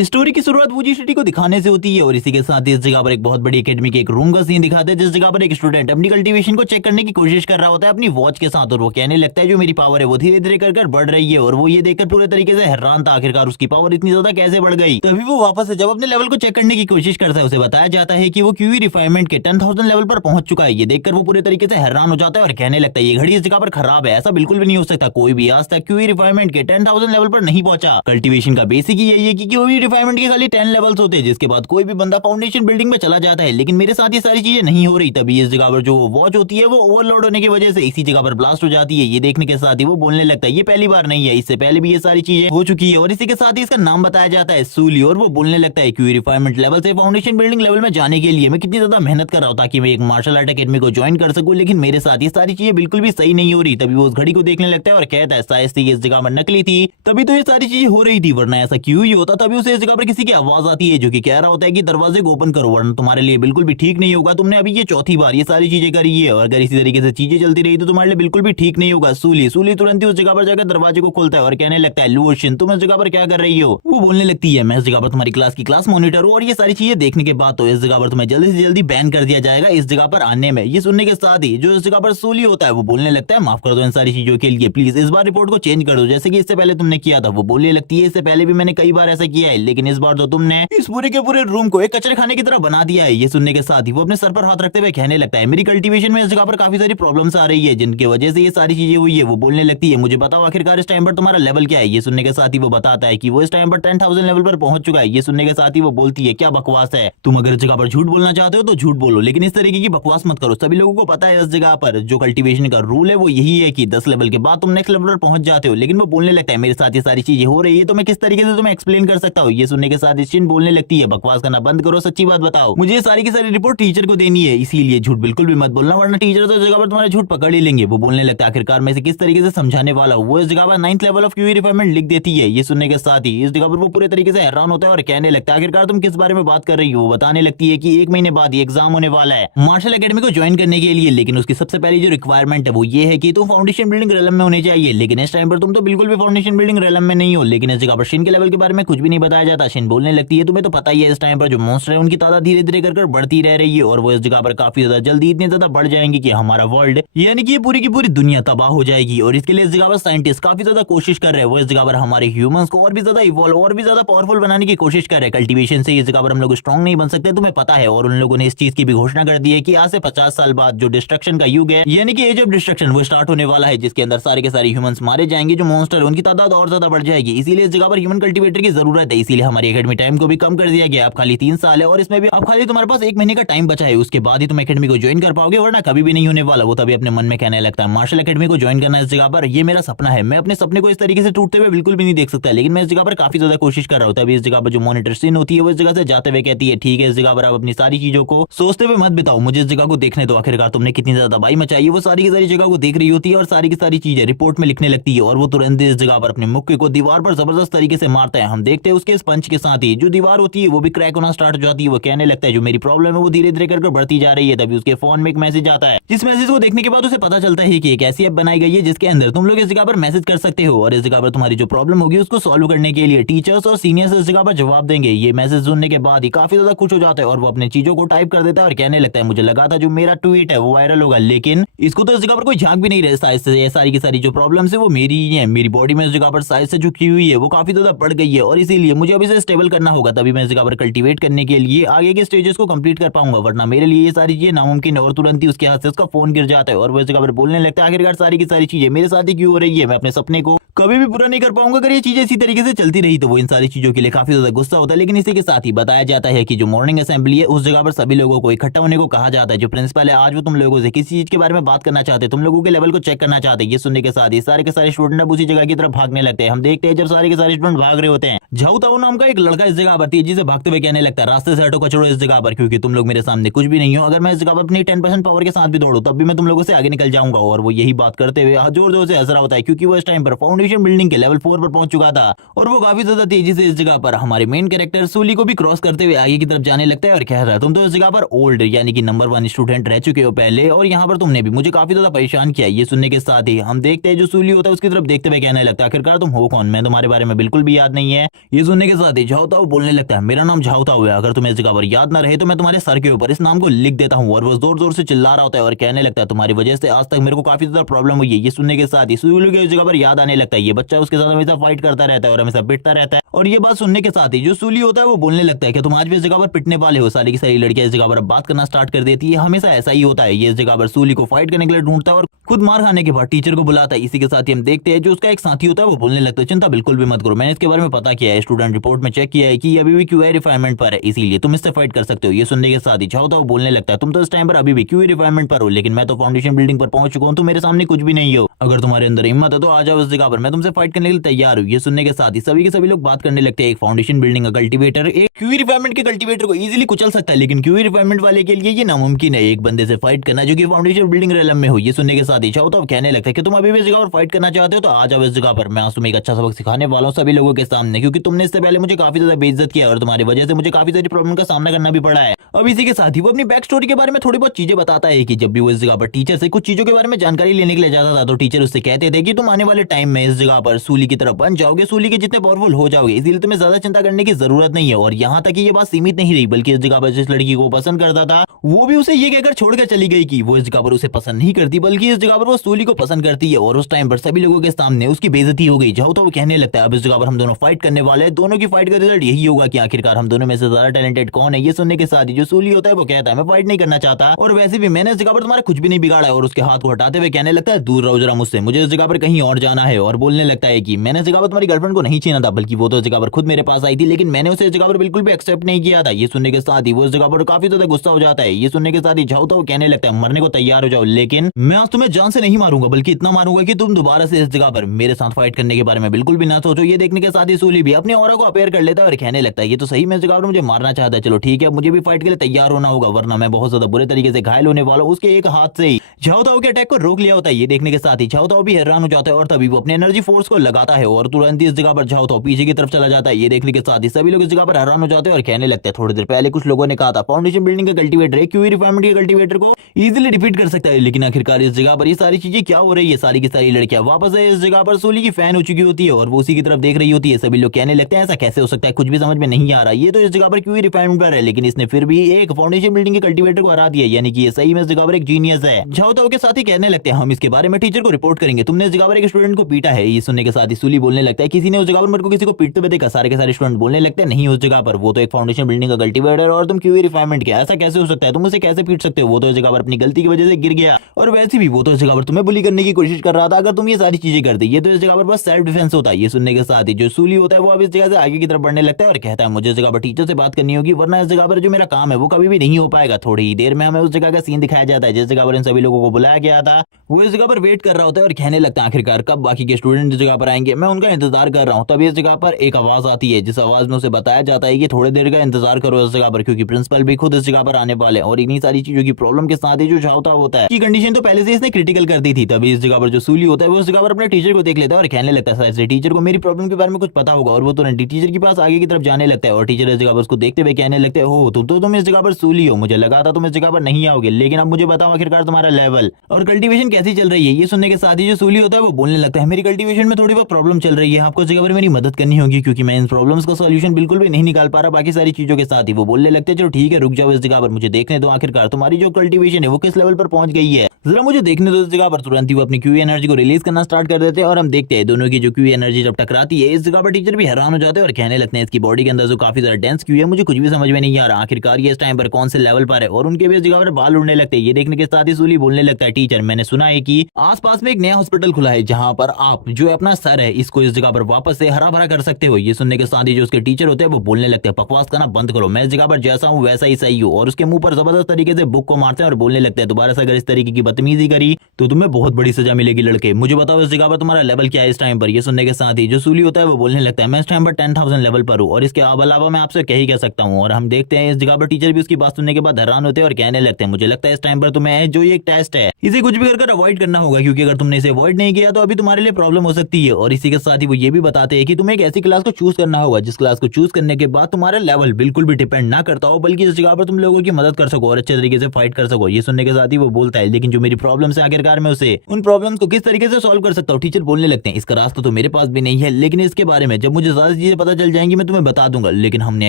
Story की शुरुआत Woozi city को दिखाने से होती है और इसी के साथ इस जगह पर एक बहुत बड़ी एकेडमी के एक रूम का सीन दिखाते हैं जिस जगह पर एक स्टूडेंट अपनी कल्टीवेशन को चेक करने की कोशिश कर रहा होता है अपनी वॉच के साथ और वो कहने लगता है जो मेरी पावर है वो धीरे धीरे कर बढ़ रही है और वो ये देखकर पूरे तरीके से हैरान था आखिरकार उसकी पावर इतनी ज्यादा कैसे बढ़ गई। तभी वो वापस से जब अपने लेवल को चेक करने की कोशिश करता है उसे बताया जाता है कि वो क्यूई रिफाइनमेंट के 10,000 लेवल पर पहुंच चुका है। ये देखकर वो पूरे तरीके से हैरान हो जाता है और कहने लगता है ये घड़ी इस जगह पर खराब है, ऐसा बिल्कुल भी नहीं हो सकता, कोई भी आज तक क्यूई रिफाइनमेंट के 10,000 लेवल पर नहीं पहुंचा। कल्टीवेशन का बेसिक ही यही है कि क्यूई रिफाइनमेंट के खाली 10 लेवल्स होते हैं जिसके बाद कोई भी बंदा फाउंडेशन बिल्डिंग में चला जाता है, लेकिन मेरे साथ ये सारी चीजें नहीं हो रही। तभी इस जगह पर जो वॉच होती है वो ओवरलोड होने की वजह से इसी जगह पर ब्लास्ट हो जाती है। ये देखने के साथ ही वो बोलने लगता है ये पहली बार नहीं है, इससे पहले भी ये सारी चीजें हो चुकी है और इसी के साथ ही इसका नाम बताया जाता है सूली। और वो बोलने लगता है क्यूई रिफाइनमेंट लेवल से फाउंडेशन बिल्डिंग लेवल में जाने के लिए मैं कितनी ज्यादा मेहनत कर रहा हूँ ताकि मैं एक मार्शल आर्ट अकेडमी को ज्वाइन कर सकूं, लेकिन मेरे साथ ये सारी चीजें बिल्कुल भी सही नहीं हो रही। तभी वो उस घड़ी को देखने लगता है और कहता है शायद से इस जगह पर नकली थी तभी तो ये सारी चीजें हो रही थी, वरना ऐसा क्यों ही होता। तभी उसे इस जगह पर किसी की आवाज आती है जो कि कह रहा होता है कि दरवाजे को ओपन करो वरना तुम्हारे लिए बिल्कुल भी ठीक नहीं होगा, तुमने अभी ये चौथी बार ये सारी चीजें करी है और अगर इसी तरीके से चीजें चलती रही तो तुम्हारे लिए बिल्कुल भी ठीक नहीं होगा। सूली तुरंत ही उस जगह पर जाकर दरवाजे को खोलता है और कहने लगता है लुओशिन तुम इस जगह पर क्या कर रही हो। वो बोलने लगती है मैं इस जगह पर तुम्हारी क्लास की क्लास मॉनिटर हूँ और ये सारी चीजें देखने के बाद तो इस जगह पर तुम्हें जल्दी से जल्दी बैन कर दिया जाएगा इस जगह पर आने में। ये सुनने के साथ ही जो इस जगह पर सूली होता है वो बोलने लगता है माफ कर दो इन सारी चीजों के लिए, प्लीज इस बार रिपोर्ट को चेंज कर दो जैसे कि इससे पहले तुमने किया था। वो बोलने लगती है इससे पहले भी मैंने कई बार ऐसा किया है लेकिन इस बार तो तुमने इस पूरे के पूरे रूम को एक कचरे खाने की तरह बना दिया है। ये सुनने के साथ ही वो अपने सर पर हाथ रखते हुए कहने लगता है मेरी कल्टीवेशन में इस जगह पर काफी सारी प्रॉब्लम्स आ रही है जिनकी वजह से ये सारी चीजें हुई है। वो बोलने लगती है मुझे बताओ आखिरकार इस टाइम पर तुम्हारा लेवल क्या है। ये सुनने के साथ ही वो बताता है कि वो इस टाइम पर 10,000 लेवल पर पहुंच चुका है। ये सुनने के साथ ही वो बोलती है क्या बकवास है, तुम अगर इस जगह पर झूठ बोलना चाहते हो तो झूठ बोलो लेकिन इस तरीके की बकवास मत करो। सभी लोगों को पता है इस जगह पर जो कल्टीवेशन का रूल है वो यही है कि 10 लेवल के बाद तुम नेक्स्ट लेवल पर पहुंच जाते हो, लेकिन वो बोलने लगता है मेरे साथ ये सारी चीजें हो रही है तो मैं किस तरीके से तुम्हें एक्सप्लेन कर सकता हूँ। ये सुनने के साथ इशिन बोलने लगती है बकवास करना बंद करो, सच्ची बात बताओ, मुझे ये सारी की सारी रिपोर्ट टीचर को देनी है इसीलिए झूठ बिल्कुल भी मत बोलना वरना टीचर तो इस जगह पर तुम्हारे झूठ पकड़ ही लेंगे। वो बोलने लगता है आखिरकार मैं इसे किस तरीके से समझाने वाला हूँ। वो इस जगह पर 9th level of QE refinement लिख देती है। ये सुनने के साथ ही इस जगह पर वो पूरे तरीके से हैरान होता है और कहने लगता है आखिरकार तुम किस बारे में बात कर रही हो। वो बताने लगती है कि 1 महीने बाद ये एग्जाम होने वाला है मार्शल अकेडमी को ज्वाइन करने के लिए, लेकिन उसकी सबसे पहली जो रिक्वायरमेंट है वो ये है कि तुम फाउंडेशन बिल्डिंग रेलम में होने चाहिए, लेकिन इस टाइम पर तुम तो बिल्कुल भी फाउंडेशन बिल्डिंग रेलम में नहीं हो। लेकिन इस जगह पर शिन के लेवल के बारे में कुछ भी नहीं बताया जाता। शिन बोलने लगती है तुम्हें तो पता ही है इस टाइम पर जो मॉन्स्टर है उनकी तादाद धीरे धीरे कर बढ़ती रह रही है और वो इस जगह पर काफी ज्यादा जल्दी इतने ज्यादा बढ़ जाएंगे कि हमारा वर्ल्ड यानी कि ये पूरी की पूरी दुनिया तबाह हो जाएगी और इसके लिए इस जगह पर साइंटिस्ट काफी ज्यादा कोशिश कर रहे हैं। वो इस जगह पर हमारे ह्यूमंस को और भी ज्यादा इवॉल्व और भी ज्यादा पावरफुल बनाने की कोशिश कर रहे हैं। कल्टीवेशन से इस जगह पर हम लोग स्ट्रॉन्ग नहीं बन सकते तुम्हें पता है, और उन लोगों ने इस चीज की भी घोषणा कर दी है कि आज से 50 साल बाद जो डिस्ट्रक्शन का युग है यानी कि एज ऑफ डिस्ट्रक्शन वो स्टार्ट होने वाला है जिसके अंदर सारे के सारे ह्यूमंस मारे जाएंगे, जो मॉन्स्टर है उनकी तादाद और ज्यादा बढ़ जाएगी। इसीलिए इस जगह पर ह्यूमन कल्टीवेटर की जरूरत है, इसीलिए हमारी एकेडमी टाइम को भी कम कर दिया गया। अब खाली 3 साल है और इसमें भी अब खाली तुम्हारे पास 1 महीने का टाइम बचा है, उसके बाद ही तुम एकेडमी को ज्वाइन कर पाओगे वरना कभी भी नहीं होने वाला। वो तभी अपने मन में कहने लगता है मार्शल एकेडमी को ज्वाइन करना इस जगह पर ये मेरा सपना है, मैं अपने सपने को इस तरीके से टूटते हुए बिल्कुल भी नहीं देख सकता, लेकिन मैं इस जगह पर काफी ज्यादा कोशिश कर रहा हूँ। तभी इस जगह पर जो मॉनिटर सीन होती है वो इस जगह से जाते हुए कहती है ठीक है इस जगह पर आप अपनी सारी चीजों को सोचते हुए मत बिताओ, मुझे इस जगह को देखने दो, आखिरकार तुमने कितनी ज्यादा तबाही मचाई है। वो सारी की सारी जगह को देख रही होती है और सारी की सारी चीजें रिपोर्ट में लिखने लगती है और वो तुरंत इस जगह पर अपने मुक्के को दीवार पर जबरदस्त तरीके से मारता है। हम देखते हैं उसके इस पंच के साथ ही जो दीवार होती है वो भी क्रैक होना स्टार्ट हो जाती है। वो कहने लगता है जो मेरी प्रॉब्लम है वो धीरे धीरे करके बढ़ती जा रही है। तभी उसके फोन में एक मैसेज आता है, जिस मैसेज को देखने के बाद उसे पता चलता है कि एक ऐसी ऐप बनाई गई है जिसके अंदर तुम लोग इस जगह पर मैसेज कर सकते हो और इस जगह पर तुम्हारी जो प्रॉब्लम होगी उसको सॉल्व करने के लिए टीचर्स और सीनियर्स इस जगह पर जवाब देंगे। ये मैसेज सुनने के बाद ही काफी ज्यादा खुश हो जाता है और वो अपने चीजों को टाइप कर देता है और कहने लगता है मुझे लगा था जो मेरा ट्वीट है वो वायरल होगा, लेकिन इसको तो इस जगह पर कोई झांक भी नहीं रहता। इससे सारी की सारी जो प्रॉब्लम है वो मेरी ही है, मेरी बॉडी में इस जगह पर साइज से जो की हुई है वो काफी ज्यादा बढ़ गई है और इसीलिए मुझे अब इसे स्टेबल करना होगा, तभी मैं इस जगह पर कल्टीवेट करने के लिए आगे के स्टेजेस को कंप्लीट कर पाऊंगा, वरना मेरे लिए ये सारी चीजें नामुमकिन है। और तुरंत ही उसके हाथ से उसका फोन गिर जाता है और वो इस जगह पर बोलने लगता है आखिरकार सारी की सारी चीजें मेरे साथ ही क्यों हो रही है, मैं अपने सपने को कभी भी पूरा नहीं कर पाऊंगा अगर ये चीजें इसी तरीके से चलती रही। तो वो इन सारी चीजों के लिए काफी ज्यादा गुस्सा होता है, लेकिन इसी के साथ ही बताया जाता है कि जो मॉर्निंग असेंबली है उस जगह पर सभी लोगों को इकट्ठा होने को कहा जाता है। जो प्रिंसिपल है आज वो तुम लोगों से किसी चीज के बारे में बात करना चाहते हैं, तुम लोगों के लेवल को चेक करना चाहते हैं। ये सुनने के साथ ही सारे के सारे स्टूडेंट अब उसी जगह की तरफ भागने लगते हैं। हम देखते हैं जब सारे के सारे स्टूडेंट भाग रहे होते हैं, झाऊ नाम का एक लड़का इस जगह पर तेजी से भागते हुए कहने लगता है रास्ते से हटो कचड़ो इस जगह पर, क्योंकि तुम लोग मेरे सामने कुछ भी नहीं हो, अगर मैं इस जगह पर अपनी 10% पावर के साथ भी दौड़ू तब भी मैं तुम लोगों से आगे निकल जाऊंगा। और वो यही बात करते हुए जोर जोर से हंस रहा होता है क्योंकि वो इस टाइम पर फाउंडेशन फाउंडेशन बिल्डिंग के लेवल 4 पर पहुंच चुका था और वो काफी ज्यादा तेजी से इस जगह पर हमारे मेन कैरेक्टर सूली को भी क्रॉस करते हुए आगे की तरफ जाने लगता है और कह रहा है तुम तो इस जगह पर ओल्ड यानी कि नंबर 1 स्टूडेंट रह चुके हो पहले और यहाँ पर तुमने भी मुझे काफी ज्यादा परेशान किया। ये सुनने के साथ ही हम देखते हैं जो सूली होता है उसकी तरफ देखते हुए कहने लगता है आखिरकार तुम हो कौन, मैं तुम्हारे बारे में बिल्कुल भी याद नहीं है। ये सुनने के साथ ही झाओ ताओ बोलने लगता है मेरा नाम झाओ ताओ है, अगर तुम्हें इस जगह पर याद ना रहे तो मैं तुम्हारे सर के ऊपर इस नाम को लिख देता हूँ। और वो जोर जोर से चिल्ला रहा होता है और कहने लगता है तुम्हारी वजह से आज तक मेरे को काफी ज्यादा प्रॉब्लम हुई है। ये सुनने के साथ ही सूली को इस जगह पर याद आने लगता है ये बच्चा उसके साथ हमेशा फाइट करता रहता है और हमेशा पिटता रहता है। और ये बात सुनने के साथ ही जो सूली होता है वो बोलने लगता है कि तुम आज भी इस जगह पर पिटने वाले हो। सारी की सारी लड़कियां इस जगह पर बात करना स्टार्ट कर देती है, हमेशा ऐसा ही होता है। ये इस जगह पर सूली को फाइट करने के लिए ढूंढता है और खुद मार खाने के बाद टीचर को बुलाता है। इसी के साथ ही हम देखते हैं जो उसका एक साथी होता है वो बोलने लगता है चिंता बिल्कुल भी मत करो, मैंने इसके बारे में पता किया है, स्टूडेंट रिपोर्ट में चेक किया है कि ये अभी भी क्यूए रिफाइनमेंट पर है, इसीलिए तुम इससे फाइट कर सकते हो। ये सुनने के साथ ही झाओ ताओ बोलने लगता है तुम तो इस टाइम पर अभी भी क्यूए रिफाइनमेंट पर हो, लेकिन मैं तो फाउंडेशन बिल्डिंग पर पहुंच चुका हूं, तो मेरे सामने कुछ भी नहीं हो। अगर तुम्हारे अंदर हिम्मत है तो आ जाओ इस जगह पर, मैं तुमसे फाइट करने के लिए तैयार हूं। ये सुनने के साथ ही सभी के सभी लोग बात करने लगते हैं। एक फाउंडेशन बिल्डिंग का कल्टीवेटर एक क्यूई रिफाइनमेंट के कल्टीवेटर को इजीली कुचल सकता है, लेकिन क्यूई रिफाइनमेंट वाले के लिए ये नामुमकिन है एक बंदे से फाइट करना जो कि फाउंडेशन बिल्डिंग रेलम में हो। ये सुनने के साथ ही झाओ ताओ कहने लगता है कि तुम अभी भी इस जगह पर फाइट करना चाहते हो तो आ जाओ इस जगह पर, मैं आज तुम्हें एक अच्छा सबक सिखाने वाला हूं सभी लोगों के सामने, क्योंकि तुमने इससे पहले मुझे काफी ज्यादा बेइज्जत किया और तुम्हारी वजह से मुझे काफी सारी प्रॉब्लम का सामना करना भी पड़ा है। अब इसी के साथ ही वो अपनी बैक स्टोरी के बारे में थोड़ी बहुत चीजें बताता है कि जब भी वो इस जगह पर टीचर से कुछ चीजों के बारे में जानकारी लेने के लिए जाता था तो टीचर उससे कहते थे कि तुम आने वाले टाइम में इस जगह पर सूली की तरफ बन जाओगे, सूली के जितने पावरफुल हो जाओगे, इसीलिए तुम्हें ज्यादा चिंता करने की जरूरत नहीं है। और यहाँ तक कि ये बात सीमित नहीं रही, बल्कि इस जगह पर जिस लड़की को पसंद करता था वो भी उसे ये कहकर छोड़कर चली गई कि वो इस जगह पर उसे पसंद नहीं करती, बल्कि इस जगह पर वो सूली को पसंद करती है। और उस टाइम पर सभी लोगों के सामने उसकी बेइज्जती हो गई। झाओ तो वो कहने लगता है अब इस जगह पर हम दोनों फाइट करने वाले हैं, दोनों की फाइट का रिजल्ट यही होगा कि आखिरकार हम दोनों में से ज्यादा टैलेंटेड कौन है। ये सुनने के साथ ही जो सूली होता है वो कहता है मैं फाइट नहीं करना चाहता और वैसे भी मैंने इस जगह पर तुम्हारा कुछ भी नहीं बिगाड़ा है। और उसके हाथ को हटाते हुए कहने लगता है दूर रहो जरा मुझसे, मुझे इस जगह पर कहीं और जाना है। और बोलने लगता है कि मैंने इस जगह पर तुम्हारी गर्लफ्रेंड को नहीं छीना था, बल्कि वो तो इस जगह पर खुद मेरे पास आई थी, लेकिन मैंने उसे इस जगह पर बिल्कुल भी एक्सेप्ट नहीं किया था। ये सुनने के साथ ही वो इस जगह पर काफी ज्यादा गुस्सा हो जाता है। ये सुनने के साथ ही झाओ ताओ कहने लगता है मरने को तैयार हो जाओ, लेकिन मैं आज तुम्हें जान से नहीं मारूंगा, बल्कि इतना मारूंगा कि तुम दोबारा से इस जगह पर मेरे साथ फाइट करने के बारे में बिल्कुल भी ना सोचो। ये देखने के साथ ही सूली भी अपने ऑरा को अपेयर कर लेता है और कहने लगता है ये तो सही में इस जगह पर मुझे मारना चाहता है, चलो ठीक है मुझे भी फाइट के लिए तैयार होना होगा, वरना मैं बहुत ज्यादा बुरे तरीके से घायल होने वाला हूं। उसके एक हाथ से ही झाओ ताओ के अटैक को रोक लिया होता है। ये देखने के साथ ही झाओ ताओ भी हैरान हो जाता है और तभी वो अपने एनर्जी फोर्स को लगाता है और तुरंत ही इस जगह पर झाओ ताओ पीछे की तरफ चला जाता है। ये देखने के साथ ही सभी लोग इस जगह पर हैरान हो जाते हैं और कहने लगते हैं थोड़ी देर पहले कुछ लोगों ने कहा था फाउंडेशन बिल्डिंग का कल्टीवेटर क्यूई रिफाइनमेंट के कल्टीवेटर को इजीली डिफीट कर सकता है, लेकिन आखिरकार इस जगह पर ये सारी चीजें क्या हो रही है। सारी की सारी लड़कियां वापस है इस जगह पर सूली की फैन हो चुकी होती है और वो उसी की तरफ देख रही होती है। सभी लोग कहने लगते हैं ऐसा कैसे हो सकता है, कुछ भी समझ में नहीं आ रहा, ये तो इस जगह पर क्यूई रिफाइनमेंट पर है, लेकिन इसने फिर भी एक फाउंडेशन बिल्डिंग के कल्टीवेटर को हरा दिया, यानी कि ये सही में इस जगह पर एक जीनियस है। झाओ ताओ के साथ ही कहने लगते हैं हम इसके बारे में टीचर को रिपोर्ट करेंगे, तुमने इस जगह पर एक स्टूडेंट को पीटा है। ये सुनने के साथ ही सूली बोलने लगता है किसी ने उस जगह पर मेरे को किसी को पीटते हुए देखा। सारे के सारे स्टूडेंट बोलने लगते हैं नहीं उस जगह पर वो तो एक फाउंडेशन बिल्डिंग का कल्टीवेटर और तुम क्यूई रिफाइनमेंट के, ऐसा कैसे हो सकता है, तुम उसे कैसे पीट सकते हो, वो तो इस जगह पर अपनी गलती की वजह से गिर गया और वैसे भी वो तो इस जगह पर तुम्हें बुली करने की कोशिश कर रहा था, अगर तुम ये सारी चीजें करते ये तो इस जगह पर बस सेल्फ डिफेंस होता है। ये सुनने के साथ ही जो सूली होता है वो अब इस जगह से आगे की तरफ बढ़ने लगता है और कहता है मुझे इस जगह पर टीचर से बात करनी होगी, वरना इस जगह पर जो मेरा काम है वो कभी भी नहीं हो पाएगा। थोड़ी ही देर में हमें उस जगह का सीन दिखाया जाता है जिस जगह पर इन सभी लोगों को बुलाया गया था। वो इस जगह पर वेट कर रहा होता है और कहने लगता है आखिरकार कब बाकी के स्टूडेंट इस जगह पर आएंगे, मैं उनका इंतजार कर रहा हूँ। तभी इस जगह पर एक आवाज आती है जिस आवाज में उसे बताया जाता है कि थोड़ी देर का इंतजार करो इस जगह पर, क्योंकि प्रिंसिपल भी खुद इस जगह पर आने वाले और इन्हीं सारी चीजों की प्रॉब्लम के साथ ही जो झाओ ताओ होता है की कंडीशन तो पहले से इसने क्रिटिकल कर दी थी। तभी इस जगह पर जो सूली होता है वो उस जगह पर अपने टीचर को देख लेता है और कहने लगता है शायद से टीचर को मेरी प्रॉब्लम के बारे में कुछ पता होगा और वो तुरंत टीचर के पास आगे की तरफ जाने लगता है और टीचर इस जगह पर उसको देखते हुए कहने लगते हो तुम इस जगह पर सूली हो, मुझे लगा था तुम इस जगह पर नहीं आओगे, लेकिन अब मुझे बताओ आखिरकार तुम्हारा लेवल और कल्टीवेशन कैसी चल रही है। ये सुनने के साथ ही जो सूली होता है वो बोलने लगता है मेरी कल्टीवेशन में थोड़ी बहुत प्रॉब्लम चल रही है, आपको इस जगह पर मेरी मदद करनी होगी क्योंकि मैं इन प्रॉब्लम्स का सॉल्यूशन बिल्कुल भी नहीं निकाल पा रहा बाकी सारी चीजों के साथ ही। वो बोलने लगते हैं चलो ठीक है रुक जाओ इस जगह पर, मुझे देखने दो आखिरकार तुम्हारी जो कल्टीवेशन है वो किस लेवल पर पहुंच गई है, जरा मुझे देखने दो इस जगह पर। तुरंत ही वो अपनी क्यूई एनर्जी को रिलीज करना स्टार्ट कर देते हैं और हम देखते हैं दोनों की जो क्यूई एनर्जी जब टकराती है इस जगह पर टीचर भी हैरान हो जाते हैं और कहने लगते हैं इसकी बॉडी के अंदर जो काफी ज्यादा डेंस क्यूई है मुझे कुछ भी समझ में नहीं आ रहा, आखिरकार ये इस टाइम पर कौन से लेवल पर है। और उनके भी इस जगह पर बाल उड़ने लगते हैं। ये देखने के साथ ही सूली बोलने लगता है टीचर मैंने सुना है कि आसपास में एक नया हॉस्पिटल खुला है जहां पर आप जो अपना सर है इसको इस जगह पर वापस से हरा भरा कर सकते हो। ये सुनने के साथ ही जो उसके टीचर होते हैं वो बोलने लगते हैं बकवास करना बंद करो, मैं इस जगह पर जैसा हूँ वैसा ही सही हूँ। और उसके मुंह पर जबरदस्त तरीके से बुक को मारते हैं और बोलने लगते हैं दोबारा से अगर इस तरीके की बदतमीजी करी तो तुम्हें बहुत बड़ी सजा मिलेगी लड़के, मुझे बताओ इस जगह पर तुम्हारा लेवल क्या है इस टाइम पर। ये सुनने के साथ ही जो सूली होता है वो बोलने लगता है मैं इस टाइम पर 10,000 लेवल पर हूँ और इसके अलावा मैं आपसे क्या ही कह सकता हूँ। और हम देखते हैं इस जगह पर टीचर भी उसकी बात सुनने के बाद हैरान होते हैं और कहने लगते हैं मुझे लगता है इस टाइम पर तुम्हें जो ये एक टेस्ट है इसे कुछ भी कर अवॉइड करना होगा, क्योंकि अगर तुमने इसे अवॉइड नहीं किया तो अभी तुम्हारे लिए प्रॉब्लम हो सकती है। और इसी के साथ ही वो ये भी बताते हैं कि तुम्हें एक ऐसी क्लास को चूज करना होगा जिस क्लास को चूज करने के बाद तुम्हारा लेवल बिल्कुल भी डिपेंड ना करता हो, बल्कि इस जगह पर तुम लोगों की मदद कर सको और अच्छे तरीके से फाइट कर सको। ये सुनने के साथ ही वो बोलता है लेकिन जो मेरी प्रॉब्लम है आखिरकार मैं उसे उन प्रॉब्लम्स को किस तरीके से सॉल्व कर सकता हूँ। टीचर बोलने लगते हैं इसका रास्ता तो मेरे पास भी नहीं है, लेकिन इसके बारे में जब मुझे ज्यादा चीजें पता चल जाएंगी मैं तुम्हें बता दूंगा। लेकिन हमने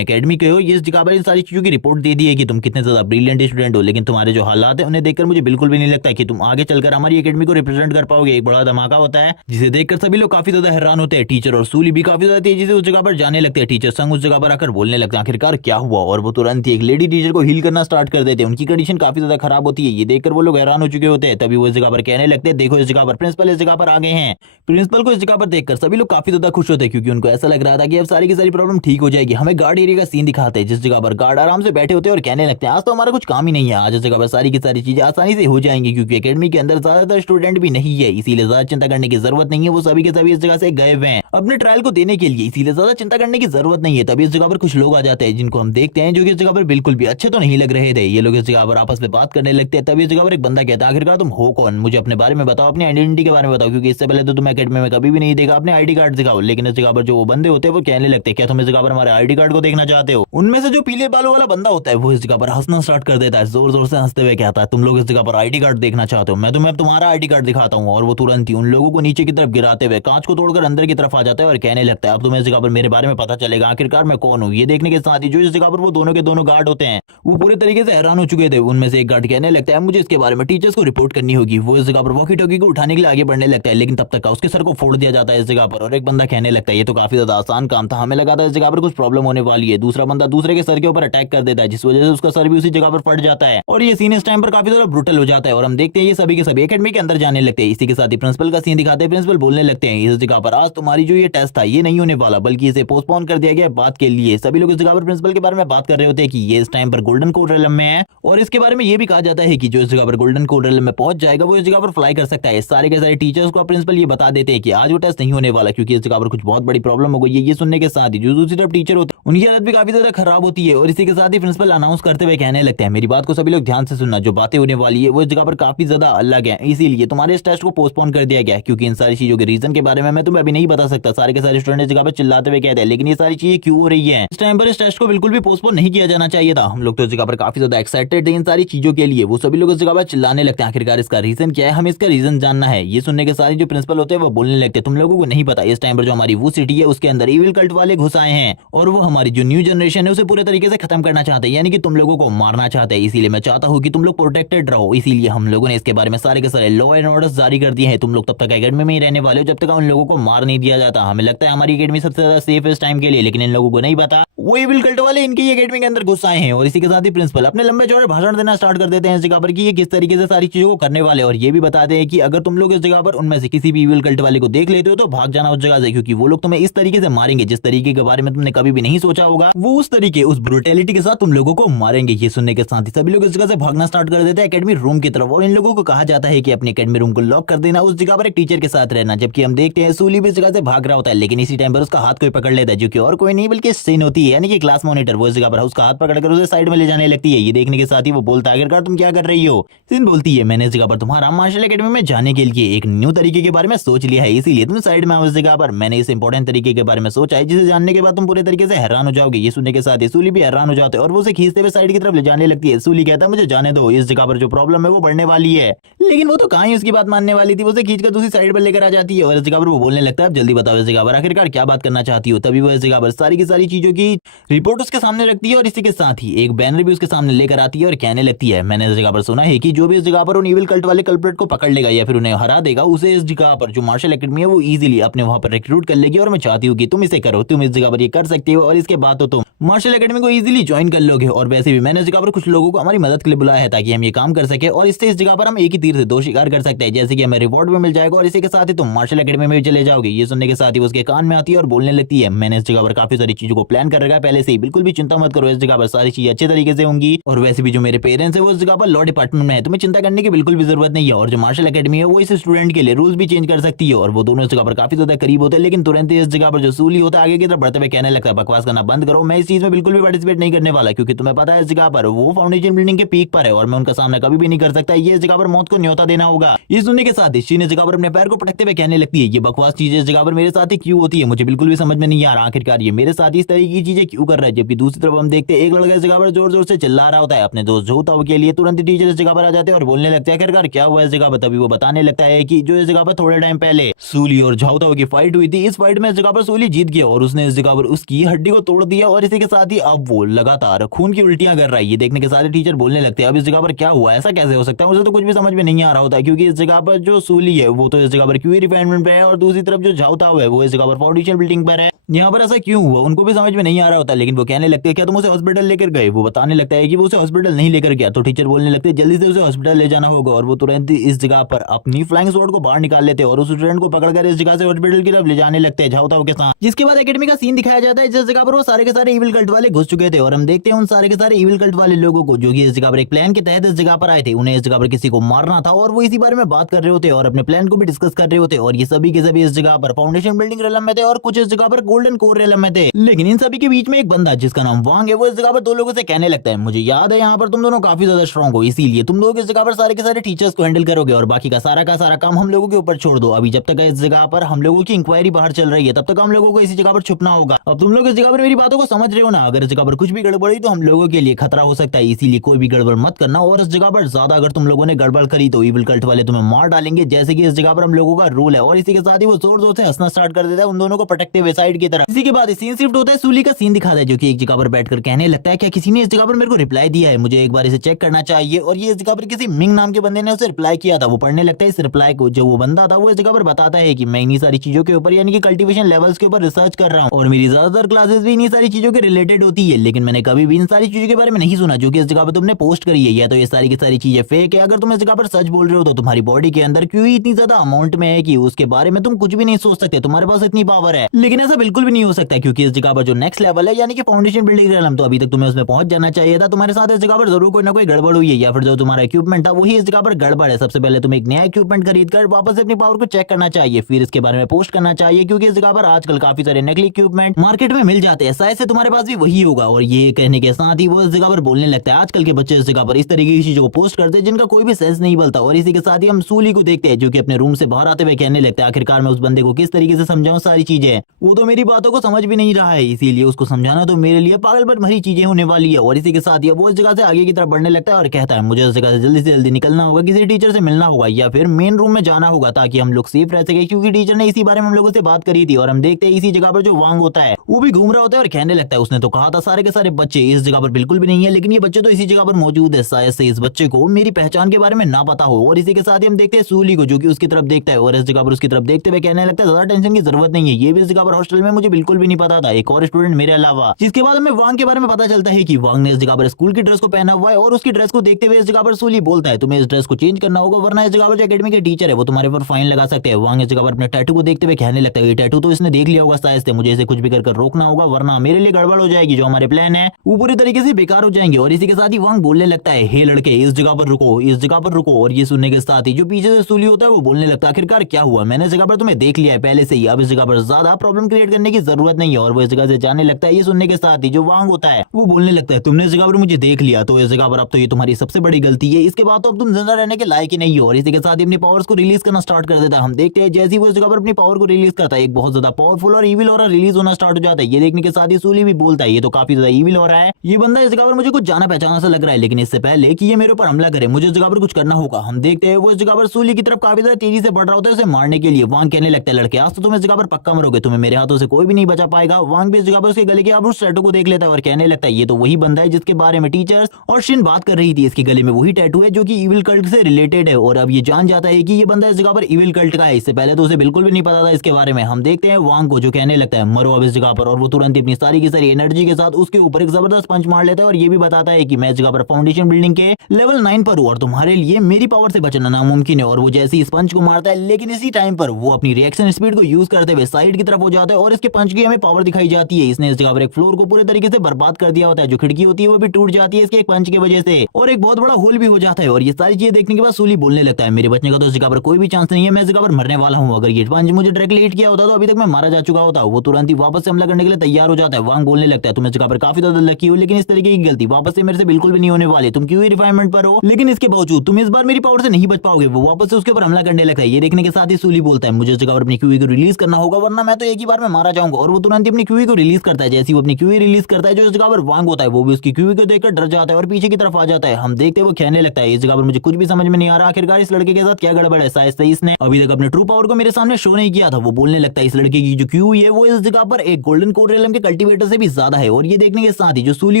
एकेडमी के हो ये इस जगह पर इन सारी चीजों की रिपोर्ट दे दी है कि तुम कितने ज्यादा ब्रिलियंट स्टूडेंट हो, लेकिन तुम्हारे जो हालात है उन्हें देखकर मुझे बिल्कुल भी नहीं लगता कि तुम आगे चलकर हमारी एकेडमी को रिप्रेजेंट कर पाओगे। एक बड़ा धमाका होता है जिसे देखकर सभी लोग काफी ज्यादा हैरान होते हैं। टीचर और सूली भी काफी ज्यादा तेजी से उस जगह पर जाने लगते हैं। टीचर संग उस जगह पर आकर बोलने लगते हैं आखिरकार क्या हुआ, और वो तुरंत ही एक लेडी टीचर को हील करना स्टार्ट कर देते हैं। उनकी कंडीशन काफी ज्यादा खराब होती है। ये देखकर वो लोग हैरान हो चुके होते हैं। तभी वो इस जगह पर कहने लगते हैं देखो इस जगह पर प्रिंसिपल इस जगह पर आ गए हैं। प्रिंसिपल को इस जगह पर देखकर सभी लोग काफी ज्यादा खुश होते हैं क्योंकि उनको ऐसा लग रहा था कि अब सारी की सारी प्रॉब्लम ठीक हो जाएगी। हमें गार्ड एरिया का सीन दिखाते हैं जिस जगह पर गार्ड आराम से बैठे होते हैं और कहने लगते हैं आज तो हमारा कुछ काम ही नहीं है, आज इस जगह पर सारी की सारी चीजें आसानी से हो जाएंगी क्योंकि एकेडमी के अंदर ज्यादातर स्टूडेंट भी नहीं है, इसीलिए ज्यादा चिंता करने की जरूरत नहीं है। वो सभी के सभी इस जगह से गए हुए हैं अपने ट्रायल को देने के लिए, इसीलिए ज्यादा चिंता करने की जरूरत नहीं है। तभी इस जगह पर कुछ लोग आ जाते हैं जिनको हम देखते हैं जो कि इस जगह पर बिल्कुल भी अच्छे तो नहीं लग रहे थे। ये लोग इस जगह पर आपस में बात करने लगते हैं। तभी इस जगह पर एक बंदा कहता है आखिरकार तुम हो कौन, मुझे अपने बारे में बताओ, अपनी आइडेंटिटी के बारे में बताओ क्योंकि इससे पहले तो तुम एकेडमी में कभी भी नहीं देखा, अपने आईडी कार्ड दिखाओ। लेकिन इस जगह पर जो वो बंदे होते हैं वो कहने लगते हैं क्या तुम इस जगह पर हमारे आईडी कार्ड को देखना चाहते हो। उनमें से जो पीले बालों वाला बंदा होता है वो इस जगह पर हंसना स्टार्ट कर देता है, जोर जोर से हंसते हुए कहता है तुम लोग इस जगह पर आईडी कार्ड देखना चाहते हो, मैं तुम्हें अब तुम्हारा आईडी कार्ड दिखाता हूँ। और वो तुरंत ही उन लोगों को नीचे की तरफ गिराते हुए कांच को तोड़कर अंदर की तरफ आ जाता है और कहने लगता है अब तुम्हें इस जगह पर मेरे बारे में पता चलेगा आखिरकार मैं कौन हूँ। ये देखने के साथ ही जो इस जगह पर वो दोनों के दोनों गार्ड होते हैं वो पूरे तरीके से हैरान हो चुके थे। उनमें से एक गार्ड कहने लगता है मुझे इसके बारे में टीचर्स को रिपोर्ट करनी होगी। वो इस जगह पर वॉकी टॉकी को उठाने के लिए आगे बढ़ने लगता है लेकिन तब तक उसके सर को फोड़ दिया जाता है इस जगह पर। और एक बंदा कहने लगता है ये तो काफी ज्यादा आसान काम था, हमें लगा था इस जगह पर कुछ प्रॉब्लम होने वाली है। दूसरा बंदा दूसरे के सर के ऊपर अटैक कर देता है जिस वजह से उसका सर भी उसी जगह पर फट जाता है और ये सीन इस टाइम पर काफी ज्यादा ब्रूटल हो जाता है। और हम देखते हैं ये सभी के सभी एकेडमी के अंदर जाने लगते हैं। इसी के साथ ही प्रिंसिपल का सीन दिखाते हैं। प्रिंसिपल बोलने लगते हैं इस जगह पर आज तुम्हारी जो ये टेस्ट था ये नहीं होने वाला बल्कि इसे पोस्टपोन कर दिया गया बात के लिए। सभी लोग इस जगह पर प्रिंसिपल के बारे में बात कर रहे होते हैं कि ये इस टाइम पर गोल्डन कोड रेलम में है और इसके बारे में ये भी कहा जाता है कि जो इस जगह पर गोल्डन कोड रेलम में पहुंच जाएगा वो इस जगह पर फ्लाई कर सकता है। सारे के सारे टीचर्स को प्रिंसिपल ये बता देते हैं कि आज वो टेस्ट नहीं होने वाला क्योंकि इस जगह पर कुछ बहुत बड़ी प्रॉब्लम हो गई है। ये सुनने के साथ ही जो दूसरी तरफ टीचर होते हैं उनकी हालत भी काफी ज्यादा खराब होती है। और इसी के साथ ही प्रिंसिपल अनाउंस करते हुए कहने लगते हैं मेरी बात को सभी लोग ध्यान से सुनना, जो बातें होने वाली है वो इस जगह पर काफी ज्यादा अलग है, इसीलिए तुम्हारे इस टेस्ट को पोस्टपोन कर दिया गया है क्योंकि इन सारी चीजों के रीजन के बारे में मैं तुम्हें अभी नहीं बता सकता। सारे के सारे स्टूडेंट इस जगह पर चिल्लाते हुए कहते हैं लेकिन ये सारी चीजें क्यों हो रही है, इस टाइम पर इस टेस्ट को बिल्कुल भी पोस्टपोन नहीं किया जाना चाहिए था। हम लोग तो इस जगह पर काफी ज्यादा एक्साइटेड थे इन सारी चीजों के लिए। वो सभी लोग इस जगह पर चिल्लाने लगते हैं आखिरकार इसका रीजन क्या है, हमें इसका रीजन जानना है। ये सुनने के साथ जो प्रिंसिपल होते हैं वो बोलने लगते हैं तुम लोगों को नहीं पता इस टाइम पर जो हमारी वो सिटी है उसके अंदर इविल कल्ट वाले घुस आए हैं और वो हमारी जो न्यू जनरेशन है उसे पूरे तरीके से खत्म करना चाहते हैं, यानी कि तुम लोगों को मारना चाहते हैं। इसीलिए मैं चाहता हूँ कि तुम लोग प्रोटेक्टेड रहो, इसीलिए हम लोगों ने इसके बारे में सारे के सारे लॉ एंड ऑर्डर्स जारी कर दिए हैं। तुम लोग तब तक एकेडमी में ही रहने वाले हो जब तक उन लोगों को मार नहीं दिया जाता। हमें लगता है हमारी एकेडमी सबसे ज्यादा सेफ है इस टाइम के लिए, लेकिन इन लोगों को नहीं पता वो इविल कल्ट वाले इनकी एकेडमी के अंदर घुस आए हैं। और इसी के साथ ही प्रिंसिपल अपने लंबे चौड़े भाषण देना स्टार्ट कर देते हैं इस जगह पर कि ये किस तरीके से सारी चीजों को करने वाले, और ये भी बताते हैं कि अगर तुम लोग इस जगह पर उनमें से किसी भी इविल कल्ट वाले को देख लेते हो तो भाग जाना उस जगह से क्योंकि वो लोग तुम्हें इस तरीके से मारेंगे जिस तरीके के बारे में तुमने कभी भी नहीं सोचा होगा, वो उस तरीके उस ब्रूटैलिटी के साथ तुम लोगों को मारेंगे। ये सुनने के साथ ही सभी लोग इस जगह से भागना स्टार्ट कर देते हैं एकेडमी रूम की तरफ और इन लोगों को कहा जाता है कि अपने एकेडमी रूम को लॉक कर देना, उस जगह पर एक टीचर के साथ रहना। जबकि हम देखते हैं सूली भी इस जगह से भाग रहा होता है लेकिन इसी टाइम पर उसका हाथ कोई पकड़ लेता है जो कि और कोई नहीं बल्कि सीन होती है, यानी कि क्लास मॉनिटर। वो इस जगह पर उसका हाथ पकड़कर उसे साइड में ले जाने लगती है। ये देखने के साथ ही वो बोलता है आखिरकार तुम क्या कर रही हो। सिन बोलती है मैंने इस जगह पर तुम्हारा मार्शल एकेडमी में जाने के लिए एक न्यू तरीके के बारे में सोच लिया है, इसीलिए तुम साइड में आओ। इस जगह पर मैंने इस इंपॉर्टेंट तरीके के बारे में सोचा है जिसे जानने के बाद तुम पूरे तरीके से हैरान हो जाओगे। ये सुनने के साथ ही सूली भी हैरान हो जाते हैं और वो उसे खींचते हुए साइड की तरफ ले जाने लगती है। सूली कहता है मुझे जाने दो, इस जगह पर जो प्रॉब्लम है वो बढ़ने वाली है, लेकिन वो तो कहां ही उसकी बात मानने वाली थी। वो उसे खींचकर दूसरी साइड पर लेकर आ जाती है और इस जगह पर वो बोलने लगता है अब जल्दी बताओ इस जगह पर आखिरकार क्या बात करना चाहती हो। तभी वो इस जगह पर सारी की सारी चीजों की रिपोर्ट उसके सामने रखती है और इसी के साथ ही एक बैनर भी उसके सामने लेकर आती है और कहने लगती है मैंने इस जगह पर सुना है कि जो भी इस जगह पर उन इविल कल्ट वाले कल्प्रेट को पकड़ लेगा या फिर उन्हें हरा देगा उसे इस जगह पर जो मार्शल एकेडमी है वो इजीली अपने वहां पर रिक्रूट कर लेगी और मैं चाहती हूँ कि तुम इसे करो, तुम इस जगह पर ये कर सकती हो और इसके बाद तो तुम मार्शल एकेडमी को इजीली ज्वाइन कर लोगे। और वैसे भी मैंने इस जगह पर कुछ लोगों को हमारी मदद के लिए बुलाया है ताकि हम ये काम कर सके और इससे इस जगह पर हम एक ही तीर से दो शिकार कर सकते हैं, जैसे कि हमें रिवॉर्ड भी मिल जाएगा और इसी के साथ ही तुम मार्शल एकेडमी में भी चले जाओगे। ये सुनने के साथ ही उसके कान में आती है और बोलने लगती है मैंने इस जगह पर काफी सारी चीजों को प्लान कर रखा है पहले से ही, बिल्कुल भी चिंता मत करो, इस जगह पर सारी चीजें अच्छे तरीके से होंगी। और वैसे भी जो मेरे पेरेंट्स है वो इस जगह पर लॉ डिपार्टमेंट में है, तुम्हें चिंता करने की बिल्कुल भी जरूरत नहीं है। और जो मार्शल एकेडमी है वो इस स्टूडेंट के लिए रूल्स भी चेंज कर सकती है और वो दोनों इस जगह पर काफी ज्यादा करीब होते हैं। लेकिन तुरंत ही इस जगह पर जो सूली होता है आगे की तरफ बढ़ते हुए कहने लगता है बकवास करना बंद करो, मैं इस चीज में बिल्कुल भी पार्टिसिपेट नहीं करने वाला क्योंकि तुम्हें पता है इस जगह पर वो फाउंडेशन बिल्डिंग के पीक पर है और मैं उनका सामना कभी भी नहीं कर सकता, ये इस जगह पर मौत को न्योता देना होगा। ये सुनने के साथ ही शीन इस जगह पर अपने पैर को पटकते हुए हुए कहने लगती है ये बकवास चीजें इस जगह पर मेरे साथ ही क्यों होती है, मुझे बिल्कुल भी समझ में नहीं आ रहा आखिरकार ये मेरे साथ इस तरीके की चीजें क्यों कर रहा है। जबकि दूसरी तरफ हम देखते हैं एक लड़का इस जगह पर जोर जोर से चिल्ला रहा होता है अपने दोस्त जोताओ के लिए। तुरंत टीचर इस जगह पर आ जाते हैं और बोलने लगते हैं आखिरकार क्या हुआ इस जगह पर। तभी वो बताने लगता है कि जो इस जगह पर थोड़े टाइम पहले सूली और झाओताओ की फाइट हुई थी, इस फाइट में इस जगह पर सूली जीत गया और उसने इस जगह पर उसकी हड्डी को तोड़ दिया और इसी के साथ ही अब वो लगातार खून की उल्टियां कर रहा है। ये देखने के साथ ही टीचर बोलने लगते हैं अब इस जगह पर क्या हुआ, ऐसा कैसे हो सकता है, मुझे तो कुछ भी समझ में नहीं आ रहा होता क्योंकि इस जगह पर जो सूली है वो तो इस जगह पर क्यूई रिफाइनमेंट पे है और दूसरी तरफ जो झाओताओ है वो इस जगह पर फाउंडेशन बिल्डिंग पर है। यहाँ पर ऐसा क्यों हुआ उनको भी समझ में नहीं आ रहा होता, लेकिन वो कहने लगते हैं क्या तुम उसे हॉस्पिटल लेकर गए। वो बताने लगता है कि वो उसे हॉस्पिटल नहीं लेकर गया। तो टीचर बोलने लगते हैं जल्दी से उसे हॉस्पिटल ले जाना होगा और वो तुरंत इस जगह पर अपनी फ्लाइंग स्वॉर्ड को बाहर निकाल लेते हैं और उस स्टूडेंट को पकड़कर इस जगह से हॉस्पिटल की तरफ ले जाने लगते हैं झाओताओ के साथ। जिसके बाद एकेडमी का सीन दिखाया जाता है जिस जगह पर वो सारे के सारे इविल कल्ट वाले घुस चुके थे और हम देखते हैं उन सारे के सारे इविल कल्ट वाले लोगों को जो कि इस जगह पर एक प्लान के तहत इस जगह पर आए थे। उन्हें इस जगह पर किसी को मारना था और वो इसी बारे में बात कर रहे होते और अपने प्लान को भी डिस्कस कर रहे होते और ये सभी के सभी इस जगह पर फाउंडेशन बिल्डिंग रेलम में थे और कुछ इस जगह पर गोल्डन कोर रेलम में थे। लेकिन इन सभी के बीच में एक बंदा जिसका नाम वांग है वो इस जगह पर दो लोगों से कहने लगता है मुझे याद है यहाँ पर तुम दोनों काफी ज्यादा स्ट्रांग हो, इसीलिए तुम लोग इस जगह पर सारे के सारे टीचर्स को हैंडल करोगे और बाकी का सारा काम हम लोगों के ऊपर छोड़ दो। अभी जब तक इस जगह पर हम लोगों की इंक्वायरी बाहर चल रही है तब तक हम लोगों को इसी जगह पर छुपना होगा। अब तुम लोग इस जगह पर मेरी बातों को समझ रहे हो ना, अगर इस जगह पर कुछ भी गड़बड़ी तो हम लोगों के लिए खतरा हो सकता है, इसीलिए कोई भी गड़बड़ मत करना और इस जगह पर ज्यादा अगर तुम लोगों ने गड़बड़ करी तो इविल कल्ट वाले तुम्हें मार डालेंगे जैसे कि इस जगह पर हम लोगों का रूल है। और इसी के साथ ही वो जोर जोर से हंसना स्टार्ट कर देता है उन दोनों को पटकते हुए साइड की तरफ। इसी के बाद सीन शिफ्ट होता है, सूली का सीन दिखाता है जो कि एक जगह पर बैठकर कहने लगता है क्या किसी ने इस जगह पर मेरे को रिप्लाई दिया है, मुझे एक बार इसे चेक करना चाहिए। और ये इस जगह पर किसी मिंग नाम के बंदे ने उसे रिप्लाई किया था। वो पढ़ने लगता है इस रिप्लाई को, जो वो बंदा था वो इस जगह पर बताता है कि मैं इन्हीं सारी चीजों के ऊपर यानी कि कल्टीवेशन लेवल्स के ऊपर रिसर्च कर रहा हूँ और मेरी ज्यादातर क्लासेस भी इन्हीं सारी चीजों के रिलेटेड होती है, लेकिन मैंने कभी भी इन सारी चीजों के बारे में नहीं सुना जो कि इस जगह पर तुमने पोस्ट करी है। या तो ये सारी की सारी चीजें फेक है, अगर तुम इस जगह पर सच बोल रहे हो तो तुम्हारी बॉडी के अंदर क्यों इतनी ज्यादा अमाउंट में है कि उसके बारे में तुम कुछ भी नहीं सोच सकते, तुम्हारे पास इतनी पावर है। लेकिन ऐसा बिल्कुल भी नहीं हो सकता क्योंकि इस जगह पर जो नेक्स्ट लेवल है यानी कि फाउंडेशन बिल्डिंग रेलम, तो अभी तक तुम्हें उसमें पहुंच जाना चाहिए था। तुम्हारे साथ इस जगह पर जरूर कोई ना कोई गड़बड़ हुई है या फिर जो तुम्हारा इक्विपमेंट था वही इस जगह पर गड़बड़ है। सबसे पहले तुम्हें एक नया इक्विपमेंट खरीद कर वापस अपनी पावर को चेक करना चाहिए, फिर इसके बारे में पोस्ट करना चाहिए क्योंकि इस जगह पर आजकल काफी सारे नकली इक्विपमेंट मार्केट में मिल जाते हैं, शायद से तुम्हारे पास भी वही होगा। और ये कहने के साथ ही वो इस जगह पर बोलने लगता है आजकल के बच्चे इस जगह पर इस तरीके की चीजों को पोस्ट करते हैं जिनका कोई भी सेंस नहीं बनता। और इसी के साथ ही हम सूली को देखते हैं जो कि अपने रूम से बाहर आते हुए कहने लगता है आखिरकार मैं उस बंदे को किस तरीके से समझाऊं सारी चीजें, वो तो मेरी बातों को समझ भी नहीं रहा है, इसीलिए उसको समझाना तो मेरे लिए पागल पर भरी चीजें होने वाली है। और इसी के साथ ही वो इस जगह से आगे की तरफ बढ़ने लगता है और कहता है मुझे इस जगह से जल्दी निकलना होगा, किसी टीचर से मिलना होगा या फिर मेन रूम में जाना होगा ताकि हम लोग सेफ रह सके, क्योंकि टीचर ने इसी बारे में हम लोगों से बात करी थी। और हम देखते हैं इसी जगह पर जो वांग होता है वो भी घूम रहा होता है और कहने लगता है उसने तो कहा था सारे के सारे बच्चे इस जगह पर बिल्कुल भी नहीं है, लेकिन ये बच्चे तो इसी जगह पर मौजूद है, शायद से इस बच्चे को मेरी पहचान के बारे में ना पता हो। और इसी के साथ ही हम देखते हैं सूली को जो कि उसकी तरफ देखता है और इस जगह पर उसकी तरफ देखते हुए कहने लगता है ज्यादा टेंशन की जरूरत नहीं है, ये भी इस जगह पर हॉस्टल में मुझे बिल्कुल भी नहीं पता था, एक और स्टूडेंट मेरे अलावा। जिसके बाद हमें वांग के बारे में पता चलता है कि वांग ने इस जगह पर स्कूल की ड्रेस को पहना हुआ है और उसकी ड्रेस को देखते हुए इस जगह पर सूली बोलता है तुम्हें इस ड्रेस को चेंज करना होगा वरना इस जगह पर जो एकेडमी के टीचर है वो तुम्हारे पर फाइन लगा सकते हैं। वांग इस जगह पर अपने टैटू को देखते हुए कहने लगता है ये टैटू तो इसने देख लिया होगा शायद से, मुझे इसे कुछ भी कर रोकना होगा वरना मेरे लिए गड़बड़ हो जाएगी, जो हमारे प्लान है वो पूरी तरीके से बेकार हो जाएंगे। और इसी के साथ ही वांग बोलने लगता है हे लड़के इस जगह पर रुको, इस जगह पर रुको। और ये सुनने के साथ ही जो पीछे से सूली होता है वो बोलने लगता है आखिरकार क्या हुआ, मैंने इस जगह पर तुम्हें देख लिया है पहले से ही, अब इस जगह पर ज्यादा प्रॉब्लम क्रिएट करने की जरूरत नहीं है। और वो इस जगह से जाने लगता है। ये सुनने के साथ ही जो वांग होता है वो बोलने लगता है तुमने इस जगह पर मुझे देख लिया तो इस जगह पर अब तो ये तुम्हारी सबसे बड़ी गलती है, इसके बाद तो अब तुम जिंदा रहने के लायक ही नहीं हो। और इसी के साथ ही अपनी पावर्स को रिलीज करना स्टार्ट कर देता है। हम देखते हैं जैसे ही वो इस जगह पर अपनी पावर को रिलीज करता है एक बहुत ज्यादा पावरफुल और इविल ऑरा रिलीज होना स्टार्ट हो जाता है। ये देखने के साथ ही सूली भी बोलता है ये तो काफी ज्यादा इविल हो रहा है, ये बंदा इस जगह पर मुझे कुछ जाना पहचाना सा लग रहा है, लेकिन इससे पहले कि ये मेरे ऊपर हमला करे मुझे इस जगह पर कुछ करना होगा। हम देखते हैं वो इस जगह पर सूली की तरफ काफी ज्यादा तेजी से बढ़ रहा होता है उसे मारने के लिए। वांग कहने लगता है लड़के आज तो तुम इस जगह पर पक्का मरोगे, तुम्हें मेरे हाथों से कोई भी नहीं बचा पाएगा। वांग भी इस जगह पर उसके गले के अब उस टैटू को देख लेता है और कहने लगता है ये तो वही बंदा है जिसके बारे में टीचर्स और शिन बात कर रही थी, इसके गले में वही टैटू है जो कि इविल कल्ट से रिलेटेड है। और अब ये जान जाता है कि ये बंदा इस जगह पर इविल कल्ट का है, इससे पहले तो उसे बिल्कुल भी नहीं पता था इसके बारे में। हम देखते हैं वांग को जो कहने लगता है मरो अब इस जगह पर, और वो तुरंत अपनी सारी की सारी एनर्जी के साथ उसके ऊपर एक जबरदस्त पंच मार लेता है और ये भी बताता है कि मैं इस जगह पर फाउंडेशन बिल्डिंग के लेवल 9 पर हूं और तुम्हारे लिए मेरी पावर से बचना नामुमकिन है। और वो जैसे ही इस पंच को मारता है लेकिन इसी टाइम पर वो अपनी रिएक्शन स्पीड को यूज करते हुए साइड की तरफ हो जाता है और इसके पंच की हमें पावर दिखाई जाती है। इसने इस जगह पर एक फ्लोर को पूरे तरीके से बर्बाद कर दिया होता है, जो खिड़की होती है वो भी टूट जाती है इसके एक पंच की वजह से और एक बहुत बड़ा होल भी हो जाता है। और ये सारी चीजें देखने के बाद सूली बोलने लगता है मेरे बचने का तो इस जगह पर कोई भी चांस नहीं है, मैं इस जगह पर मरने वाला हूं, अगर ये पंच मुझे डायरेक्टली हिट किया होता तो अभी तक मैं मारा जा चुका होता। वो तुरंत ही वापस से हमला करने के लिए तैयार हो जाता है। वांग बोलने लगता है तुम इस जगह पर काफी ज्यादा लकी हो, लेकिन इस तरीके की गलती वापस से मेरे से बिल्कुल भी नहीं होने वाली, तुम क्यों रिफाइनमेंट पर हो, लेकिन इसके बावजूद तुम इस बार मेरी पावर से नहीं बच पाओगे। वो वापस से उसके ऊपर हमला करने लगता है। ये देखने के साथ साथ ही सूली बोलता है मुझे इस जगह पर अपनी क्यूई को रिलीज करना होगा वरना मैं तो एक ही बार में मारा जाऊंगा। और वो तुरंत ही अपनी क्यूई को रिलीज करता है। जैसे ही वो अपनी क्यूई रिलीज करता है जो इस जगह पर वांग होता है वो भी उसकी क्यूई को देखकर डर जाता है और पीछे की तरफ आ जाता है। हम देखते हैं वो कहने लगता है इस जगह पर मुझे कुछ भी समझ में नहीं आ रहा, आखिरकार इस लड़के के साथ क्या गड़बड़ है, शायद से इसने अभी तक अपने ट्रू पावर को मेरे सामने शो नहीं किया था। वो बोलने लगता है इस लड़के की जो क्यूई है वो इस जगह पर एक गोल्डन कोर रेलम के कल्टीवेटर से भी ज्यादा है। और ये देखने के साथ ही जो सूली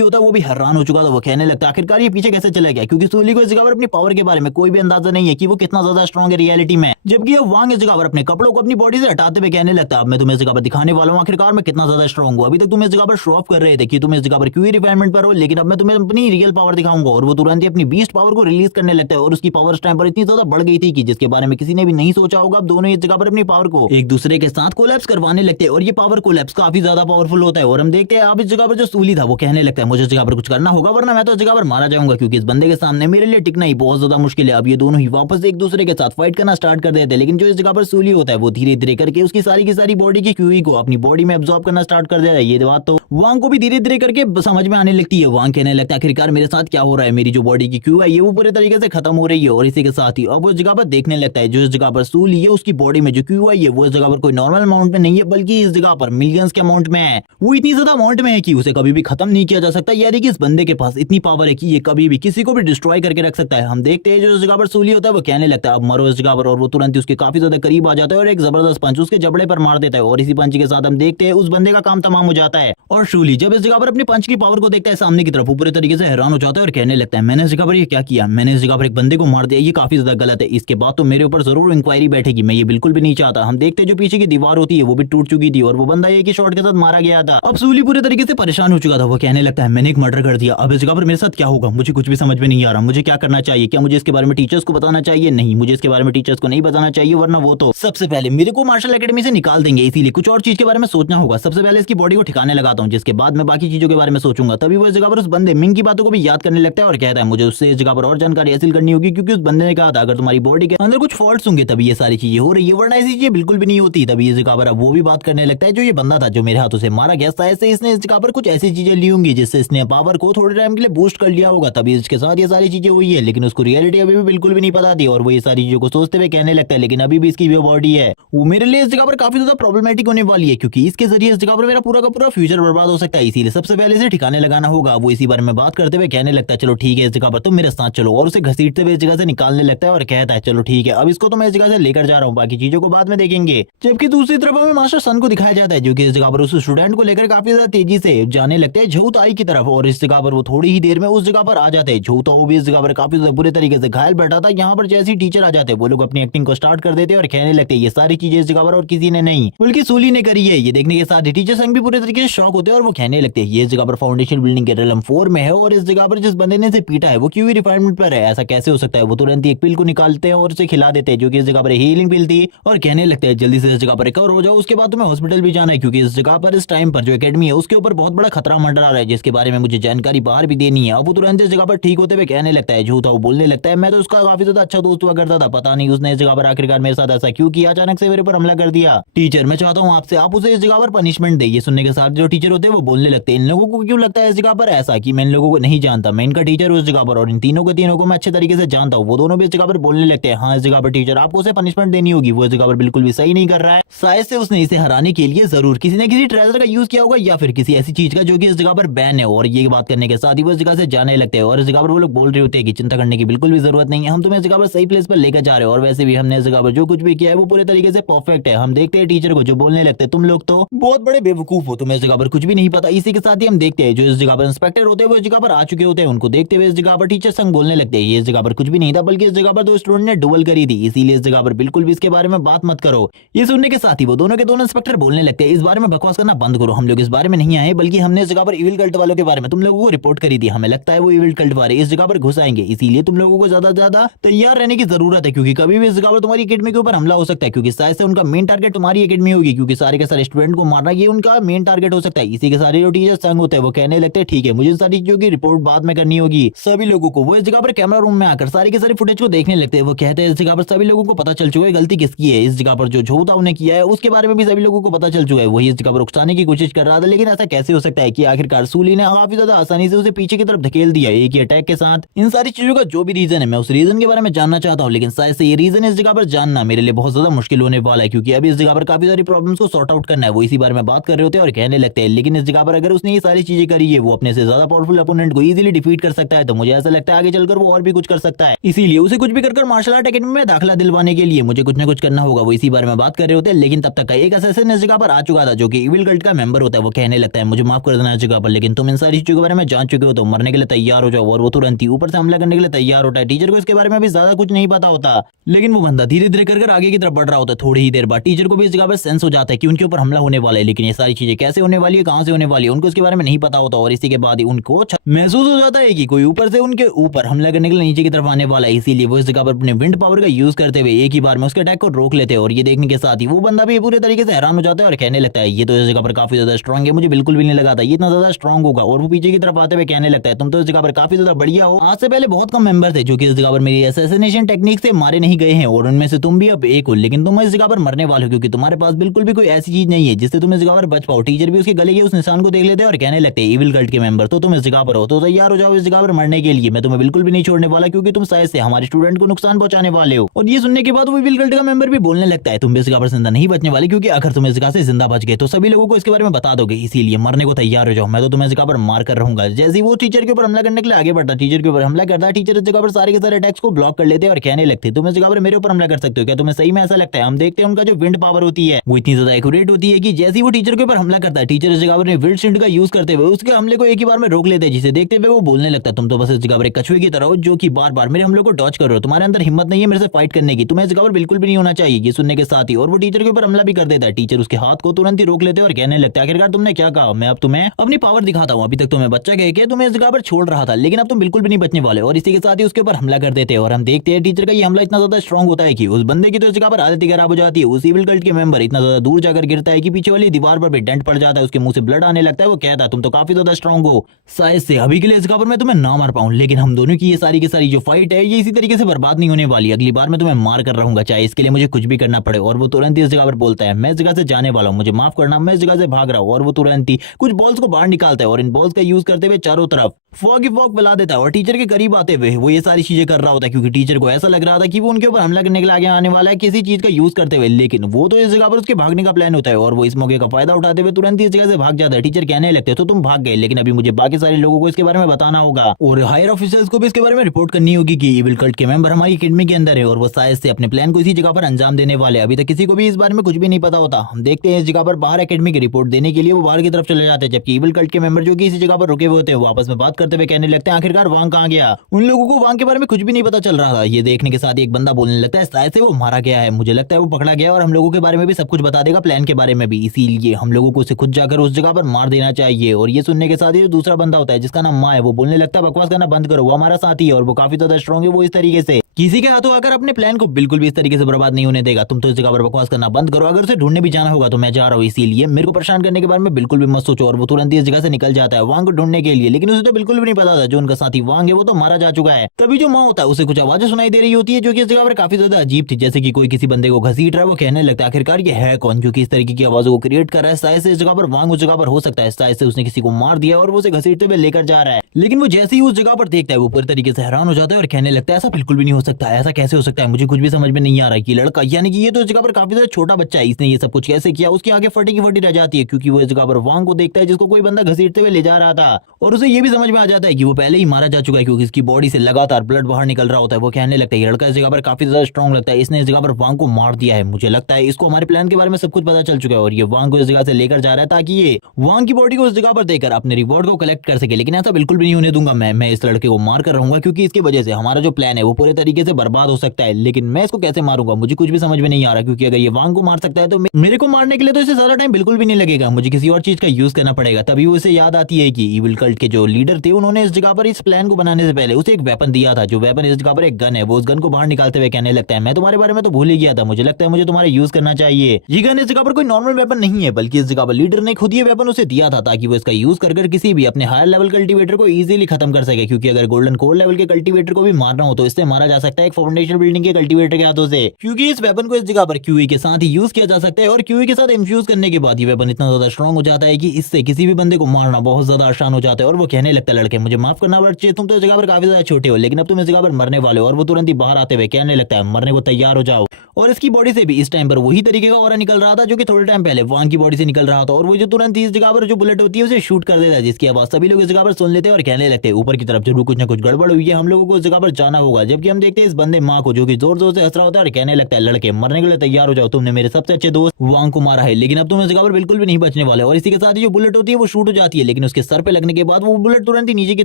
होता है वो भी हैरान हो चुका था। वो कहने लगता है आखिरकार ये पीछे कैसे चला गया, क्योंकि सूली को इस जगह पर अपनी पावर के बारे में कोई भी अंदाजा नहीं है कि वो कितना ज्यादा स्ट्रॉन्ग है रियलिटी में। जबकि अब वांग इस जगह पर अपने कपड़ों को अपनी बॉडी से हटाते हुए कहने लगता है अब मैं तुम्हें इस जगह पर दिखाने वाला हूं आखिरकार मैं कितना ज्यादा स्ट्रॉन्ग हूं। अभी तक तुम इस जगह पर शो ऑफ कर रहे थे कि तुम इस जगह पर क्यूई रिफाइनमेंट पर हो, लेकिन अब मैं तुम्हें अपनी रियल पावर दिखाऊंगा। और वो तुरंत ही अपनी बीस्ट पावर को रिलीज करने लगता है और उसकी पावर इस टाइम पर इतनी ज्यादा बढ़ गई थी कि जिसके बारे में किसी ने भी नहीं सोचा होगा। अब दोनों इस जगह पर अपनी पावर को एक दूसरे के साथ कोलैप्स करवाने लगते हैं और ये पावर कोलैप्स काफी ज्यादा पावरफुल होता है। और हम देखते हैं अब इस जगह पर जो सूली था वो कहने लगता है मुझे इस जगह पर कुछ करना होगा वरना मैं तो इस जगह पर मारा जाऊंगा, क्योंकि इस बंदे के सामने मेरे लिए टिकना ही बहुत ज्यादा मुश्किल है। अब ये दोनों ही वापस एक दूसरे के साथ फाइट करना स्टार्ट कर देते हैं, लेकिन जो इस जगह पर सूली होता है वो धीरे धीरे करके उसकी सारी की सारी बॉडी की क्यूई को अपनी बॉडी में एब्जॉर्ब करना स्टार्ट कर देता है। ये बात तो वांग को भी धीरे धीरे करके समझ में आने लगती है। वांग कहने लगता है आखिरकार मेरे साथ क्या हो रहा है, मेरी जो बॉडी की क्यू है ये वो पूरे तरीके से खत्म हो रही है। और इसी के साथ ही अब उस जगह पर देखने लगता है जो इस जगह पर सूली है उसकी बॉडी में जो क्यू है वो इस जगह पर कोई नॉर्मल अमाउंट में नहीं है बल्कि इस जगह पर मिलियंस के अमाउंट में है। वो इतनी ज्यादा अमाउंट में है कि उसे कभी भी खत्म नहीं किया जा सकता, यानी कि इस बंदे के पास इतनी पावर है कि ये कभी भी किसी को भी डिस्ट्रॉय करके रख सकता है। हम देखते हैं जो इस जगह पर सूली होता है वो कहने लगता है अब मरो इस जगह पर, और वो तुरंत ही उसके काफी ज्यादा करीब आ जाता है और एक जबरदस्त पंच उसके जबड़े पर मार देता है। और इसी पंच के साथ हम देखते हैं उस बंदे का काम तमाम हो जाता है। और सूली जब इस जगह पर अपनी पंच की पावर को देखता है सामने की तरफ वो पूरे तरीके से हैरान हो जाता है और कहने लगता है मैंने इस जगह पर ये क्या किया, मैंने इस जगह पर एक बंदे को मार दिया, ये काफी ज्यादा गलत है, इसके बाद तो मेरे ऊपर जरूर इंक्वायरी बैठेगी, मैं ये बिल्कुल भी नहीं चाहता। हम देखते हैं जो पीछे की दीवार होती है वो भी टूट चुकी थी और वो बंदा एक ही शॉट के साथ मारा गया था। अब सूली पूरे तरीके से परेशान हो चुका था। वो कहने लगता है मैंने एक मर्डर कर दिया, अब इस जगह पर मेरे साथ क्या होगा, मुझे कुछ भी समझ में नहीं आ रहा, मुझे क्या करना चाहिए, क्या मुझे इसके बारे में टीचर्स को बताना चाहिए, नहीं मुझे इसके बारे में टीचर्स को नहीं बताना चाहिए वरना वो तो सबसे पहले मेरे को मार्शल एकेडमी से निकाल देंगे, इसीलिए कुछ और चीज के बारे में सोचना होगा। सबसे पहले इसकी बॉडी को ठिकाने लगाता हूँ जिसके बाद मैं बाकी चीजों के बारे में सोचूंगा। तभी वो इस जगह पर उस बंदे मिंग की बातों को भी याद करने लगता है और कहता है मुझे उससे इस जगह पर और जानकारी हासिल करनी होगी, क्योंकि उस बंदे ने कहा था अगर तुम्हारी बॉडी के अंदर कुछ फॉल्ट्स होंगे तभी ये सारी चीजें हो रही है वरना ऐसी चीजें बिल्कुल भी नहीं होती। तभी इस जगह पर वो भी बात करने लगता है जो ये बंदा था जो मेरे हाथों से मारा गया, शायद से इसने इस जगह पर कुछ ऐसी चीजें ली होंगी जिससे इसने पावर को थोड़े टाइम के लिए बूस्ट कर लिया होगा, तभी इसके साथ ये सारी चीजें हुई है। लेकिन उसको रियलिटी अभी भी बिल्कुल भी नहीं पता थी और वो ये सारी चीजों को सोचते हुए कहने लगता है लेकिन अभी भी इसकी जो बॉडी है वो मेरे लिए इस जगह पर काफी ज्यादा प्रॉब्लमेटिक होने वाली है, क्योंकि इसके जरिए इस जगह पर मेरा पूरा का पूरा फ्यूचर बर्बाद हो सकता है, इसीलिए सबसे पहले इसे ठिकाने लगाना होगा। वो इसी बारे में बात करते हुए कहने लगता है चलो ठीक है इस जगह पर तुम मेरे साथ चलो, और उसे घसीटते हुए इस जगह से निकालने लगता है और कहता है चलो ठीक है अब इसको तो मैं इस जगह से लेकर जा रहा हूँ, बाकी चीजों को बाद में देखेंगे। जबकि दूसरी तरफ हमें मास्टर सन को दिखाया जाता है जो कि इस जगह पर उस स्टूडेंट को लेकर काफी ज्यादा तेजी से जाने लगते हैं झोताई की तरफ, और इस जगह पर वो थोड़ी ही देर में उस जगह पर आ जाते हैं। झोता वो भी इस जगह पर काफी ज्यादा बुरे तरीके से घायल बैठा था। यहाँ पर जैसे ही टीचर आ जाते हैं वो लोग अपनी एक्टिंग को स्टार्ट कर देते हैं और कहने लगते हैं ये सारी चीजें इस जगह पर और किसी ने नहीं बल्कि सूली ने करी है। ये देखने के साथ ही टीचर संग भी पूरे तरीके से शॉक होते हैं और वो कहने लगते हैं ये इस जगह पर फाउंडेशन बिल्डिंग के रेलम 4 में है और इस जगह पर जिस बंदे ने इसे पीटा है वो क्यूई रिफाइनमेंट पर है, ऐसा कैसे हो सकता है। वो तुरंत ही एक पिल को निकालते हैं और उसे खिला देते हैं जो कि इस जगह पर हीलिंग पिल थी और कहने लगते हैं जल्दी से इस जगह पर रिकवर हो जाओ, उसके बाद तुम्हें हॉस्पिटल भी जाना है क्योंकि इस जगह पर इस टाइम पर जो एकेडमी है उसके ऊपर बहुत बड़ा खतरा मंडरा रहा है जिसके बारे में मुझे जानकारी बाहर भी देनी है। अब वो तुरंत इस जगह पर ठीक होते हुए कहने लगता है झूठा, वो बोलने लगता है मैं तो उसका काफी ज्यादा अच्छा दोस्त हुआ करता था, पता नहीं उसने इस जगह पर आखिरकार मेरे साथ ऐसा क्यों किया, अचानक से मेरे पर हमला कर दिया। टीचर मैं चाहता हूँ आपसे आप उसे इस जगह पर पनिशमेंट दे। ये सुनने के साथ जो टीचर होते हैं वो बोलने लगते हैं इन लोगों को क्यों लगता है इस जगह पर ऐसा कि मैं इन लोगों को नहीं जानता, मैं इनका टीचर हूँ इस जगह पर और इन तीनों को मैं अच्छे तरीके से जानता हूँ। वो दोनों भी इस जगह पर बोलने लगते हैं हाँ इस जगह पर टीचर आपको उसे पनिशमेंट देनी होगी, वो इस जगह पर बिल्कुल भी सही नहीं कर रहा है, शायद से उसने इसे हराने के लिए जरूर किसी न किसी ट्रेजर का यूज किया होगा या फिर किसी ऐसी चीज का जो कि इस जगह पर बैन है। और ये बात करने के साथ ही वो इस जगह से जाने लगते हैं और इस जगह पर वो लोग बोल रहे होते हैं कि चिंता करने की बिल्कुल भी जरूरत नहीं है, हम तुम्हें इस जगह पर सही प्लेस पर लेकर जा रहे हैं और वैसे भी हमने इस जगह पर जो कुछ भी किया है वो पूरे तरीके से परफेक्ट है। हम देखते हैं टीचर को जो बोलने लगते हैं तुम लोग तो बहुत बड़े बेवकूफ हो, तुम्हें इस जगह पर कुछ भी नहीं पता। इसी के साथ ही हम देखते हैं जो इस जगह पर इंस्पेक्टर होते हैं वो इस जगह पर आ चुके होते हैं, उनको देखते हुए इस जगह पर टीचर संग बोलने लगते हैं ये इस जगह पर कुछ भी नहीं था बल्कि इस जगह पर दो स्टूडेंट ने डुएल करी थी, इसीलिए इस जगह पर बिल्कुल भी इसके बारे में बात मत करो। ये सुनने के साथ ही वो दोनों के दोनों इंस्पेक्टर बोलने लगते हैं इस बारे में बकवास करना बंद करो, हम लोग इस बारे में नहीं आए बल्कि हमने इस जगह पर इविल कल्ट वालों के बारे में तुम लोगों को रिपोर्ट करी थी, हमें लगता है वो इविल कल्ट वाले इस जगह पर घुस आएंगे, इसीलिए तुम लोगों को ज्यादा तैयार रहने की जरूरत है क्योंकि कभी भी इस जगह पर तुम्हारी एकेडमी के ऊपर हमला हो सकता है, क्योंकि शायद से उनका मेन टारगेट तुम्हारी एकेडमी होगी क्योंकि सारे के सारे स्टूडेंट को मारना ये उनका मेन टारगेट हो सकता है। इसी के सारे जो टीचर संग होते हैं वो कहने लगते हैं ठीक है मुझे सारी चीजों की रिपोर्ट बाद में करनी होगी सभी लोगों को। वो इस जगह पर कैमरा रूम में आकर सारी के सारी फुटेज को देखने लगते हैं। वो कहते हैं इस जगह पर सभी लोगों को पता चल चुका है गलती किसकी है, इस जगह पर जो झूठा उन्हें किया है उसके बारे में भी सभी लोगों को पता चल चुका है। वही इस जगह पर उकसाने की कोशिश कर रहा था लेकिन ऐसा कैसे हो सकता है कि आखिरकार सूली ने काफी ज्यादा आसानी से उसे पीछे की तरफ धकेल दिया एक ही अटैक के साथ। इन सारी चीजों का जो भी रीजन है मैं उस रीजन के बारे में जानना चाहता हूँ, लेकिन शायद से ये रीजन इस जगह पर जान बनना मेरे लिए बहुत ज्यादा मुश्किल होने वाला है, क्योंकि अभी इस जगह पर काफी सारी प्रॉब्लम्स को सॉर्ट आउट करना है। वो इसी बारे में बात कर रहे होते हैं और कहने लगते हैं, लेकिन इस जगह पर अगर उसने ये सारी चीजें करी है, वो अपने से ज्यादा पावरफुल अपोनेंट को इजीली डिफीट कर सकता है, तो मुझे ऐसा लगता है आगे चलकर वो और भी कुछ कर सकता है। इसीलिए उसे कुछ भी कर मार्शल आर्ट अकेडमी में दाखिला दिलवाने के लिए मुझे कुछ ना कुछ करना होगा। वो इसी बारे में बात कर रहे होते हैं, लेकिन तब तक एक असैसिन इस जगह पर आ चुका था जो कि इविल कल्ट का मेंबर होता है। वो कहने लगता है, मुझे माफ कर देना इस जगह पर, लेकिन तुम इन सारी चीजों के बारे में जान चुके हो, तो मरने के लिए तैयार हो जाओ। और वो तुरंत ही ऊपर से हमला करने के लिए तैयार होता है। टीचर को इसके बारे में भी ज्यादा कुछ नहीं पता होता, लेकिन वो बंदा धीरे धीरे कर आगे की तरफ बढ़ रहा होता है। थोड़ी ही देर बाद टीचर को भी इस जगह पर सेंस हो जाता है कि उनके ऊपर हमला होने वाला है, लेकिन ये सारी चीजें कैसे होने वाली है, कहां से होने वाली है, उनको इसके बारे में नहीं पता होता। और इसी के बाद ही उनको महसूस हो जाता है कि कोई ऊपर से उनके ऊपर हमला करने के लिए नीचे की तरफ आने वाला है। इसीलिए वो इस जगह पर अपने विंड पावर का यूज करते हुए एक ही बार में उसके अटैक को रोक लेते हैं। और ये देखने के साथ ही वो बंदा भी पूरे तरीके से हैरान हो जाता है और कहने लगता है, ये तो इस जगह पर काफी ज्यादा स्ट्रांग है, मुझे बिल्कुल भी नहीं लगा था ये इतना ज्यादा स्ट्रांग होगा। और वो पीछे की तरफ आते हुए कहने लगता है, तुम तो इस जगह पर काफी ज्यादा बढ़िया हो। आज से पहले बहुत कम मेंबर थे जो कि इस जगह पर मेरी असैसिनेशन टेक्निक से मारे नहीं गए हैं, और उनमें से तुम भी अब एक हो। लेकिन तुम इस जगह पर मरने वाले हो, क्योंकि तुम्हारे पास बिल्कुल भी कोई ऐसी चीज नहीं है जिससे तुम इस जगह पर बच पाओ। टीचर भी उसके गले के उस निशान को देख लेते हैं और कहने लगते हैं, इविल कल्ट के मेंबर तो तुम इस जगह पर हो, तो तैयार हो जाओ इस जगह पर मरने के लिए। मैं तुम्हें बिल्कुल भी नहीं छोड़ने वाला, क्योंकि तुम शायद से हमारे स्टूडेंट को नुकसान पहुंचाने वाले हो। और ये सुनने के बाद वो इविल कल्ट का मेंबर भी बोलने लगता है, तुम इस जगह पर जिंदा नहीं बचने वाले, क्योंकि अगर तुम इस जगह से जिंदा बच गए तो सभी लोगों को इसके बारे में बता दोगे, इसीलिए मरने को तैयार हो जाओ, मैं तो तुम्हें इस जगह पर मार कर रहूंगा। जैसे ही वो टीचर के ऊपर हमला करने के लिए आगे बढ़ता, टीचर के ऊपर हमला करता है, टीचर इस जगह पर सारे के सारे अटैक्स को ब्लॉक कर लेते हैं और कहने लगते हैं, तुम इस जगह पर मेरे ऊपर हमला कर सकते हो क्या, तुम्हें सही में ऐसा लगता है। हम देखते हैं उनका जो विंड पावर होती है वो इतनी ज्यादा एक्यूरेट होती है कि जैसे ही वो टीचर के ऊपर हमला करता है, टीचर इस जगह पर विंड शील्ड का यूज करते हुए उसके हमले को एक ही बार में रोक लेते हैं, जिसे देखते हुए वो बोलने लगता है, तुम तो बस इस जगह पर एक कछुए की तरह हो जो कि बार बार मेरे हमलों को डॉज कर रहे हो, तुम्हारे अंदर हिम्मत नहीं है मेरे से फाइट करने की, तुम्हें इस जगह पर बिल्कुल भी नहीं होना चाहिए। ये सुनने के साथ ही और वो टीचर के ऊपर हमला भी कर देता है। टीचर उसके हाथ को तुरंत ही रोक लेते हैं और कहने लगता है, आखिरकार तुमने क्या कहा, मैं अब तुम्हें अपनी पावर दिखाता हूँ। अभी तक तुम्हें बच्चा कह के तुम्हें इस जगह पर छोड़ रहा था, लेकिन अब तुम बिल्कुल भी नहीं बचने वाले। और इसी के साथ ही उसके ऊपर हमला कर देते हैं और हम देखते हैं टीचर का ये हमला इतना ज्यादा स्ट्रांग होता है कि उस बंदे की तो इस जगह पर हालत ही खराब हो जाती है। उस इविल कल्ट के मेंबर इतना ज्यादा दूर जाकर गिरता है कि पीछे वाली दीवार पर भी डेंट पड़ जाता है, उसके मुंह से ब्लड आने लगता है। वो कहता है, तुम तो काफी ज्यादा स्ट्रांग हो, शायद से अभी के लिए इस जगह पर मैं तुम्हें ना मार पाऊं, लेकिन हम दोनों की ये सारी की सारी जो फाइट है ये इसी तरीके से बर्बाद नहीं होने वाली, अगली बार मैं तुम्हें मार कर रहूंगा, चाहे इसके लिए मुझे कुछ भी करना पड़े। और वो तुरंत ही इस जगह पर बोलता है, मैं इस जगह से जाने वाला हूँ, मुझे माफ करना, मैं इस जगह से भाग रहा हूँ। और वो तुरंत ही कुछ बॉल्स को बाहर निकालता है और इन बॉल्स का यूज करते हुए चारों तरफ फॉग ही फॉग फैला देता है। और टीचर के करीब आते हुए वो ये सारी चीजें कर रहा होता है, क्योंकि टीचर को ऐसा लग रहा था कि वो उनके ऊपर हमला करने के लिए आगे आने वाला है किसी चीज का यूज करते हुए, लेकिन वो तो इस जगह पर उसके भागने का प्लान होता है। और वो इस मौके का फायदा उठाते हुए तुरंत ही इस जगह से भाग जाता है। टीचर कहने लगते हैं, तो तुम भाग गए, लेकिन अभी मुझे बाकी सारे लोगों को इसके बारे में बताना होगा और हायर ऑफिसर्स को भी इसके बारे में रिपोर्ट करनी होगी कि इविल कल्ट के मेंबर हमारी एकेडमी के अंदर है और वो शायद से अपने प्लान को इसी जगह पर अंजाम देने वाले। अभी तक किसी को भी इस बारे में कुछ भी नहीं पता होता। हम देखते हैं इस जगह पर बाहर एकेडमी की रिपोर्ट देने के लिए वो बाहर की तरफ चले जाते हैं, जबकि इविल कल्ट के मेंबर जो कि इसी जगह पर रुके हुए होते हैं वो आपस में बात करते हुए कहने लगते हैं, आखिरकार वांग कहां गया। उन लोगों को वांग के बारे में कुछ भी नहीं पता चल रहा था। ये देखने के साथ एक बंदा बोलने लगता है, शायद से वो मारा गया है, मुझे लगता है वो पकड़ा गया और हम लोगों के बारे में भी सब कुछ बता देगा, प्लान के बारे में भी, इसीलिए हम लोगों को उसे खुद जाकर उस जगह पर मार देना चाहिए। और ये सुनने के साथ ही दूसरा बंदा होता है जिसका नाम माँ है, वो बोलने लगता है, बकवास करना बंद करो, वो हमारा साथी है और वो काफी ज्यादा स्ट्रांग है, वो इस तरीके से किसी के हाथों आकर अपने प्लान को बिल्कुल भी इस तरीके से बर्बाद नहीं होने देगा। तुम तो इस जगह पर बकवास करना बंद करो, अगर उसे ढूंढने भी जाना होगा तो मैं जा रहा हूँ, इसीलिए मेरे को परेशान करने के बारे में बिल्कुल भी मत सोचो। और वो तुरंत ही इस जगह से निकल जाता है वांग को ढूंढने के लिए, लेकिन उसे तो बिल्कुल भी नहीं पता था जो उनका साथी वांग है वो तो मारा जा चुका है। तभी जो माँ होता है उसे कुछ आवाजें सुनाई दे रही होती है जो कि इस जगह पर काफी ज्यादा अजीब थी, जैसे कि कोई किसी बंदे को घसीट रहा है। वो कहने लगता है, आखिरकार ये है कौन जो कि इस तरीके की आवाजों को क्रिएट कर रहा है, शायद से इस जगह पर वांग उस जगह पर हो सकता है, शायद से उसने किसी को मार दिया और वो उसे घसीटते हुए लेकर जा रहा है। लेकिन वो जैसे ही उस जगह पर देखता है वो पूरी तरीके से हैरान हो जाता है और कहने लगता है, ऐसा बिल्कुल भी नहीं हो सकता, ऐसा कैसे हो सकता है, मुझे कुछ भी समझ में नहीं आ रहा कि लड़का यानी कि ये तो इस जगह पर काफी ज्यादा छोटा बच्चा है, इसने ये सब कुछ कैसे किया। उसकी आगे फटी की फटी रह जाती है क्योंकि वो इस जगह पर वांग को देखता है जिसको कोई बंदा घसीटते हुए ले जा रहा था और उसे ये भी समझ में आ जाता है कि वो पहले ही मारा जा चुका है क्योंकि इसकी बॉडी से लगातार ब्लड बाहर निकल रहा होता है। वो कहने लगता है, ये लड़का इस जगह पर काफी ज्यादा स्ट्रॉन्ग लगता है, इसने इस जगह पर वांग को मार दिया है, मुझे लगता है इसको हमारे प्लान के बारे में सब कुछ पता चल चुका है और ये वांग को इस जगह से लेकर जा रहा है ताकि ये वांग की बॉडी को उस जगह पर देकर अपने रिवॉर्ड को कलेक्ट कर सके। लेकिन ऐसा बिल्कुल भी नहीं होने दूंगा, मैं इस लड़के को मार कर रहूंगा क्योंकि इसकी वजह से हमारा जो प्लान है वो पूरे तरीके से बर्बाद हो सकता है। लेकिन मैं इसको कैसे मारूंगा मुझे कुछ भी समझ में नहीं आ रहा, क्योंकि अगर ये वांग को मार सकता है तो मेरे को मारने के लिए तो इसे ज्यादा टाइम बिल्कुल भी नहीं लगेगा, मुझे किसी और चीज का यूज करना पड़ेगा। तभी उसे याद आती है कि इविल कल्ट के जो लीडर थे उन्होंने इस जगह पर इस प्लान को बनाने से पहले उसे एक वेपन दिया था, जो वेपन इस जगह पर एक गन है। वो उस गन को बाहर निकालते हुए कहने लगता है, मैं तुम्हारे बारे में तो भूल ही गया था, मुझे लगता है मुझे तुम्हारा यूज करना चाहिए। ये गन इस जगह पर कोई नॉर्मल वेपन नहीं है, बल्कि इस जगह पर लीडर ने खुद ये वेपन उसे दिया था ताकि वो इसका यूज कर किसी भी अपने हायर लेवल कल्टीवेटर को इजीली खत्म कर सके, क्योंकि अगर गोल्डन कोर लेवल के कल्टीवेटर को भी मारना हो तो इससे मारा जा सकता है एक फाउंडेशन बिल्डिंग के कल्टीवेटर के हाथों से, क्योंकि इस वेपन को इस जगह पर क्यूई के साथ ही यूज किया जा सकता है और क्यूई के साथ इन्फ्यूज करने के बाद ये वेपन इतना ज्यादा स्ट्रॉन्ग हो जाता है कि इससे किसी भी बंदे को मारना बहुत ज्यादा आसान हो जाता है। और वो कहने लगता है, लड़के मुझे माफ करना बच्चे, तुम तो इस जगह पर काफी ज्यादा छोटे हो, लेकिन अब तुम इस जगह पर मरने वाले हो। और वो तुरंत ही बाहर आते हुए कहने लगता है, मरने को तैयार हो जाओ। और इसकी बॉडी से भी इस टाइम पर वही तरीके का ऑरा निकल रहा था जो कि थोड़े टाइम पहले वांग की बॉडी से निकल रहा था। और वो जो तुरंत इस जगह पर जो बुलेट होती है उसे शूट कर देता है, जिसकी आवाज सभी लोग इस जगह पर सुन लेते हैं और कहने लगते हैं ऊपर की तरफ जरूर कुछ ना कुछ गड़बड़ हुई है, हम लोगों को उस जगह पर जाना होगा। जबकि हम देखते हैं इस बंदे माँ को जो कि जोर जोर से हंस रहा होता है और कहने लगता है लड़के मरने के लिए तैयार हो जाओ, तुमने मेरे सबसे अच्छे दोस्त वांग को मारा है, लेकिन अब तुम इस जगह पर बिल्कुल भी नहीं बचने वाले। और इसी के साथ ही जो बुलेट होती है वो शूट हो जाती है, लेकिन उसके सर पे लगने के बाद वो बुलेट तुरंत ही नीचे की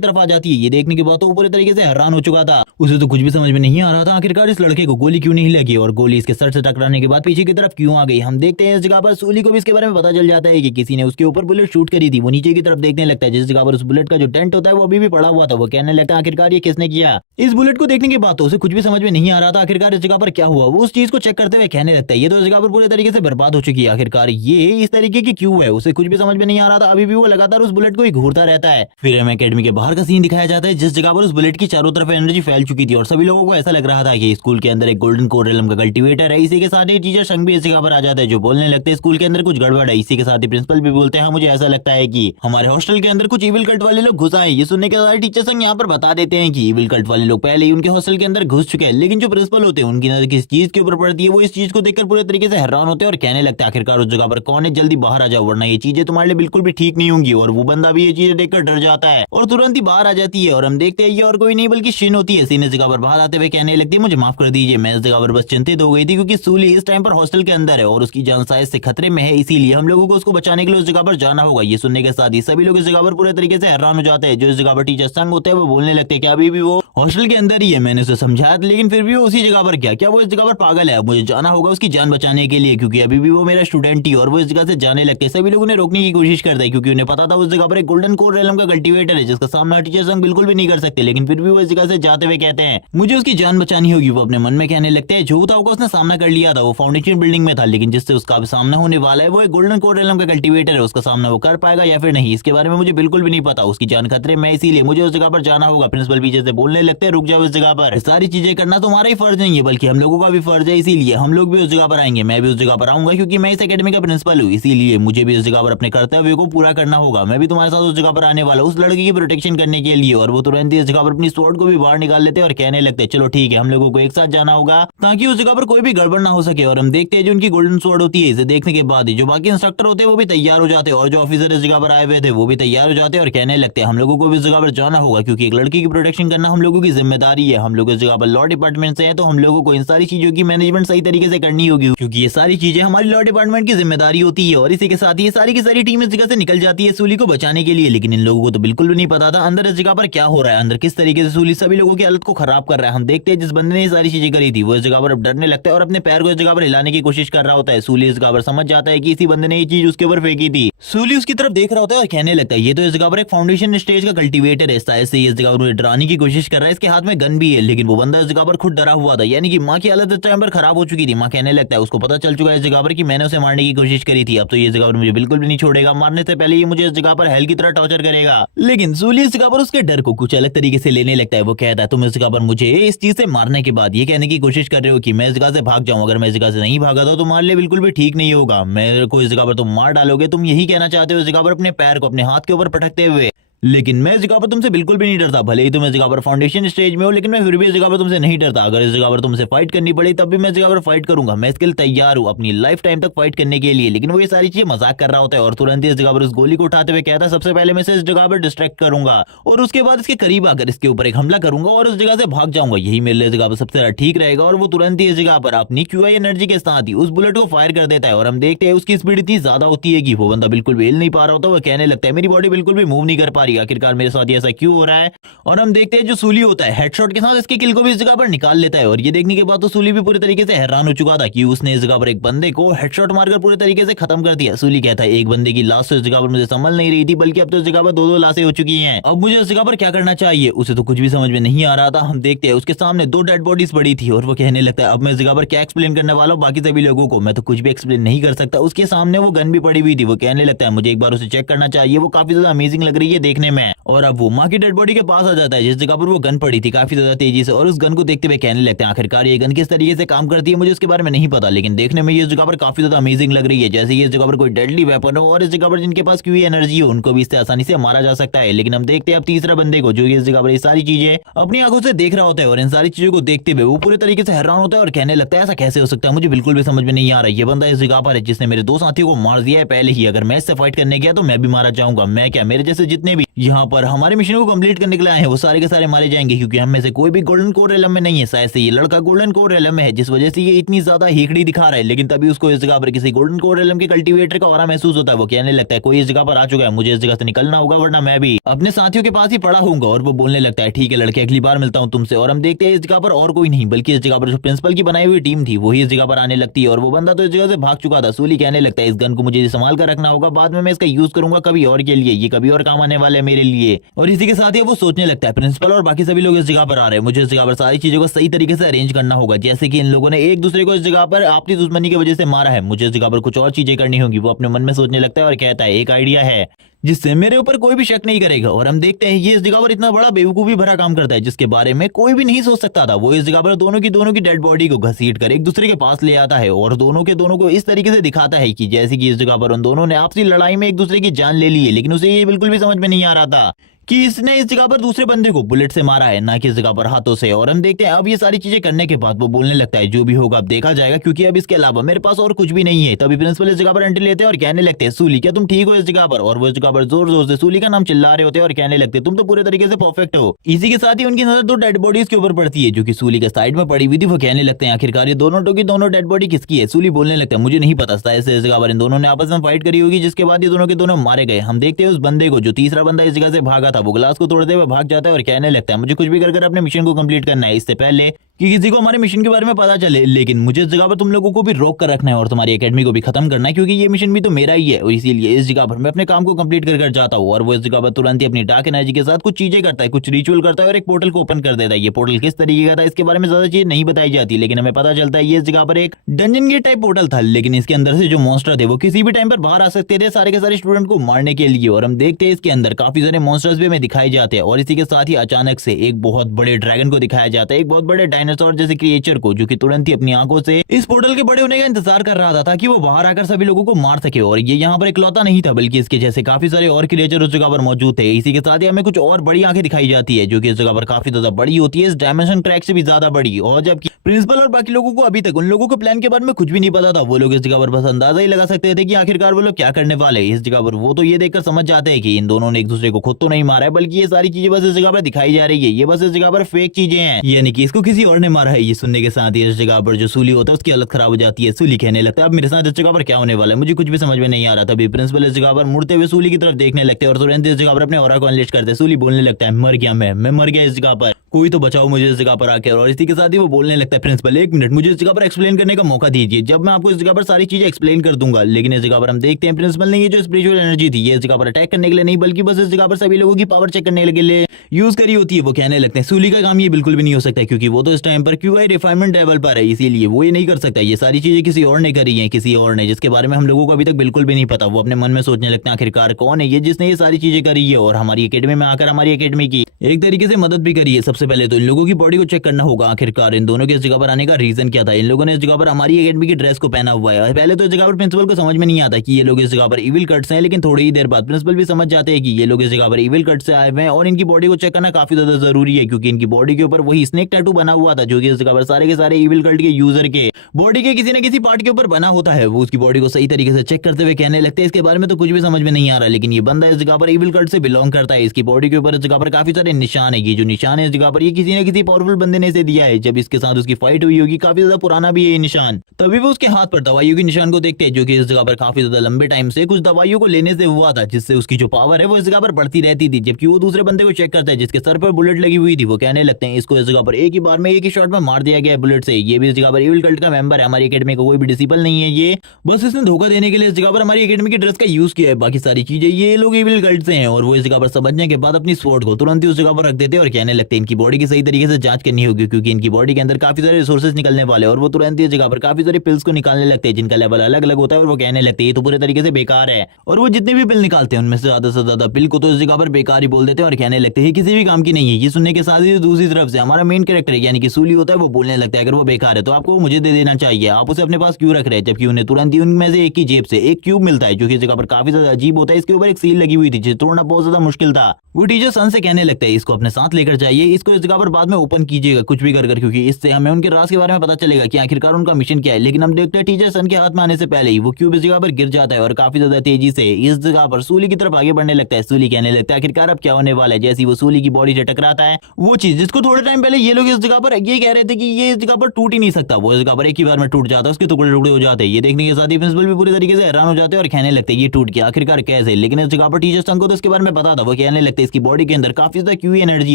तरफ आ जाती है। ये देखने के बाद तो वो पूरे तरीके से हैरान हो चुका था, उसे तो कुछ भी समझ में नहीं आ रहा था आखिरकार इस लड़के को गोली क्यों नहीं लगी और गोली इसके सर से टकराने के बाद पीछे की तरफ क्यों आ गई। हम देखते हैं इस जगह पर सूली को भी इसके बारे में पता चल जाता है कि किसी ने उसके ऊपर बुलेट शूट करी थी। वो नीचे की तरफ देखने लगता है, जिस जगह पर उस बुलेट का जो टेंट होता है वो अभी भी पड़ा हुआ था। वो कहने लगता है आखिरकार ये किसने किया। इस बुलेट को देखने के बाद तो उसे कुछ भी समझ में नहीं आ रहा था आखिरकार इस जगह पर क्या हुआ। वो उस चीज को चेक करते हुए कहने लगता है ये तो इस जगह पर पूरे तरीके से बर्बाद हो चुकी है, आखिरकार ये इस तरीके की क्यों है। उसे कुछ भी समझ में नहीं आ रहा था, अभी भी वो लगातार उस बुलेट को ही घूरता रहता है। फिर हमें एकेडमी के बाहर का सीन दिखाया जाता है, जिस जगह पर उस बुलेट की चारों तरफ एनर्जी फैल चुकी थी और सभी लोगों को ऐसा लग रहा था कि स्कूल के अंदर एक गोल्डन कोर रेलम का कल्टीवेटर है। इसी के साथ ही टीचर संग भी इस जगह पर आ जाता है, जो बोलने लगते हैं स्कूल के अंदर कुछ गड़बड़ है। इसी के साथ ही प्रिंसिपल भी बोलते हैं मुझे ऐसा लगता है कि हमारे हॉस्टल के अंदर कुछ इविल कल्ट वाले लोग घुस आए। ये सुनने के बाद टीचर संग यहाँ पर बता देते हैं कि इविल कल्ट वाले लोग पहले ही उनके हॉस्टल के अंदर घुस चुके हैं, लेकिन जो प्रिंसिपल होते हैं उनकी नजर किस चीज के ऊपर पड़ती है वो इस चीज को देखकर पूरे तरीके से हैरान होते हैं और कहने लगते हैं आखिरकार उस जगह पर कौन है, जल्दी बाहर आ जाओ वरना ये चीजें तुम्हारे लिए बिल्कुल भी ठीक नहीं होंगी। और वो बंदा भी ये चीजें देखकर डर जाता है और तुरंत ही बाहर आ जाती है। और हम देखते हैं ये और कोई नहीं बल्कि शिन होती है। शिन इस जगह पर बाहर आते हुए कहने लगती है मुझे माफ कर दीजिए, मैं इस जगह पर बस चिंतित हो गई थी क्योंकि सूली इस टाइम पर हॉस्टल के अंदर है और उसकी जान शायद से खतरे में है, इसीलिए हम लोगों को उसको बचाने के लिए उस जगह पर जाना होगा। ये सुनने के साथ ही सभी लोग इस जगह पर पूरे तरीके से हैरान हो जाते हैं। जो इस जगह पर टीचर संग होते हैं वो बोलने लगते हैं कि अभी भी वो हॉस्टल के अंदर ही है, मैंने उसे समझाया लेकिन फिर भी वो उसी जगह पर क्या वो इस जगह पर पागल है। मुझे जाना होगा उसकी जान बचाने के लिए क्योंकि अभी भी वो मेरा स्टूडेंट ही और वो इस जगह से जाने लगते हैं। सभी लोग उन्हें रोकने की कोशिश करते हैं क्योंकि उन्हें पता था उस जगह पर एक गोल्डन कोर रेलम का कल्टीवेटर है जिसका सामना टीचर संग बिल्कुल भी नहीं कर सकते, लेकिन फिर भी वो इस जगह से जाते हुए कहते हैं मुझे उसकी जान बचानी होगी। वो अपने मन में कहने लगते हैं जो था उसने सामना कर लिया था, वो फाउंडेशन बिल्डिंग में था, लेकिन जिससे उसका सामना होने वाला है वो एक गोल्डन कोर रेलम का कल्टीवेटर है। उसका सामना वो कर पाएगा या फिर नहीं इसके बारे में मुझे बिल्कुल भी नहीं पता, उसकी जान खतरे में, इसीलिए मुझे उस जगह पर जाना होगा। प्रिंसिपल पीछे से बोलने लगते हैं रुक जाओ, इस जगह पर सारी चीजें करना तुम्हारा ही फर्ज नहीं है बल्कि हम लोगों का भी फर्ज है, इसीलिए हम लोग भी उस जगह पर आएंगे। मैं भी उस जगह पर आऊंगा क्योंकि मैं इस एकेडमी का प्रिंसिपल हूँ, इसीलिए मुझे भी इस जगह पर अपने कर्तव्य को पूरा करना होगा। मैं भी तुम्हारे साथ उस जगह पर आने वाला उस लड़की की प्रोटेक्शन करने के लिए। और वो तुरंत इस जगह पर अपनी स्वॉर्ड को भी बाहर निकाल लेते और कहने लगते चलो ठीक है हम लोगों को एक साथ जाना होगा ताकि उस जगह पर कोई भी गड़बड़ ना हो सके। और हम देखते हैं जो उनकी गोल्डन स्वॉर्ड होती है इसे देखने के बाद जो बाकी इंस्ट्रक्टर होते हैं वो भी तैयार हो जाते हैं और जो ऑफिसर इस जगह पर आए हुए थे वो भी तैयार हो जाते हैं और कहने लगते हैं हम लोगों को भी इस जगह पर जाना होगा क्योंकि एक लड़की की प्रोटेक्शन करना हम लोगों की जिम्मेदारी है। हम लोग इस जगह पर लॉ डिपार्टमेंट से हैं तो हम लोगों को इन सारी चीजों की मैनेजमेंट सही तरीके से करनी होगी क्योंकि ये सारी चीजें हमारी लॉ डिपार्टमेंट की जिम्मेदारी होती है। और इसी के साथ ये सारी की सारी टीम इस जगह से निकल जाती है सूली को बचाने के लिए, लेकिन इन लोगों को तो बिल्कुल भी नहीं पता था अंदर इस जगह पर क्या हो रहा है, अंदर किस तरीके से सूली सभी लोगों की हालत को खराब कर रहा है। हम देखते हैं जिस बंदे ने ये सारी चीजें करी थी वो इस जगह पर अब डरने लगता है और अपने पैर को इस जगह पर हिलाने की कोशिश कर रहा होता है। सूली इस जगह पर समझ जाता है कि इसी बंदे ने ये चीज उसके ऊपर फेंकी थी। सूली उसकी तरफ देख रहा होता है और कहने लगता है ये तो इस जगह पर एक फाउंडेशन स्टेज का कल्टीवेटर है, शायद से इस जगह पर डराने की कोशिश कर रहा है, इसके हाथ में गन भी है। लेकिन वो बंदा इस जगह पर खुद डरा हुआ था, यानी कि माँ की हालत इस टाइम पर खराब हो चुकी थी। माँ कहने लगता है उसको पता चल चुका है इस जगह पर कि मैंने उसे मारने की कोशिश करी थी, अब तो ये जगह पर मुझे बिल्कुल भी नहीं छोड़ेगा, मारने से पहले ये मुझे इस जगह पर हेल की तरह टॉर्चर करेगा। लेकिन सूली इस जगह पर उसके डर को कुछ अलग तरीके से लेने लगता है। वो कहता है तुम इस जगह पर मुझे इस चीज से मारने के बाद ये कहने की कोशिश कर रहे हो कि मैं इस जगह से भाग जाऊं, अगर मैं इस जगह से नहीं भागा तो तुम्हारे लिए बिल्कुल भी ठीक नहीं होगा, मेरे को इस जगह पर तुम मार डालोगे, तुम यही कहना चाहते हो इस जगह पर अपने पैर को अपने हाथ के ऊपर पटकते हुए। लेकिन मैं इस जगह पर तुमसे बिल्कुल भी नहीं डरता, भले ही तुम इस जगह पर फाउंडेशन स्टेज में हो लेकिन मैं फिर भी इस जगह पर तुमसे नहीं डरता। अगर इस जगह पर तुमसे फाइट करनी पड़ी तब भी मैं इस जगह पर फाइट करूंगा, मैं इसके लिए तैयार हूँ अपनी लाइफ टाइम तक फाइट करने के लिए। लेकिन वो ये सारी चीजें मजाक कर रहा होता है और तुरंत इस जगह पर उस गोली को उठाते हुए कहता है सबसे पहले मैं इसे इस जगह पर डिस्ट्रैक्ट करूंगा और उसके बाद इसके करीब आकर इसके ऊपर एक हमला करूंगा और उस जगह से भाग जाऊंगा, यही मेरे लिए जगह पर सबसे ज्यादा ठीक रहेगा। और वो तुरंत ही इस जगह पर अपनी क्यूआई एनर्जी के साथ ही उस बुलेट को फायर कर देता है और हम देखते हैं उसकी स्पीड इतनी ज्यादा होती है कि वो बंदा बिल्कुल भी हिल नहीं पा रहा होता। वो कहने लगता है मेरी बॉडी बिल्कुल भी मूव नहीं कर पा रही, आखिरकार मेरे साथ ऐसा क्यों हो रहा है। और हम देखते हैं जो सूली होता है हेडशॉट के साथ इसके किल को भी इस जगह पर निकाल लेता है। और ये देखने के बाद तो सूली भी पूरे तरीके से हैरान हो चुका था कि उसने इस जगह पर एक बंदे को हेडशॉट मारकर पूरे तरीके से खत्म कर दिया। सूली कहता है एक बंदे की लाश तो इस जगह पर मुझे संभल नहीं रही थी, बल्कि अब तो इस जगह पर दो लाशें हो चुकी हैं, अब मुझे इस जगह पर क्या करना चाहिए उसे तो कुछ भी समझ में नहीं आ रहा था। हम देखते हैं उसके सामने 2 डेड बॉडीज पड़ी थी और वो कहने लगता है अब मैं इस जगह पर क्या एक्सप्लेन करने वाला हूँ बाकी सभी लोगों को, मैं तो कुछ भी एक्सप्लेन नहीं कर सकता। उसके सामने वो गन भी पड़ी हुई थी, वो कहने लगता है मुझे एक बार उसे चेक करना चाहिए, वो काफी ज्यादा अमेजिंग लग रही है देखने देखने में। और अब वो माँ की डेड बॉडी के पास आ जाता है जिस जगह पर वो गन पड़ी थी काफी ज्यादा तेजी से, और उस गन को देखते हुए कहने लगते हैं आखिरकार ये गन किस तरीके से काम करती है मुझे उसके बारे में नहीं पता, लेकिन देखने में ये इस जगह पर काफी ज्यादा अमेजिंग लग रही है, जैसे ये इस जगह पर कोई डेडली वेपन हो और इस जगह पर जिनके पास क्यूई एनर्जी हो उनको भी इससे आसानी से मारा जा सकता है। लेकिन हम देखते हैं अब तीसरा बंदे को जो इस जगह पर ये सारी चीजें अपनी आंखों से देख रहा होता है, और इन सारी चीजों को देखते हुए वो पूरे तरीके से हैरान होता है और कहने लगता है ऐसा कैसे हो सकता है, मुझे बिल्कुल भी समझ में नहीं आ रहा है। ये बंदा इस जगह पर है जिसने मेरे दो साथियों को मार दिया है पहले ही, अगर मैं इससे फाइट करने गया तो मैं भी मारा जाऊंगा। मैं क्या, मेरे जैसे जितने भी यहाँ पर हमारे मिशन को कंप्लीट करने के लिए आए हैं वो सारे के सारे मारे जाएंगे, क्योंकि हम में से कोई भी गोल्डन कोर एलम में नहीं है। शायद से ये लड़का गोल्डन कोर एलम में है जिस वजह से ये इतनी ज्यादा हेकड़ी दिखा रहा है, लेकिन तभी उसको इस जगह पर किसी गोल्डन कोर एलम के कल्टीवेटर का ऑरा महसूस होता है। वो कहने लगता है कोई इस जगह पर आ चुका है, मुझे इस जगह से निकलना होगा वरना मैं भी अपने साथियों के पास ही पड़ा हूँ। और वो बोलने लगता है ठीक है लड़के, अगली बार मिलता हूँ तुमसे। और हम देखते हैं इस जगह पर और कोई नहीं बल्कि इस जगह पर जो प्रिंसिपल की बनाई हुई टीम थी वही इस जगह पर आने लगती है, और वो बंदा तो इस जगह से भाग चुका था। सूली कहने लगता है इस गन को मुझे संभाल कर रखना होगा, बाद में मैं इसका यूज करूंगा कभी और के लिए, ये कभी और काम आने वाले है मेरे लिए। और इसी के साथ ही वो सोचने लगता है प्रिंसिपल और बाकी सभी लोग इस जगह पर आ रहे हैं, मुझे इस जगह पर सारी चीजों को सही तरीके से अरेंज करना होगा, जैसे कि इन लोगों ने एक दूसरे को इस जगह पर आपसी दुश्मनी की वजह से मारा है, मुझे इस जगह पर कुछ और चीजें करनी होगी। वो अपने मन में सोचने लगता है और कहता है एक आइडिया है जिससे मेरे ऊपर कोई भी शक नहीं करेगा। और हम देखते हैं ये इस जगह पर इतना बड़ा बेवकूफी भरा काम करता है जिसके बारे में कोई भी नहीं सोच सकता था। वो इस जगह पर दोनों की डेड बॉडी को घसीट कर एक दूसरे के पास ले आता है और दोनों को इस तरीके से दिखाता है कि जैसे कि इस जगह पर उन दोनों ने आपसी लड़ाई में एक दूसरे की जान ले ली है, लेकिन उसे ये बिल्कुल भी समझ में नहीं आ रहा था कि इसने इस जगह पर दूसरे बंदे को बुलेट से मारा है, ना कि इस जगह पर हाथों से। और हम देखते हैं अब ये सारी चीजें करने के बाद वो बोलने लगता है जो भी होगा अब देखा जाएगा, क्योंकि अब इसके अलावा मेरे पास और कुछ भी नहीं है। तभी प्रिंसिपल इस जगह पर एंट्री लेते हैं और कहने लगते हैं सूली क्या तुम ठीक हो इस जगह पर? और वो इस जगह पर जोर जोर से सूली का नाम चिल्ला रहे होते हैं और कहने लगते तुम तो पूरे तरीके से परफेक्ट हो। इसी के साथ ही उनकी नजर दो डेड बॉडीज के ऊपर पड़ती है जो कि सूली के साइड में पड़ी हुई थी। वो कहने लगते हैं आखिरकार ये दोनों डेड बॉडी किसकी है? सूली बोलने लगता है मुझे नहीं पता, शायद इस जगह पर इन दोनों ने आपस में फाइट करी होगी जिसके बाद ये दोनों के दोनों मारे गए। हम देखते हैं उस बंदे को जो तीसरा बंदा इस जगह से भागा था वो ग्लास को तोड़ते हुए भाग जाता है और कहने लगता है मुझे कुछ भी कर अपने मिशन को कंप्लीट करना है इससे पहले कि किसी को हमारे मिशन के बारे में पता चले, लेकिन मुझे इस जगह पर तुम लोगों को भी रोक कर रखना है और तुम्हारी एकेडमी को भी खत्म करना है, क्योंकि ये मिशन भी तो मेरा ही है। और इसीलिए इस जगह पर मैं अपने काम को कंप्लीट कर जाता हूँ। और वो इस जगह पर तुरंत ही अपनी डार्क एनर्जी के साथ कुछ चीजें करता है, कुछ रिचुअल करता है और एक पोर्टल को ओपन कर देता है। ये पोर्टल किस तरीके का था इसके बारे में ज्यादा चीज नहीं बताई जाती, लेकिन हमें पता चलता है ये इस जगह पर एक डंजन गेट टाइप पोर्टल था, लेकिन इसके अंदर से जो मॉन्स्टर थे वो किसी भी टाइम पर बाहर आ सकते थे सारे के सारे स्टूडेंट को मारने के लिए। और हम देखते हैं इसके अंदर काफी सारे मॉन्स्टर्स भी हमें दिखाई जाते हैं। और इसी के साथ ही अचानक से एक बहुत बड़े ड्रैगन को दिखाया जाता है, एक बहुत बड़े डायनासोर जैसे क्रिएचर को, जो कि तुरंत ही अपनी आंखों से इस पोर्टल के बड़े होने का इंतजार कर रहा था ताकि वो बाहर आकर सभी लोगों को मार सके। और ये यहाँ पर इकलौता नहीं था बल्कि इसके जैसे काफी सारे और क्रिएचर उस जगह पर मौजूद थे। इसी के साथ ही हमें कुछ और बड़ी आंखें दिखाई जाती है जो कि इस जगह पर काफी ज्यादा बड़ी होती है, इस डायमेंशन ट्रैक से भी ज्यादा बड़ी। और जबकि प्रिंसिपल और बाकी लोगों को अभी तक उन लोगों के प्लान के बारे में कुछ भी नहीं पता था, वो लोग इस जगह पर बस अंदाजा ही लगा सकते थे कि आखिरकार वो लोग क्या करने वाले इस जगह पर। वो तो ये देखकर समझ जाते हैं कि इन दोनों ने एक दूसरे को खुद तो नहीं मारा है, बल्कि ये सारी चीजें बस इस जगह पर दिखाई जा रही है, ये बस इस जगह पर फेक चीजें हैं, यानी कि इसको किसी और ने मारा है। ये सुनने के साथ ही इस जगह पर जो सूली होता है उसकी हालत खराब हो जाती है। सूली कहने लगता है अब मेरे साथ इस जगह पर क्या होने वाला है, मुझे कुछ भी समझ में नहीं आ रहा। तभी प्रिंसिपल इस जगह पर मुड़ते हुए सूली की तरफ देखने लगते हैं और तुरंत इस जगह पर अपने ऑरा को अनलीश करते हैं। सूली बोलने लगता है मर गया मैं मर गया इस जगह पर, कोई तो बचाओ मुझे इस जगह पर आकर। और इसी के साथ ही वो बोलने लगता है प्रिंसिपल एक मिनट मुझे इस जगह पर एक्सप्लेन करने का मौका दीजिए, जब मैं आपको इस जगह पर सारी चीजें एक्सप्लेन कर दूंगा। लेकिन इस जगह पर हम देखते हैं प्रिंसिपल ने ये जो स्पिरिचुअल एनर्जी थी ये इस जगह पर अटैक करने के लिए नहीं बल्कि बस इस जगह पर सभी लोगों की पावर चेक करने के लिए यूज करी होती है। वो कहने लगते हैं सूली का काम ये बिल्कुल भी नहीं हो सकता क्योंकि वो तो इस टाइम पर क्यूआई रिफाइनमेंट लेवल पर है, इसीलिए वो ये नहीं कर सकता। ये सारी चीजें किसी और ने करी है, किसी और ने, जिसके बारे में हम लोगों को अभी तक बिल्कुल भी नहीं पता। वो अपने मन में सोचने लगते हैं आखिरकार कौन है ये जिसने ये सारी चीजें करी है और हमारी एकेडमी में आकर हमारी एकेडमी की एक तरीके से मदद भी करी है। सबसे पहले तो इन लोगों की बॉडी को चेक करना होगा आखिरकार इन दोनों के इस जगह पर आने का रीजन क्या था। इन लोगों ने इस जगह पर हमारी एकेडमी की ड्रेस को पहना हुआ है। पहले तो इस जगह पर प्रिंसिपल को समझ में नहीं आता कि ये लोग इस जगह पर इविल कट्स हैं, लेकिन थोड़ी ही देर बाद प्रिंसिपल भी समझ जाते हैं कि ये लोग इस जगह पर इविल कट से आए हुए हैं और इनकी बॉडी को चेक करना काफी ज्यादा जरूरी है क्योंकि इनकी बॉडी के ऊपर वही स्नेक टैटू बना हुआ था जो कि इस जगह पर सारे के सारे इविल कल्ट के यूजर के बॉडी के किसी न किसी पार्ट के ऊपर बना होता है। वो उसकी बॉडी को सही तरीके से चेक करते हुए कहने लगते हैं इसके बारे में तो कुछ भी समझ में नहीं आ रहा, लेकिन ये बंदा इस जगह पर इविल कल्ट से बिलोंग करता है। इसकी बॉडी के ऊपर इस जगह पर काफी सारे निशान है। ये जो निशान है इस जगह पर ये किसी न किसी पावरफुल बंदे ने इसे दिया है। जब इसके साथ उसकी फाइट हुई होगी काफी ज्यादा पुराना भी है ये निशान, तभी वो उसके हाथ पर दवाइयों के निशान को देखते हैं जो कि इस जगह पर काफी ज्यादा लंबे टाइम से कुछ दवाइयों को लेने से हुआ था जिससे उसकी जो पावर है वो इस जगह पर बढ़ती रहती थी। जबकि वो दूसरे बंदे को चेक करता है जिसके सर पर बुलेट लगी हुई थी। वो कहने लगते हैं इसको इस जगह पर एक ही बार में एक ही शॉट में मार दिया गया है बुलेट से। ये भी इस जगह पर इविल कल्ट का मेंबर है, हमारी एकेडमी का कोई भी डिसिपल नहीं है, ये बस इसने धोखा देने के लिए इस जगह पर हमारी एकेडमी की ड्रेस का यूज किया है। बाकी सारी चीजें ये लोग इविल कल्ट से हैं। और वो इस जगह पर समझने के बाद अपनी स्वॉर्ड को तुरंत ही उस जगह पर रख देते हैं और कहने लगते हैं इनकी बॉडी की सही तरीके से जांच करनी होगी, क्योंकि इनकी बॉडी के अंदर काफी सारे रिसोर्सेज निकलने वाले हैं और वो तुरंत इस जगह पर काफी सारे पिल्स को निकालने लगते हैं जिनका लेवल अलग अलग होता है और वो कहने लगते हैं ये तो पूरे तरीके से बेकार है। और वो जितने भी पिल निकालते हैं उनमें से ज्यादा पिल को तो इस जगह पर बेकार ही बोल देते हैं और कहने लगते हैं किसी भी काम की नहीं है। ये सुनने के साथ ही दूसरी तरफ से हमारा मेन कैरेक्टर यानी कि सूली होता है वो बोलने लगता है अगर वो बेकार है तो आपको मुझे दे देना चाहिए, आप उसे अपने पास क्यों रख रहे हैं। जबकि उन्हें तुरंत ही उनमें से एक की जेब से एक क्यूब मिलता है जो कि इस जगह पर काफी ज्यादा अजीब होता है। इसके ऊपर एक सील लगी हुई थी जिसे तोड़ना बहुत ज्यादा मुश्किल था। वो टीचर सन से कहने लगता है इसको अपने साथ लेकर जाइए, इसको इस जगह पर बाद में ओपन कीजिएगा कुछ भी कर क्योंकि इससे हमें उनके राज के बारे में पता चलेगा कि आखिरकार उनका मिशन क्या है। लेकिन हम देखते हैं टीचर सन के हाथ में आने से पहले ही वो क्यूब इस जगह पर गिर जाता है और काफी ज्यादा तेजी से इस जगह पर सूली की तरफ आगे बढ़ने लगता है। सूली कहने लगता है आखिरकार अब क्या होने वाला है। जैसे वो सूली की बॉडी से टकराता है वो चीज जिसको थोड़े टाइम पहले ये लोग इस जगह पर ये कह रहे थे कि ये इस जगह पर टूट ही नहीं सकता, वो इस जगह पर एक ही बार में टूट जाता है, उसके टुकड़े टुकड़े हो जाते हैं। ये देखने के साथ ही प्रिंसिपल भी पूरी तरीके से हैरान हो जाते हैं और कहने लगते हैं ये टूट गया आखिरकार कैसे। लेकिन इस जगह पर टीचर सन को तो इसके बारे में पता था, वो कहने लगते हैं इसकी बॉडी के अंदर काफी ज्यादा क्यू एनर्जी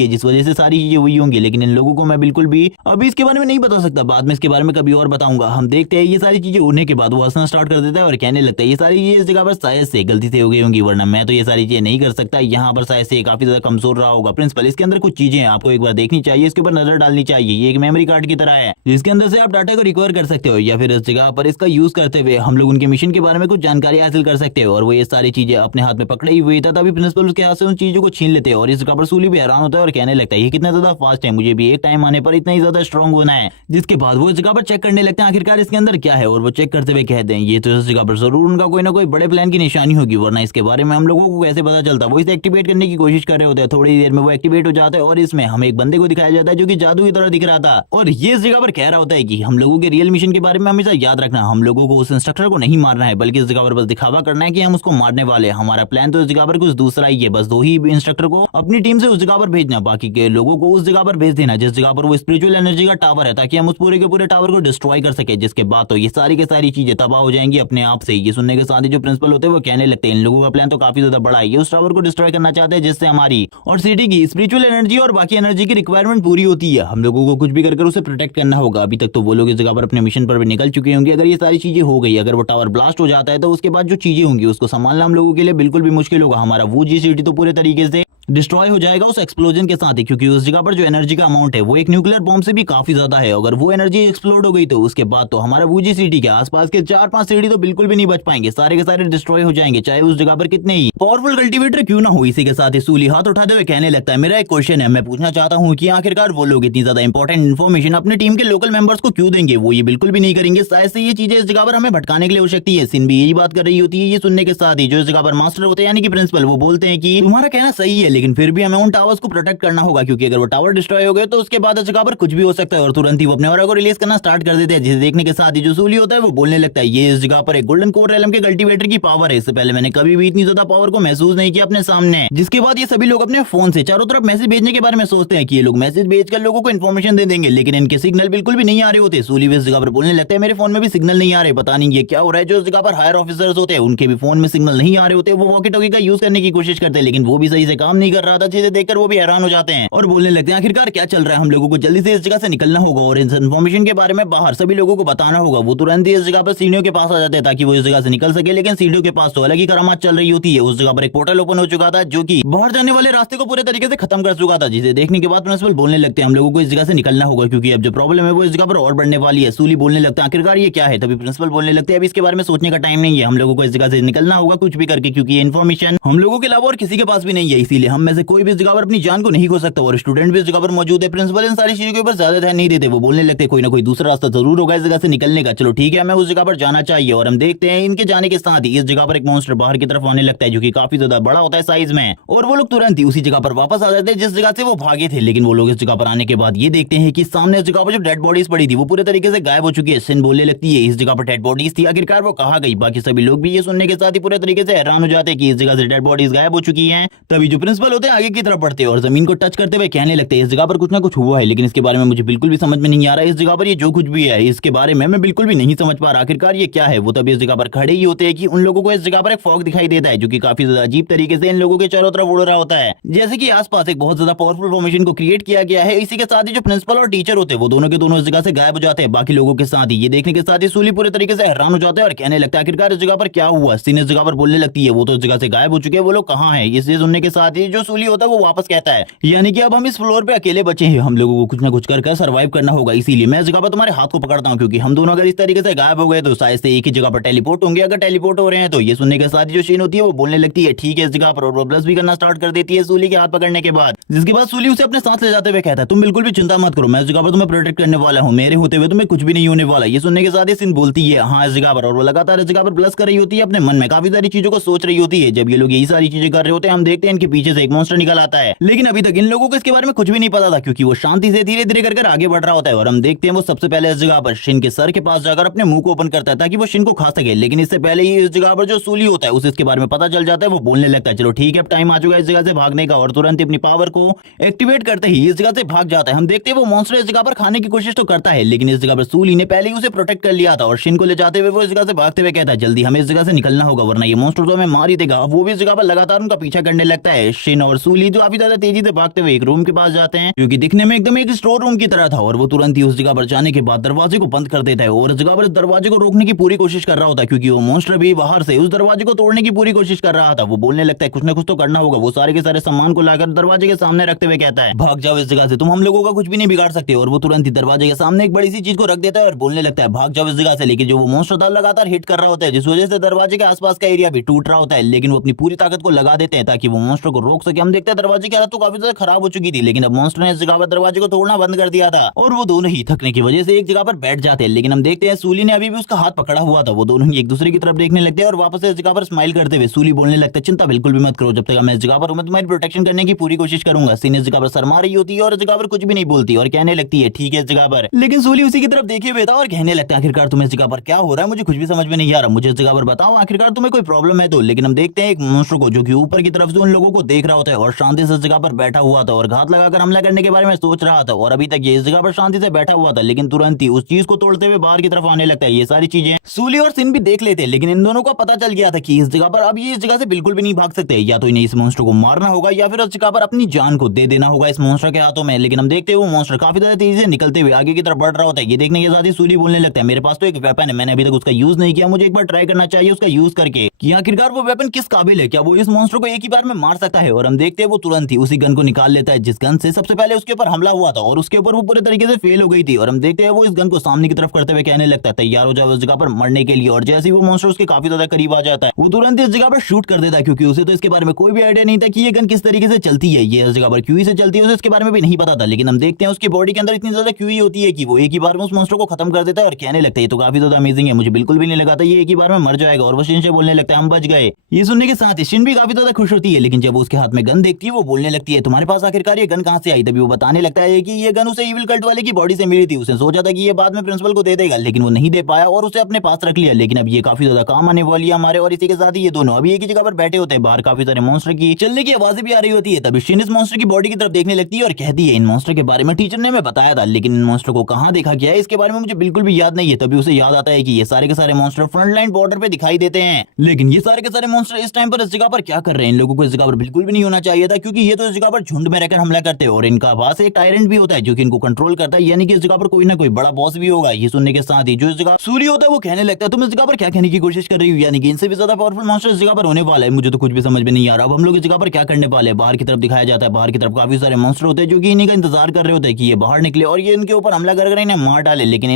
है जिस वजह से सारी चीजें हुई होंगी। लेकिन इन लोगों को मैं बिल्कुल भी अभी इसके बारे में नहीं बता सकता, बाद में इसके बारे में कभी और बताऊंगा। हम देखते हैं ये सारी चीजें होने के बाद वो हंसना स्टार्ट कर देता है और कहने लगता है ये सारी चीजें इस जगह पर शायद से गलती से हो गई होंगी, वरना मैं तो ये सारी चीजें नहीं कर सकता। यहाँ पर शायद से काफी ज्यादा कमजोर रहा होगा प्रिंसिपल, इसके अंदर कुछ चीजें हैं आपको एक बार देखनी चाहिए, इसके ऊपर नजर डालनी चाहिए। ये एक मेमोरी कार्ड की तरह है जिसके अंदर से आप डाटा को रिकवर कर सकते हो या फिर इस जगह पर इसका यूज करते हुए हम लोग उनके मिशन के बारे में कुछ जानकारी हासिल कर सकते हो। और वो ये सारी चीजें अपने हाथ में पकड़े हुए था तभी प्रिंसिपल उसके हाथ से उन चीजों को छीन लेते हैं और इस जगह पर सूली भी हैरान होता है और कहने लगता है ये कितना ज्यादा फास्ट है, मुझे भी एक टाइम आने पर इतना ही ज्यादा स्ट्रॉन्ग होना है। जिसके बाद वो इस जगह पर चेक करने लगते हैं आखिरकार इसके अंदर क्या है और वो चेक करते हुए कहते हैं ये तो इस जगह पर जरूर उनका कोई ना कोई बड़े प्लान की निशानी होगी, वरना इसके बारे में हम लोगों को कैसे पता चलता। वो इसे एक्टिवेट करने की कोशिश कर रहे होते हैं, थोड़ी देर में वो एक्टिवेट हो जाता है और इसमें हमें एक बंदे को दिखाया जाता है जो कि जादू की तरह दिख रहा था और ये इस जगह पर कह रहा होता है कि हम लोगों के रियल मिशन के बारे में हमेशा याद रखना, हम लोगों को उस इंस्ट्रक्टर को नहीं मारना है बल्कि इस जगह पर बस दिखावा करना है कि हम उसको मारने वाले हैं। हमारा प्लान तो इस जगह पर कुछ दूसरा ही है, बस 2 ही इंस्ट्रक्टर को अपनी टीम से उस जगह पर भेजना, बाकी के लोगों को उस जगह पर भेज देना जिस जगह पर वो स्पिरिचुअल एनर्जी का टावर है, ताकि हम उस पूरे के पूरे टावर को डिस्ट्रॉय कर सके। जिसके बाद तो ये सारी की सारी चीजें तबाह हो जाएंगी अपने आप से। ये सुनने के साथ ही जो प्रिंसिपल होते हैं वो कहने लगते हैं इन लोगों का प्लान तो काफी ज्यादा बड़ा है, ये उस टावर को डिस्ट्रॉय करना चाहते हैं जिससे हमारी और सिटी की स्पिरिचुअल एनर्जी और बाकी एनर्जी की रिक्वायरमेंट पूरी होती है। हम लोगों को कुछ भी कर उसे प्रोटेक्ट करना होगा। अभी तक तो वो लोग इस जगह पर अपने मिशन पर भी निकल चुके होंगे। अगर ये सारी चीजें हो गई, अगर वो टावर ब्लास्ट हो जाता है तो उसके बाद जो चीजें होंगी उसको संभालना हम लोगों के लिए बिल्कुल भी मुश्किल होगा। हमारा वो जी सिटी तो पूरे तरीके से डिस्ट्रॉय हो जाएगा उस एक्सप्लोजन के साथ ही, क्योंकि उस जगह पर जो एनर्जी का अमाउंट है वो एक न्यूक्लियर बॉम्ब से भी काफी ज्यादा है। अगर वो एनर्जी एक्सप्लोड हो गई तो उसके बाद तो हमारा वूजी सिटी के आसपास के 4-5 सिटी तो बिल्कुल भी नहीं बच पाएंगे, सारे के सारे डिस्ट्रॉय हो जाएंगे, चाहे उस जगह पर कितने ही पावरफुल कल्टीवेटर क्यों ना हो। इसी के साथ ही सूली हाथ उठाते हुए कहने लगता है मेरा एक क्वेश्चन है, मैं पूछना चाहता हूँ कि आखिरकार वो लोग इतनी ज्यादा इंपॉर्टेंट इन्फॉर्मेशन अपने टीम के लोकल मेंबर्स को क्यों देंगे, वो ये बिल्कुल भी नहीं करेंगे। शायद से ये चीजें इस जगह पर हमें भटकाने के लिए हो सकती है। सिन भी यही बात कर रही होती है। ये सुनने के साथ ही जो इस जगह पर मास्टर होते हैं यानी कि प्रिंसिपल वो बोलते हैं कि तुम्हारा कहना सही है, लेकिन फिर भी हमें उन टावर्स को प्रोटेक्ट करना होगा, क्योंकि अगर वो टावर डिस्ट्रॉय हो गए तो उसके बाद इस जगह पर कुछ भी हो सकता है। और तुरंत ही वो अपने ऑरा को रिलीज करना स्टार्ट कर देते हैं, जिसे देखने के साथ ही जो सूली होता है वो बोलने लगता है ये इस जगह पर एक गोल्डन कोर रेलम के कल्टीवेटर की पावर है, इससे पहले मैंने कभी भी इतनी ज्यादा पावर को महसूस नहीं किया अपने सामने। जिसके बाद ये सभी लोग अपने फोन से चारों तरफ मैसेज भेजने के बारे में सोचते हैं कि ये लोग मैसेज भेजकर लोगों को इन्फॉर्मेशन दे देंगे, लेकिन इनके सिग्नल बिल्कुल भी नहीं आ रहे होते। सूली भी इस जगह पर बोलने लगता है मेरे फोन में भी सिग्नल नहीं आ रहे, पता नहीं ये क्या हो रहा है। जो इस जगह पर हायर ऑफिसर्स होते हैं उनके भी फोन में सिग्नल नहीं आ रहे होते, वो वॉकी टॉकी का यूज करने की कोशिश करते हैं लेकिन वो भी सही से काम नहीं कर रहा था, जिसे देखकर वो भी हैरान हो जाते हैं और बोलने लगते हैं आखिरकार क्या चल रहा है, हम लोगों को जल्दी से इस जगह से निकलना होगा और इस इन्फॉर्मेशन के बारे में बाहर सभी लोगों को बताना होगा। वो तुरंत ही इस जगह पर सीढ़ियों के पास आ जाते हैं ताकि वो इस जगह से निकल सके, लेकिन सीढ़ियों के पास तो अलग ही करामात चल रही होती है। उस जगह पर एक पोर्टल ओपन हो चुका था जो कि बाहर जाने वाले रास्ते को पूरे तरीके से खत्म कर चुका था, जिसे देखने के बाद प्रिंसिपल बोलने लगते हैं हम लोगों को इस जगह से निकलना होगा क्योंकि अब जो प्रॉब्लम है वो इस जगह पर और बढ़ने वाली है। सूली बोलने लगता है आखिरकार ये क्या है, तभी प्रिंसिपल बोलने लगते हैं अब इसके बारे में सोचने का टाइम नहीं है, हम लोगों को इस जगह से निकलना होगा कुछ भी करके, क्योंकि ये इन्फॉर्मेशन हम लोगों के अलावा और किसी के पास भी नहीं है, इसीलिए हम में से कोई भी इस जगह पर अपनी जान को नहीं खो सकता और स्टूडेंट भी इस जगह पर मौजूद है। प्रिंसिपल इन सारी चीजों के ऊपर ज्यादा ध्यान नहीं देते, वो बोलने लगते कोई ना कोई दूसरा रास्ता जरूर होगा इस जगह से निकलने का, चलो ठीक है हमें उस जगह पर जाना चाहिए। और हम देखते हैं इनके जाने के साथ ही इस जगह पर एक मॉन्स्टर बाहर की तरफ आने लगता है जो कि काफी ज्यादा बड़ा होता है साइज में, और वो लोग तुरंत ही उसी जगह पर वापस आ जाते हैं जिस जगह से वो भागे थे। लेकिन वो लोग इस जगह पर आने के बाद ये देखते हैं कि सामने इस जगह पर जो डेड बॉडीज पड़ी थी वो पूरे तरीके से गायब हो चुकी है। सिन बोलने लगती है इस जगह पर डेड बॉडीज थी, आखिरकार वो कहाँ गई। बाकी सभी लोग भी ये सुनने के साथ ही पूरे तरीके से हैरान हो जाते हैं कि इस जगह से डेड बॉडीज गायब हो चुकी हैं। तभी जो प्रिंसिपल होते हैं आगे की तरफ बढ़ते हैं और जमीन को टच करते हुए कहने लगते हैं इस जगह पर कुछ ना कुछ हुआ है, लेकिन इसके बारे में मुझे बिल्कुल भी समझ में नहीं आ रहा है। इस जगह पर ये जो कुछ भी है इसके बारे में मैं बिल्कुल भी नहीं समझ पा रहा, आखिरकार ये क्या है। वो तभी इस जगह पर खड़े ही होते हैं कि उन लोगों को इस जगह पर एक फॉग दिखाई देता है जो कि काफी ज्यादा अजीब तरीके से इन लोगों के चारों तरफ उड़ रहा होता है, जैसे कि आसपास एक बहुत ज्यादा पावरफुल फॉर्मेशन को क्रिएट किया गया है। इसी के साथ ही जो प्रिंसिपल और टीचर होते हैं वो दोनों के दोनों इस जगह से गायब हो जाते हैं बाकी लोगों के साथ ही। ये देखने के साथ ही सूली पूरे तरीके से हैरान हो जाता है और कहने लगता है आखिरकार इस जगह पर क्या हुआ। सीन इस जगह पर बोलने लगती है वो तो इस जगह से गायब हो चुके हैं, वो लोग कहाँ हैं। ये सुनने के साथ ही जो सूली होता है वो वापस कहता है, यानी कि अब हम इस फ्लोर पे अकेले बचे हैं, हम लोगों को कुछ ना कुछ कर सर्वाइव करना होगा, इसीलिए मैं इस जगह पर तुम्हारे हाथ को पकड़ता हूँ, क्योंकि हम दोनों अगर इस तरीके से गायब हो गए तो शायद से एक ही जगह पर टेलीपोर्ट होंगे। अगर टेलीपोर्ट हो रहे हैं तो ये सुनने के साथ ही जो शीन होती है वो बोलने लगती है ठीक है इस जगह पर, और वो ब्लश भी करना स्टार्ट कर देती है सूली के हाथ पकड़ने के बाद, जिसके बाद सूली उसे अपने साथ ले जाते हुए कहता है तुम बिल्कुल भी चिंता मत करो, मैं इस जगह पर तुम्हें प्रोटेक्ट करने वाला हूँ, मेरे होते हुए तुम्हें कुछ भी नहीं होने वाला। ये सुनने के साथ ही सीन बोलती है हाँ इस जगह पर, और वो लगातार इस जगह पर ब्लश कर रही होती है, अपने मन में काफी सारी चीजों को सोच रही होती है। जब ये लोग यही सारी चीजें कर रहे होते हैं हम देखते हैं इनके पीछे से एक मॉन्स्टर निकल आता है, लेकिन अभी तक इन लोगों को इसके बारे में कुछ भी नहीं पता था, क्योंकि वो शांति से धीरे धीरे कर आगे बढ़ रहा होता है। और हम देखते हैं वो सबसे पहले इस जगह पर शिन के सर के पास जाकर अपने मुंह को ओपन करता है ताकि वो शिन को खा सके, लेकिन इससे पहले ही इस जगह पर जो सूली होता है उसे इसके बारे में पता चल जाता है। वो बोलने लगता है चलो ठीक है अब टाइम आ चुका है इस जगह से भागने का, और तुरंत अपनी पावर को एक्टिवेट करते ही इस जगह से भाग जाता है। हम देखते हैं वो मॉन्स्टर इस जगह पर खाने की कोशिश तो करता है, लेकिन इस जगह पर सूली ने पहले ही उसे प्रोटेक्ट कर लिया था, और शिन को ले जाते हुए वो इस जगह से भागते हुए कहता है जल्दी हमें इस जगह से निकलना होगा वरना ये मॉन्स्टर तो हमें मार ही देगा। वो भी इस जगह पर लगातार उनका पीछा करने लगता है। शिन और सूली जो काफी ज्यादा तेजी से भागते हुए एक रूम के पास जाते हैं, क्योंकि दिखने में एकदम एक स्टोर रूम की तरह था, और वो तुरंत ही उस जगह पर जाने के बाद दरवाजे को बंद कर देता है, और इस जगह पर दरवाजे को रोकने की पूरी कोशिश कर रहा होता है, क्योंकि वो मॉन्स्टर भी बाहर से उस दरवाजे को तोड़ने की पूरी कोशिश कर रहा था। वो बोलने लगता है कुछ ना कुछ तो करना होगा। वो सारे के सारे सामान को लाकर दरवाजे के सामने रखते हुए कहता है भाग जाओ इस जगह से, तुम हम लोगों का कुछ भी नहीं बिगाड़ सकते। और वो तुरंत ही दरवाजे के सामने एक बड़ी सी चीज को रख देता है और बोलने लगता है भाग जाओ इस जगह से। लेकिन जो वो मॉन्स्टर था लगातार हिट कर रहा होता है, जिस वजह से दरवाजे के आसपास का एरिया भी टूट रहा होता है, लेकिन वो अपनी पूरी ताकत को लगा देते हैं ताकि वो मॉन्स्टर को रोक सके। हम देखते हैं दरवाजे की हालत तो काफी ज्यादा खराब हो चुकी थी, लेकिन अब मॉन्स्टर ने इस जगह पर दरवाजे को तोड़ना बंद कर दिया था, और वो दोनों ही थकने की वजह से एक जगह पर बैठ जाते हैं। लेकिन हम देखते हैं सूली ने अभी भी उसका हाथ पकड़ा हुआ था। वो दोनों ही एक दूसरे की तरफ देखने लगते हैं और वापस इस जगह पर स्माइल करते हुए सूली बोलने लगता है चिंता बिल्कुल भी मत करो, जब तक मैं इस जगह पर हूं मैं तुम्हारी प्रोटेक्शन करने की पूरी कोशिश करूंगा। सीन इस जगह पर शर्मा रही होती है और इस जगह पर कुछ भी नहीं बोलती और कहने लगती है ठीक है इस जगह पर, लेकिन सूली उसी की तरफ देखे हुए था और कहने लगता है आखिरकार तुम्हें इस जगह पर क्या हो रहा है, मुझे कुछ भी समझ में नहीं आ रहा, मुझे इस जगह पर बताओ आखिरकार तुम्हें कोई प्रॉब्लम है तो। लेकिन हम देखते हैं एक मॉन्स्टर को जो कि ऊपर की तरफ से उन लोगों को देख रहा होता है और शांति से इस जगह पर बैठा हुआ था और घात लगाकर हमला करने के बारे में सोच रहा था, और अभी तक ये इस जगह पर शांति से बैठा हुआ था, लेकिन तुरंत ही उस चीज को तोड़ते हुए बाहर की तरफ आने लगता है। ये सारी चीजें सूली और सिन भी देख लेते, लेकिन इन दोनों को पता चल गया था कि इस जगह पर अब ये इस जगह से बिल्कुल भी नहीं भाग सकते, या तो इन्हें इस मॉन्स्टर को मारना होगा या फिर उस जगह पर अपनी जान को दे देना होगा इस मॉन्स्टर के हाथों में। लेकिन हम देखते हैं वो मॉन्स्टर काफी ज्यादा तेजी से निकलते हुए आगे की तरफ बढ़ रहा होता है। ये देखने के साथ ही सूली बोलने लगता है मेरे पास तो एक वेपन है, मैंने अभी तक उसका यूज नहीं किया, मुझे एक बार ट्राई करना चाहिए उसका यूज करके कि आखिरकार वो वेपन किस काबिल है, क्या वो इस मॉन्स्टर को एक ही बार में मार सकता है। और हम देखते हैं वो तुरंत ही उसी गन को निकाल लेता है जिस गन से सबसे पहले उसके ऊपर हमला हुआ था, और उसके ऊपर वो पूरे तरीके से फेल हो गई थी। और हम देखते हैं वो इस गन को सामने की तरफ करते हुए कहने लगता है तैयार हो जाओ उस जगह पर मरने के लिए। और जैसे ही वो मॉन्स्टर उसके काफी ज्यादा करीब आ जाता है वो तुरंत इस जगह पर शूट कर देता है, क्योंकि उसे तो इसके बारे में कोई भी आइडिया नहीं था कि ये गन किस तरीके से चलती है, ये इस जगह पर क्यूई से चलती है उसे इसके बारे में भी नहीं पता था। लेकिन हम देखते हैं उसकी बॉडी के अंदर इतनी ज्यादा क्यूई होती है कि वो एक ही बार में उस मॉन्स्टर को खत्म कर देता है और कहने लगता है ये तो काफी ज्यादा अमेजिंग है, मुझे बिल्कुल भी नहीं लगा था ये एक ही बार में मर जाएगा। और वो शिन से बोलने लगता है हम बच गए। ये सुनने के साथ ही शिन भी काफी ज्यादा खुश होती है, लेकिन जब वो उसके हाथ में गन देखती है वो बोलने लगती है तुम्हारे पास आखिरकार ये गन कहां से आई। तभी वो बताने लगता है कि ये गन उसे इविल कल्ट वाले की बॉडी से मिली थी, उसने सोचा था कि ये बाद में प्रिंसिपल को दे देगा, लेकिन वो नहीं दे पाया और उसे अपने पास रख लिया। लेकिन अब ये काफी ज्यादा काम आने वाली है हमारे। और इसी के साथ ही ये दोनों अभी एक ही जगह पर बैठे होते हैं, बाहर काफी सारे मॉन्स्टर की चलने की आवाजें भी आ रही होती है। तभी शिन इस मॉन्स्टर की बॉडी की तरफ देखने लगती है और कहती है इन मॉन्स्टर के बारे में टीचर ने हमें बताया था, लेकिन इन मॉन्स्टर को कहां देखा गया है इसके बारे में मुझे बिल्कुल भी याद नहीं है। तभी उसे याद आता है कि ये सारे के सारे मॉन्स्टर फ्रंट लाइन बॉर्डर पे दिखाई देते हैं, लेकिन ये सारे के सारे मॉन्स्टर इस टाइम पर इस जगह पर क्या कर रहे हैं, इन लोगों को इस जगह पर बिल्कुल भी नहीं होना चाहिए था, क्योंकि ये तो इस जगह पर झुंड में रहकर हमला करते हैं और इनका पास एक टायरेंट भी होता है जो कि इनको कंट्रोल करता है, यानी कि इस जगह पर कोई ना कोई बड़ा बॉस भी होगा। ये सुनने के साथ ही जो इस जगह सूर्य होता है वो कहने लगता है तुम इस जगह पर क्या कहने की कोशिश कर रही हो, यानी कि इनसे भी ज्यादा पावरफुल मॉन्स्टर इस जगह पर होने वाला है, मुझे तो कुछ भी समझ में नहीं आ रहा। अब हम लोग इस जगह पर क्या करने वाले हैं। बाहर की तरफ दिखाया जाता है, बाहर की तरफ काफी सारे मॉन्स्टर होते हैं जो कि इन्हीं का इंतजार कर रहे होते हैं कि ये बाहर निकले और ये इनके ऊपर हमला कर इन्हें मार डाले। लेकिन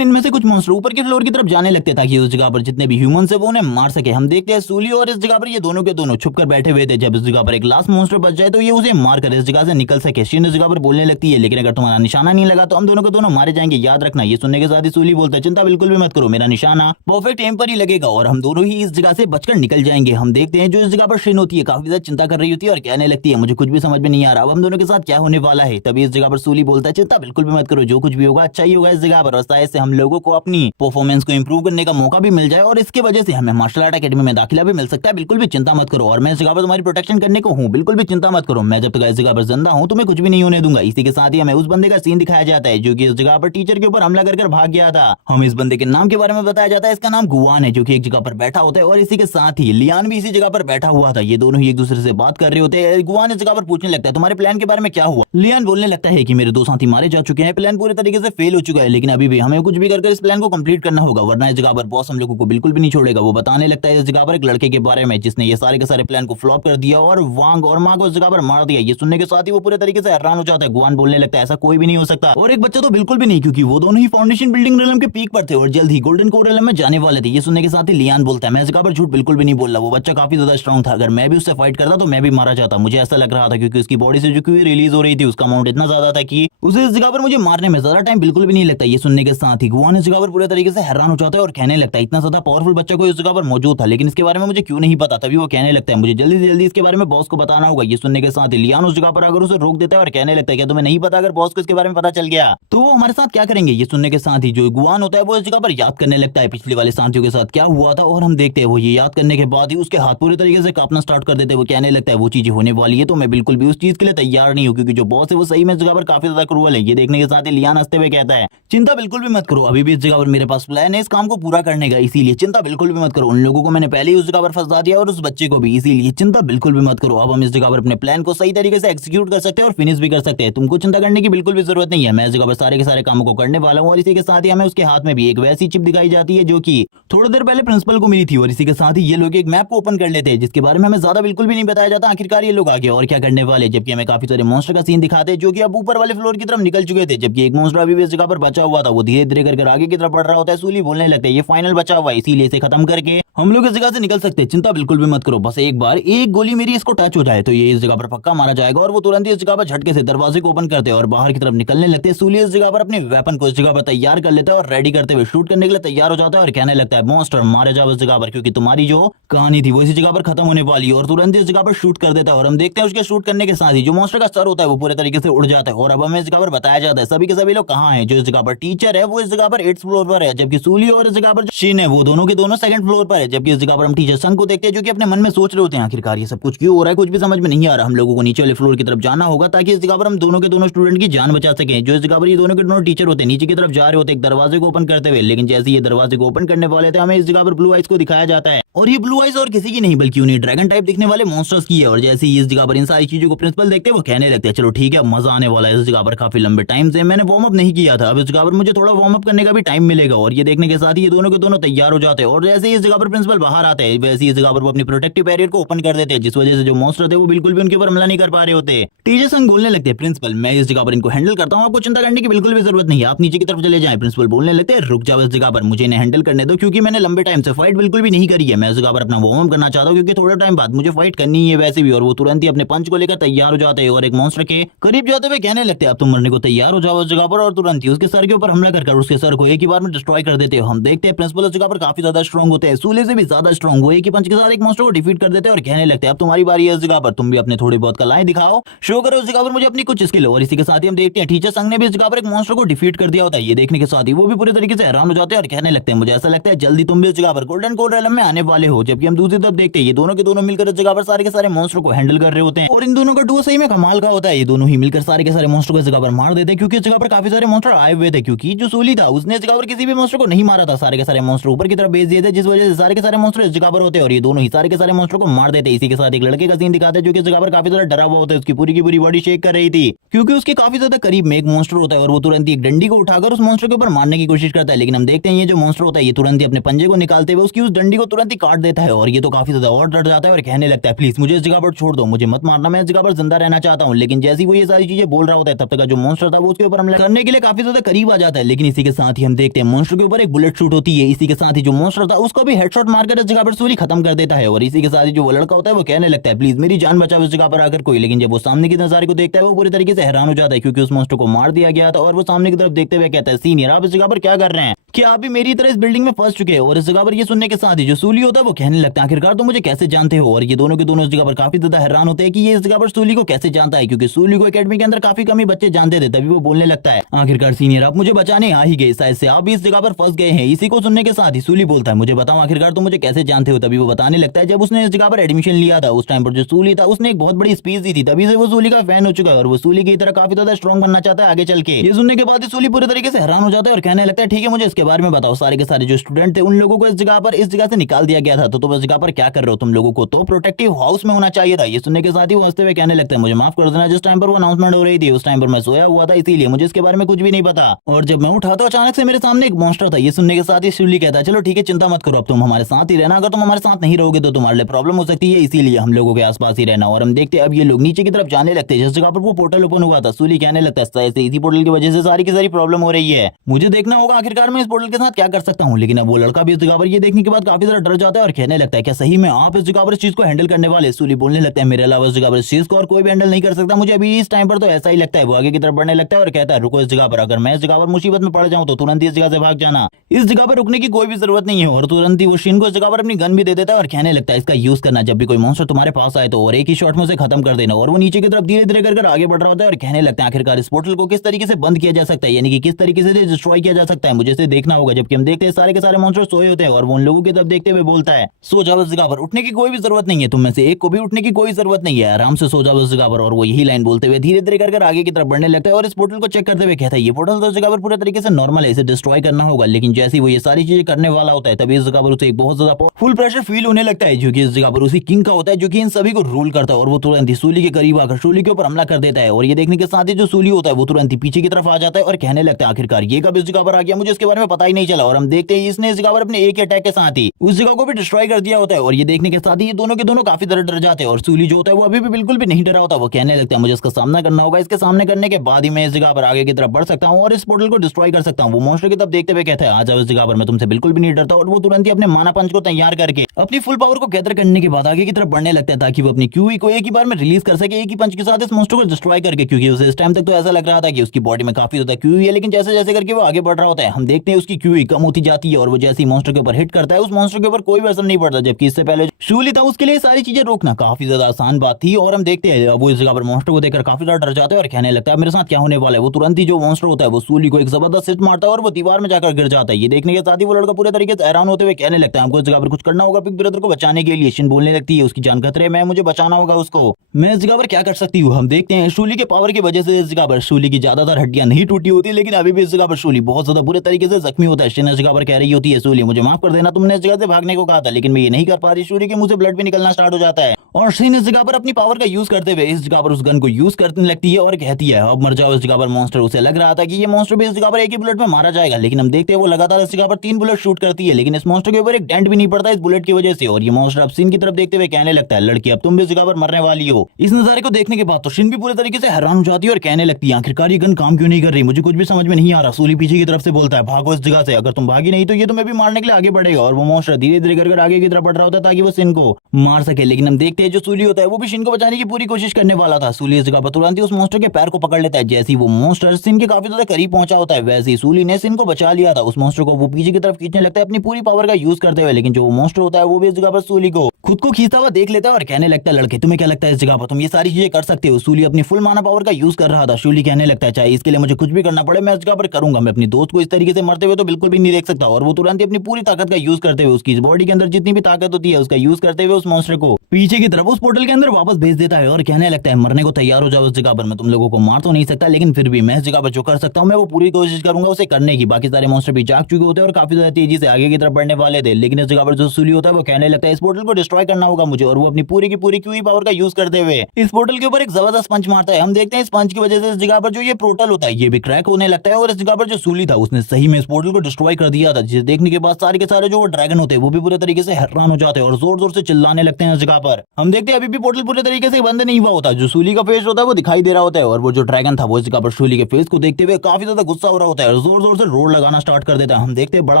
इनमें से कुछ मॉन्स्टर ऊपर की फ्लोर की तरफ जाने लगते ताकि उस जगह पर जितने भी ह्यूमंस है वो उन्हें मार सके। हम देखते हैं सूली और इस जगह पर ये दोनों के दोनों छुप कर बैठे हुए थे, जब इस जगह पर एक लास्ट मॉन्स्टर बच जाए तो ये उसे मार कर इस जगह से निकल सके। शिन इस जगह पर बोलने लगती है लेकिन अगर तुम्हारा निशाना नहीं लगा तो हम दोनों के दोनों मारे जाएंगे, याद रखना। ये सुनने के साथ ही सूली बोलता है चिंता बिल्कुल भी मत करो, मेरा निशाना परफेक्ट एम पर ही लगेगा और हम दोनों ही इस जगह से बचकर निकल जाएंगे। हम देखते हैं जो इस जगह पर शिन होती है काफी ज्यादा चिंता कर रही होती है और कहने लगती है मुझे कुछ भी समझ में नहीं आ रहा अब हम दोनों के साथ क्या होने वाला है। तभी इस जगह पर सूली बोलता है चिंता बिल्कुल भी मत करो, जो कुछ भी होगा अच्छा ही होगा इस जगह पर, और शायद से हम लोगों को अपनी परफॉर्मेंस को इंप्रूव करने का मौका भी मिल जाए और इसकी वजह से हमें मार्शल आर्ट एकेडमी में दाखिला भी मिल सकता है। बिल्कुल भी चिंता मत करो और मैं इस जगह पर तुम्हारी प्रोटेक्शन करने को हूँ, बिल्कुल भी चिंता मत करो, मैं जब तक इस जगह पर जिंदा हूँ तुम्हें कुछ भी नहीं होने दूंगा। इसी के साथ ही हमें उस बंदे का सीन दिखाया जाता है जो कि इस जगह पर टीचर के ऊपर हमला कर भाग गया था। हम इस बंदे के नाम के बारे में बताया जाता है, इसका नाम गुवान है जो कि एक जगह पर बैठा होता है और इसी के साथ ही लियान भी इसी जगह पर बैठा हुआ था। ये दोनों ही एक दूसरे से बात कर रहे होते हैं। गुवान इस जगह पर पूछने लगता है तुम्हारे प्लान के बारे में क्या हुआ। लियान बोलने लगता है कि मेरे दो साथी मारे जा चुके हैं, प्लान पूरे तरीके से फेल हो चुका है, लेकिन अभी भी हमें कुछ भी करके इस प्लान को कंप्लीट करना होगा वरना इस जगह पर बॉस हम लोगों को बिल्कुल भी नहीं छोड़ेगा। वो बताने लगता है इस जगह पर एक लड़के के बारे में जिसने ये सारे के सारे प्लान को फ्लॉप कर दिया दिया और वांग और माँ को उस जगह पर मार दिया। ये सुनने के साथ ही वो पूरे तरीके से हैरान हो जाता है। गुआन बोलने लगता है ऐसा कोई भी नहीं हो सकता, और एक बच्चा तो बिल्कुल भी नहीं, क्योंकि वो दोनों ही फाउंडेशन बिल्डिंग रेलम के पीक पर थे और जल्द ही गोल्डन कोर रेलम में जाने वाले थे। ये सुनने के साथ ही लियान बोलता है मैं इस जगह पर झूठ बिल्कुल भी नहीं बोल रहा, वो बच्चा काफी ज्यादा स्ट्रॉन्ग था, अगर मैं भी उससे फाइट करता तो मैं भी मारा जाता। मुझे ऐसा लग रहा था क्योंकि उसकी बॉडी से जो क्यू रिलीज हो रही थी उसका अमाउंट इतना ज्यादा था कि उसे इस जगह पर मुझे मारने में ज्यादा टाइम बिल्कुल भी नहीं लगता। ये सुनने के साथ ही गुआन इस जगह पर पूरे तरीके से हैरान हो जाता है और कहने लगता है इतना ज्यादा पावरफुल बच्चा कोई इस जगह पर मौजूद था, लेकिन इसके बारे में मुझे क्यों नहीं पता। तभी वो कहने लगता है मुझे जल्दी से जल्दी इसके बारे में बॉस को बताना होगा। ये सुनने के साथ ही लियान उस जगह पर अगर उसे रोक देता है और कहने लगता है क्या तुम्हें नहीं पता अगर बॉस को इसके बारे में पता चल गया तो वो हमारे साथ क्या करेंगे। ये सुनने के साथ ही जो गुआन होता है वो इस जगह पर याद करने लगता है पिछले वाले साथियों के साथ क्या हुआ था, और हम देखते हैं वो ये याद करने के बाद ही उसके हाथ पूरे तरीके से कांपना स्टार्ट कर देते हैं। वो कहने लगता है वो चीजें होने वाली है तो मैं बिल्कुल भी उस चीज के लिए तैयार नहीं हूँ, क्योंकि जो बॉस है वो सही में इस जगह पर काफी ज्यादा क्रूअल है। ये देखने के साथ ही लियान हंसते हुए कहता है चिंता बिल्कुल भी मत करो, अभी भी इस जगह पर मेरे पास प्लान है इस काम को पूरा करने का, इसीलिए चिंता बिल्कुल भी मत करो। उन लोगों को मैंने पहले ही उस जगह पर फंसा दिया और उस बच्चे को भी, इसीलिए चिंता बिल्कुल भी मत करो। अब हम इस जगह पर अपने प्लान को सही तरीके से एग्जीक्यूट कर सकते हैं और फिनिश भी कर सकते हैं। तुमको चिंता करने की बिल्कुल भी जरूरत नहीं है, मैं इस जगह पर सारे के सारे कामों को करने वाला हूँ। और इसी के साथ ही हमें उसके हाथ में भी एक वैसी चिप दिखाई जाती है जो कि थोड़ी देर पहले प्रिंसिपल को मिली थी, और इसी के साथ ही ये लोग एक मैप को ओपन कर लेते हैं जिसके बारे में हमें ज्यादा बिल्कुल भी नहीं बताया जाता आखिरकार ये लोग आगे और क्या करने वाले, जबकि हमें काफी सारे मॉन्स्टर का सीन दिखाते हैं जो कि अब ऊपर वाले फ्लोर की तरफ निकल चुके थे, जबकि एक मॉन्स्टर अभी भी इस जगह पर बचा हुआ था। वो धीरे धीरे करके आगे की तरफ बढ़ रहा होता है। सूली बोलने लगते हैं ये फाइनल बचा हुआ है, इसीलिए इसे खत्म करके हम लोग इस जगह से निकल सकते हैं, चिंता बिल्कुल भी मत करो, बस एक बार एक गोली मेरी इसको टच हो जाए तो ये इस जगह पर पक्का मारा जाएगा। और वो तुरंत ही इस जगह पर झटके से दरवाजे को ओपन करते हैं और बाहर की तरफ निकलने लगते हैं। सूली इस जगह पर अपने वेपन को इस जगह पर तैयार कर लेता है और रेडी करते हुए शूट करने के लिए तैयार हो जाता है और कहने लगता है मॉन्स्टर मारे जाओ इस जगह पर, क्योंकि तुम्हारी जो कहानी थी वो इसी जगह पर खत्म होने वाली है। और तुरंत इस जगह पर शूट कर देता है और हम देखते हैं उसके शूट करने के साथ ही जो मॉन्स्टर का सर होता है वो पूरे तरीके से उड़ जाता है। और अब हमें इस जगह पर बताया जाता है सभी के सभी लोग कहाँ हैं। जो इस जगह पर टीचर है वो इस जगह पर 8th फ्लोर पर है, जबकि सूली और इस जगह पर शीन है वो दोनों के दोनों 2nd फ्लोर पर है। जबकि इस जगह पर हम टीचर संग को देखते हैं जो कि अपने मन में सोच रहे होते हैं आखिरकार ये सब कुछ क्यों हो रहा है, कुछ भी समझ में नहीं आ रहा। हम लोगों को नीचे वाले फ्लोर की तरफ जाना होगा ताकि इस जगह पर हम दोनों के दोनों स्टूडेंट की जान बचा सकें। जो इस जगह पर ये दोनों के दोनों टीचर होते हैं नीचे की तरफ जा रहे होते हैं एक दरवाजे को ओपन करते हुए, लेकिन जैसे ये दरवाजे को ओपन करने वाले थे हमें इस जगह पर ब्लू आइज को दिखाया जाता है। और ये ब्लू आइज और किसी की नहीं बल्कि उन्हें ड्रैगन टाइप दिखने वाले मॉन्स्टर्स की है। और जैसे ही इस जगह पर इन सारी चीजों को प्रिंसिपल देखते हैं वो कहने लगते हैं चलो ठीक है मजा आने वाला है। इस जगह पर काफी लंबे टाइम से मैंने वार्म अप नहीं किया था, अब इस जगह पर मुझे थोड़ा वार्म अप करने का भी टाइम मिलेगा। और ये देखने के साथ ही ये दोनों के दोनों तैयार हो जाते हैं। और जैसे ही इस जगह पर प्रिंसिपल बाहर आते हैं वैसे ही इस जगह पर वो अपनी प्रोटेक्टिव बैरियर को ओपन कर देते हैं, जिस वजह से जो मॉन्स्टर थे वो बिल्कुल भी उनके ऊपर हमला नहीं कर पा रहे होते। टीचर संग बोलने लगते हैं प्रिंसिपल मैं इस जगह पर इनको हैंडल करता हूँ, आपको चिंता करने की बिल्कुल भी जरूरत नहीं है, आप नीचे की तरफ चले जाएं। प्रिंसिपल बोलने लगते हैं रुक जाओ इस जगह पर मुझे इन्हें हैंडल करने दो, क्योंकि मैंने लंबे टाइम से फाइट बिल्कुल भी नहीं करी है। मैं इस जगह पर अपना वार्म अप करना चाहता हूँ क्योंकि थोड़ा टाइम बाद मुझे फाइट करनी है वैसे भी। और वो तुरंत ही अपने पंच को लेकर तैयार हो जाते हैं और एक मॉन्स्टर के करीब जाते हुए कहने लगते हैं अब तुम मरने को तैयार हो जाओ इस जगह पर। और तुरंत ही उसके सर के ऊपर हमला कर उसके सर को एक ही बार में डिस्ट्रॉय कर देते हैं। हम देखते हैं प्रिंसिपल इस जगह पर काफी ज्यादा स्ट्रॉन्ग होते हैं, सूले से भी ज्यादा स्ट्रॉन्ग। वो एक ही पंच के साथ एक मॉन्स्टर को डिफीट कर देते हैं और कहने लगते हैं अब तुम्हारी बारी है इस जगह पर, तुम भी अपने थोड़ी बहुत कलाएं दिखाओ, शो करो इस जगह पर मुझे अपनी कुछ स्किल। और इसी के साथ ही हम देखते हैं टीचर संघ ने भी इस जगह पर एक मॉन्स्टर को डिफीट कर दिया होता है। ये देखने के साथ ही वो भी पूरी तरीके से हैरान हो जाते हैं और कहने लगते हैं मुझे ऐसा लगता है जल्दी तुम भी इस जगह पर गोल्डन कोर रेलम में आने वाले हो। जबकि हम दूसरी तरफ देखते हैं ये दोनों के दोनों मिलकर इस जगह पर सारे के सारे मॉन्स्टर को हैंडल कर रहे होते हैं। और इन दोनों का डुओ सही में कमाल का होता है, ये दोनों ही मिलकर सारे के सारे मॉन्स्टर को इस जगह पर मार देते हैं। क्योंकि इस जगह पर काफी सारे मॉन्स्टर आए हुए थे, क्योंकि जो सूली था उसने इस जगह पर किसी भी मॉन्स्टर को नहीं मारा था, सारे के सारे मॉन्स्टर ऊपर की तरफ भेज दिए थे, जिस वजह से सारे के सारे मॉन्स्टर इस जगह पर होते हैं और ये दोनों ही सारे के सारे मॉन्स्टर को मार देते हैं। इसी के साथ एक लड़के का सीन दिखाते हैं जो कि इस जगह पर काफी ज्यादा डरा हुआ होता है, उसकी पूरी की पूरी बॉडी शेक कर रही थी क्योंकि उसके काफी ज्यादा करीब में एक मॉन्स्टर होता है। और वो तुरंत ही एक डंडी को उठाकर उस मॉन्स्टर के ऊपर मारने की कोशिश करता है, लेकिन हम देखते हैं ये जो मॉन्स्टर होता है ये तुरंत ही अपने पंजे को निकालते हुए उसकी उस डंडी को तुरंत ही काट देता है। और ये तो काफी ज्यादा और डर जाता है और कहने लगता है प्लीज मुझे इस जगह पर छोड़ दो, मुझे मत मारना, मैं इस जगह पर जिंदा रहना चाहता हूँ। लेकिन जैसे ही वो ये सारी चीजें बोल रहा होता है तब तक जो मॉन्स्टर था वो उसके ऊपर हमला करने के लिए काफी ज्यादा करीब आ जाता है। लेकिन इसी के साथ ही हम देखते हैं मॉन्स्टर के ऊपर एक बुलेट शूट होती है। इसी के साथ ही जो मॉन्स्टर था उसको भी हेडशॉट मारकर इस जगह पर सूली खत्म कर देता है। और इसी के साथ ही जो वो लड़का होता है वो कहने लगता है प्लीज मेरी जान बचाओ इस जगह पर आकर कोई। लेकिन जब वो सामने की नजारे को देखता है वो पूरी तरीके से हैरान हो जाता है क्योंकि उस मॉन्स्टर को मार दिया गया था। और वो सामने की तरफ देखते हुए कहता है सीनियर आप इस जगह पर क्या कर रहे हैं, क्या आप भी मेरी तरह इस बिल्डिंग में फंस चुके हैं। और इस जगह पर ये सुनने के साथ ही जो सूली होता है वो कहने लगता है आखिरकार तुम मुझे कैसे जानते हो। और ये दोनों के दोनों इस जगह पर काफी ज्यादा हैरान होते हैं कि ये इस जगह पर सूली को कैसे जानता है, क्योंकि सूली को एकेडमी के अंदर काफी कम ही बच्चे जानते थे। तभी वो बोलने लगता है आखिरकार सीनियर आप मुझे बचाने आ ही गए, शायद से आप भी इस जगह पर फंस गए हैं। इसी को सुनने के साथ ही सूली बोलता है मुझे बताओ आखिरकार तुम मुझे कैसे जानते हो। तभी वो बताने लगता है जब उसने इस जगह पर एडमिशन लिया था उस टाइम पर जो सूली था उसने एक बहुत बड़ी स्पीच दी थी, तभी से वो सूली का फैन हो चुका है और वो सूली की तरह काफी ज्यादा स्ट्रॉन्ग बनना चाहता है आगे चल के। ये सुनने के बाद सूली पूरी तरीके से हैरान हो जाता है और कहने लगता है ठीक है मुझे इसके बारे में बताओ। सारे के सारे जो स्टूडेंट थे उन लोगों को इस जगह से निकाल दिया गया था, तो तुम इस जगह पर क्या कर रहे हो, तुम लोगों को तो प्रोटेक्टिव हाउस में होना चाहिए था। ये सुनने के साथ ही वो हंसते हुए कहने लगता है मुझे माफ कर देना, जिस टाइम पर वो अनाउंसमेंट हो रही थी उस टाइम पर मैं सोया हुआ था, इसीलिए मुझे इसके बारे में कुछ भी नहीं पता। और जब मैं उठा तो अचानक से मेरे सामने एक मॉन्स्टर था। ये सुनने के साथ ही सूली कहता है चलो ठीक है चिंता मत करो अब तुम हमारे हमारे साथ ही रहना, अगर तुम हमारे साथ नहीं रहोगे तो तुम्हारे लिए प्रॉब्लम हो सकती है, इसीलिए हम लोगों के आसपास ही रहना। और हम देखते हैं अब ये लोग नीचे की तरफ जाने लगते हैं जिस जगह पर वो पोर्टल ओपन हुआ था। सूली कहने लगता है ऐसे इसी पोर्टल की वजह से सारी की सारी प्रॉब्लम हो रही है, मुझे देखना होगा आखिरकार मैं इस पोर्टल के साथ क्या कर सकता हूँ। लेकिन अब वो लड़का भी इस जगह पर ये देखने के बाद काफी ज्यादा डर जाता है और कहने लगता है क्या सही में आप इस जगह पर इस चीज को हैंडल करने वाले। सूली बोलने लगता है मेरे अलावा इस जगह पर इस चीज को और कोई भी हैंडल नहीं कर सकता, मुझे अभी इस टाइम पर तो ऐसा ही लगता है। वो आगे की तरफ बढ़ने लगता है और कहता है रुको इस जगह पर, अगर मैं इस जगह पर मुसीबत में पड़ जाऊं तो तुरंत इस जगह से भाग जाना, इस जगह पर रुकने की कोई भी जरूरत नहीं है। और तुरंत ही वो शिन को इस जगह पर अपनी गन भी दे देता है और कहने लगता है इसका यूज करना जब भी कोई मॉन्स्टर तुम्हारे पास आए तो और एक ही शॉट में उसे खत्म कर देना। और वो नीचे की तरफ धीरे धीरे कर आगे बढ़ रहा होता है और कहने लगता है आखिरकार इस पोर्टल को किस तरीके से बंद किया जा सकता है, यानी कि किस तरीके से डिस्ट्रॉय किया जा सकता है, मुझे इसे देखना होगा। जबकि हम देखते हैं सारे के सारे मॉन्स्टर सोए होते हैं और वो उन लोगों की तरफ देखते हुए बोलता है सो जाओ इस जगह पर, उठने की कोई भी जरूरत नहीं है, तुम में से एक को भी उठने की कोई जरूरत नहीं है, आराम से सो जाओ इस जगह पर। और वो यही लाइन बोलते हुए धीरे धीरे कर आगे की तरफ बढ़ने लगता है और इस पोर्टल को चेक करते हुए कहता है ये पोर्टल तो इस जगह पर पूरे तरीके से नॉर्मल है, इसे डिस्ट्रॉय करना होगा। लेकिन जैसे ही वो ये सारी चीजें करने वाला होता है तभी इस जगह पर उसे एक बहुत ज्यादा फुल प्रेशर फील होने लगता है जो कि इस जगह पर उसी किंग का होता है जो कि इन सभी को रूल करता है। और वो तुरंत ही सूली के करीब आकर सूली के ऊपर हमला कर देता है। और ये देखने के साथ ही जो सूली होता है वो तुरंत ही पीछे की तरफ आ जाता है और कहने लगता है आखिरकार ये कब इस जगह पर आ गया, मुझे इसके बारे में पता ही नहीं चला। और हम देखते हैं इसने इस जगह पर अपने एक अटैक के साथ ही उस जगह को भी डिस्ट्रॉय कर दिया होता है। और ये देखने के साथ ही ये दोनों के दोनों काफी डर जाते हैं और सूली जो होता है वो अभी भी बिल्कुल भी नहीं डरा होता। वो कहने लगता है मुझे इसका सामना करना होगा, इसके सामने करने के बाद ही मैं इस जगह पर आगे की तरफ बढ़ सकता हूँ और इस पोर्टल को डिस्ट्रॉय कर सकता हूँ। वो मॉन्स्टर की तरफ देखते हुए कहता है आ जाओ इस जगह पर, मैं तुमसे बिल्कुल भी नहीं डरता। और वो तुरंत ही अपने माना पंच को तैयार करके अपनी फुल पावर को गैदर करने के बाद आगे की तरफ बढ़ने लगता है ताकि वो अपनी क्यूई को एक ही बार में रिलीज कर सके, एक ही पंच के साथ इस मॉन्स्टर को डिस्ट्रॉय करके। क्योंकि उसे इस टाइम तक तो ऐसा लग रहा था कि उसकी बॉडी में काफी ज्यादा क्यूई है, लेकिन जैसे जैसे करके वो आगे बढ़ रहा होता है हम देखते हैं उसकी क्यूई कम होती जाती है और वो जैसे ही मॉन्स्टर के ऊपर हिट करता है उस मॉन्स्टर के ऊपर कोई भी असर नहीं पड़ता। जबकि इससे पहले शूली था उसके लिए सारी चीजें रोकना काफी ज्यादा आसान बात थी। और हम देखते हैं वो इस जगह पर मॉन्स्टर को देखकर काफी ज्यादा डर जाता है और कहने लगता है मेरे साथ क्या होने वाला है। वो तुरंत ही जो मॉन्स्टर होता है वो सूली को एक जबरदस्त हिट मारता है और वो दीवार में जाकर गिर जाता है। ये देखने के साथ ही वो लड़का पूरे तरीके से हैरान होते हुए कहने लगता है हमको इस जगह पर कुछ करना होगा बिग ब्रदर को बचाने के लिए। शिन बोलने लगती है उसकी जान खतरे में, मुझे बचाना होगा उसको, मैं इस जगह पर क्या कर सकती हूँ। हम देखते हैं शूली के पावर की वजह से इस जगह पर शूली की ज्यादातर हड्डियां नहीं टूटी होती, लेकिन अभी भी इस जगह पर शूली बहुत ज्यादा बुरे तरीके से जख्मी होता है। शिन इस जगह पर कह रही होती है शूली मुझे माफ कर देना, तुमने इस जगह से भागने को कहा था लेकिन मैं ये नहीं कर पा रही। शूली के मुंह से ब्लड भी निकलना स्टार्ट हो जाता है और शिन इस जगह पर अपनी पावर का यूज करते हुए इस जगह पर उस गन को यूज करने लगती है और कहती है अब मर जाओ इस जगह पर मॉन्स्टर। उसे लग रहा था कि ये मॉन्स्टर भी इस जगह पर एक ही बुलेट में मारा जाएगा, लेकिन हम देखते हैं वो लगातार इस जगह पर 3 बुलेट शूट करती है लेकिन इस मॉन्स्टर के ऊपर एक डेंट भी नहीं पड़ता इस बुलेट की वजह से। और ये मॉन्स्टर अब शिन की तरफ देखते हुए कहने लगता है लड़की अब तुम भी इस जगह पर मरने वाली हो। इस नजारे को देखने के बाद तो शिन भी पूरे तरीके से हैरान हो जाती है और कहने लगती है आखिरकार ये गन काम क्यों नहीं कर रही, मुझे कुछ भी समझ में नहीं आ रहा। सूली पीछे की तरफ से बोलता है भागो इस जगह से, अगर तुम भागी नहीं तो ये तुम्हें भी मारने के लिए आगे बढ़ेगा। और वो मॉन्स्टर धीरे धीरे कर आगे की तरफ बढ़ रहा होता है ताकि वो शिन को मार सके। लेकिन हम देखते हैं जो सूली होता है वो भी शिन को बचाने की पूरी कोशिश करने वाला था। सूली इस जगह पर तुरंत ही उस मॉन्स्टर के पैर को पकड़ लेता है। जैसे ही वो मॉन्स्टर शिन के काफी ज्यादा करीब पहुंचा होता है वैसे ही सूली ने शिन को बचा लिया था। उस मॉन्स्टर को वो पीछे की तरफ खींचने लगता है अपनी पूरी पावर का यूज करते हुए, लेकिन जो मॉन्स्टर होता है वो भी इस जगह पर सूली को खुद को खींचता हुआ देख लेता है और कहने लगता है लड़के तुम्हें क्या लगता है इस जगह पर तुम ये सारी चीजें कर सकते हो। सूली अपनी फुल माना पावर का यूज कर रहा था। सूली कहने लगता है चाहे इसके लिए मुझे कुछ भी करना पड़े मैं इस जगह पर करूंगा, मैं अपनी दोस्त को इस तरीके से मरते हुए तो बिल्कुल भी नहीं देख सकता। और वो तुरंत ही अपनी पूरी ताकत का यूज करते हुए उसकी बॉडी के अंदर जितनी भी ताकत होती है उसका यूज करते हुए उस मॉन्स्टर को पीछे की तरफ उस पोर्टल के अंदर वापस भेज देता है और कहने लगता है मरने को तैयार हो जाओ इस जगह पर, मैं तुम लोगों को मार तो नहीं सकता लेकिन फिर भी मैं इस जगह पर जो कर सकता हूँ मैं वो पूरी कोशिश करूंगा उसे करने की। बाकी सारे मॉन्स्टर भी जाग चुके होते हैं और काफी ज्यादा तेजी से आगे की तरफ बढ़ने वाले थे, लेकिन इस जगह पर जो सूली होता है वो कहने लगता है इस पोर्टल को डिस्ट्रॉय करना होगा मुझे। और वो अपनी पूरी की पूरी क्यूई पावर का यूज करते हुए इस पोर्टल के ऊपर एक जबरदस्त पंच मारता है। हम देखते हैं इस पंच की वजह से इस जगह पर जो ये पोर्टल होता है ये भी क्रैक होने लगता है और इस जगह पर जो सूली था उसने सही में इस पोर्टल को डिस्ट्रॉय कर दिया था, जिसे देखने के बाद सारे के सारे जो ड्रैगन होते हैं वो भी पूरे तरीके से हैरान हो जाते हैं और जोर जोर से चिल्लाने लगते हैं इस जगह पर। हम देखते हैं अभी भी पोर्टल पूरे तरीके से बंद नहीं हुआ होता, जो सूली का फेस होता है वो दिखाई दे रहा होता है और वो जो ड्रैगन था वो इस जगह पर सूली के फेस को देखते हुए काफी ज्यादा गुस्सा हो रहा होता है और जोर जोर से रोड लगाना स्टार्ट कर देता है। हम देखते हैं बड़ा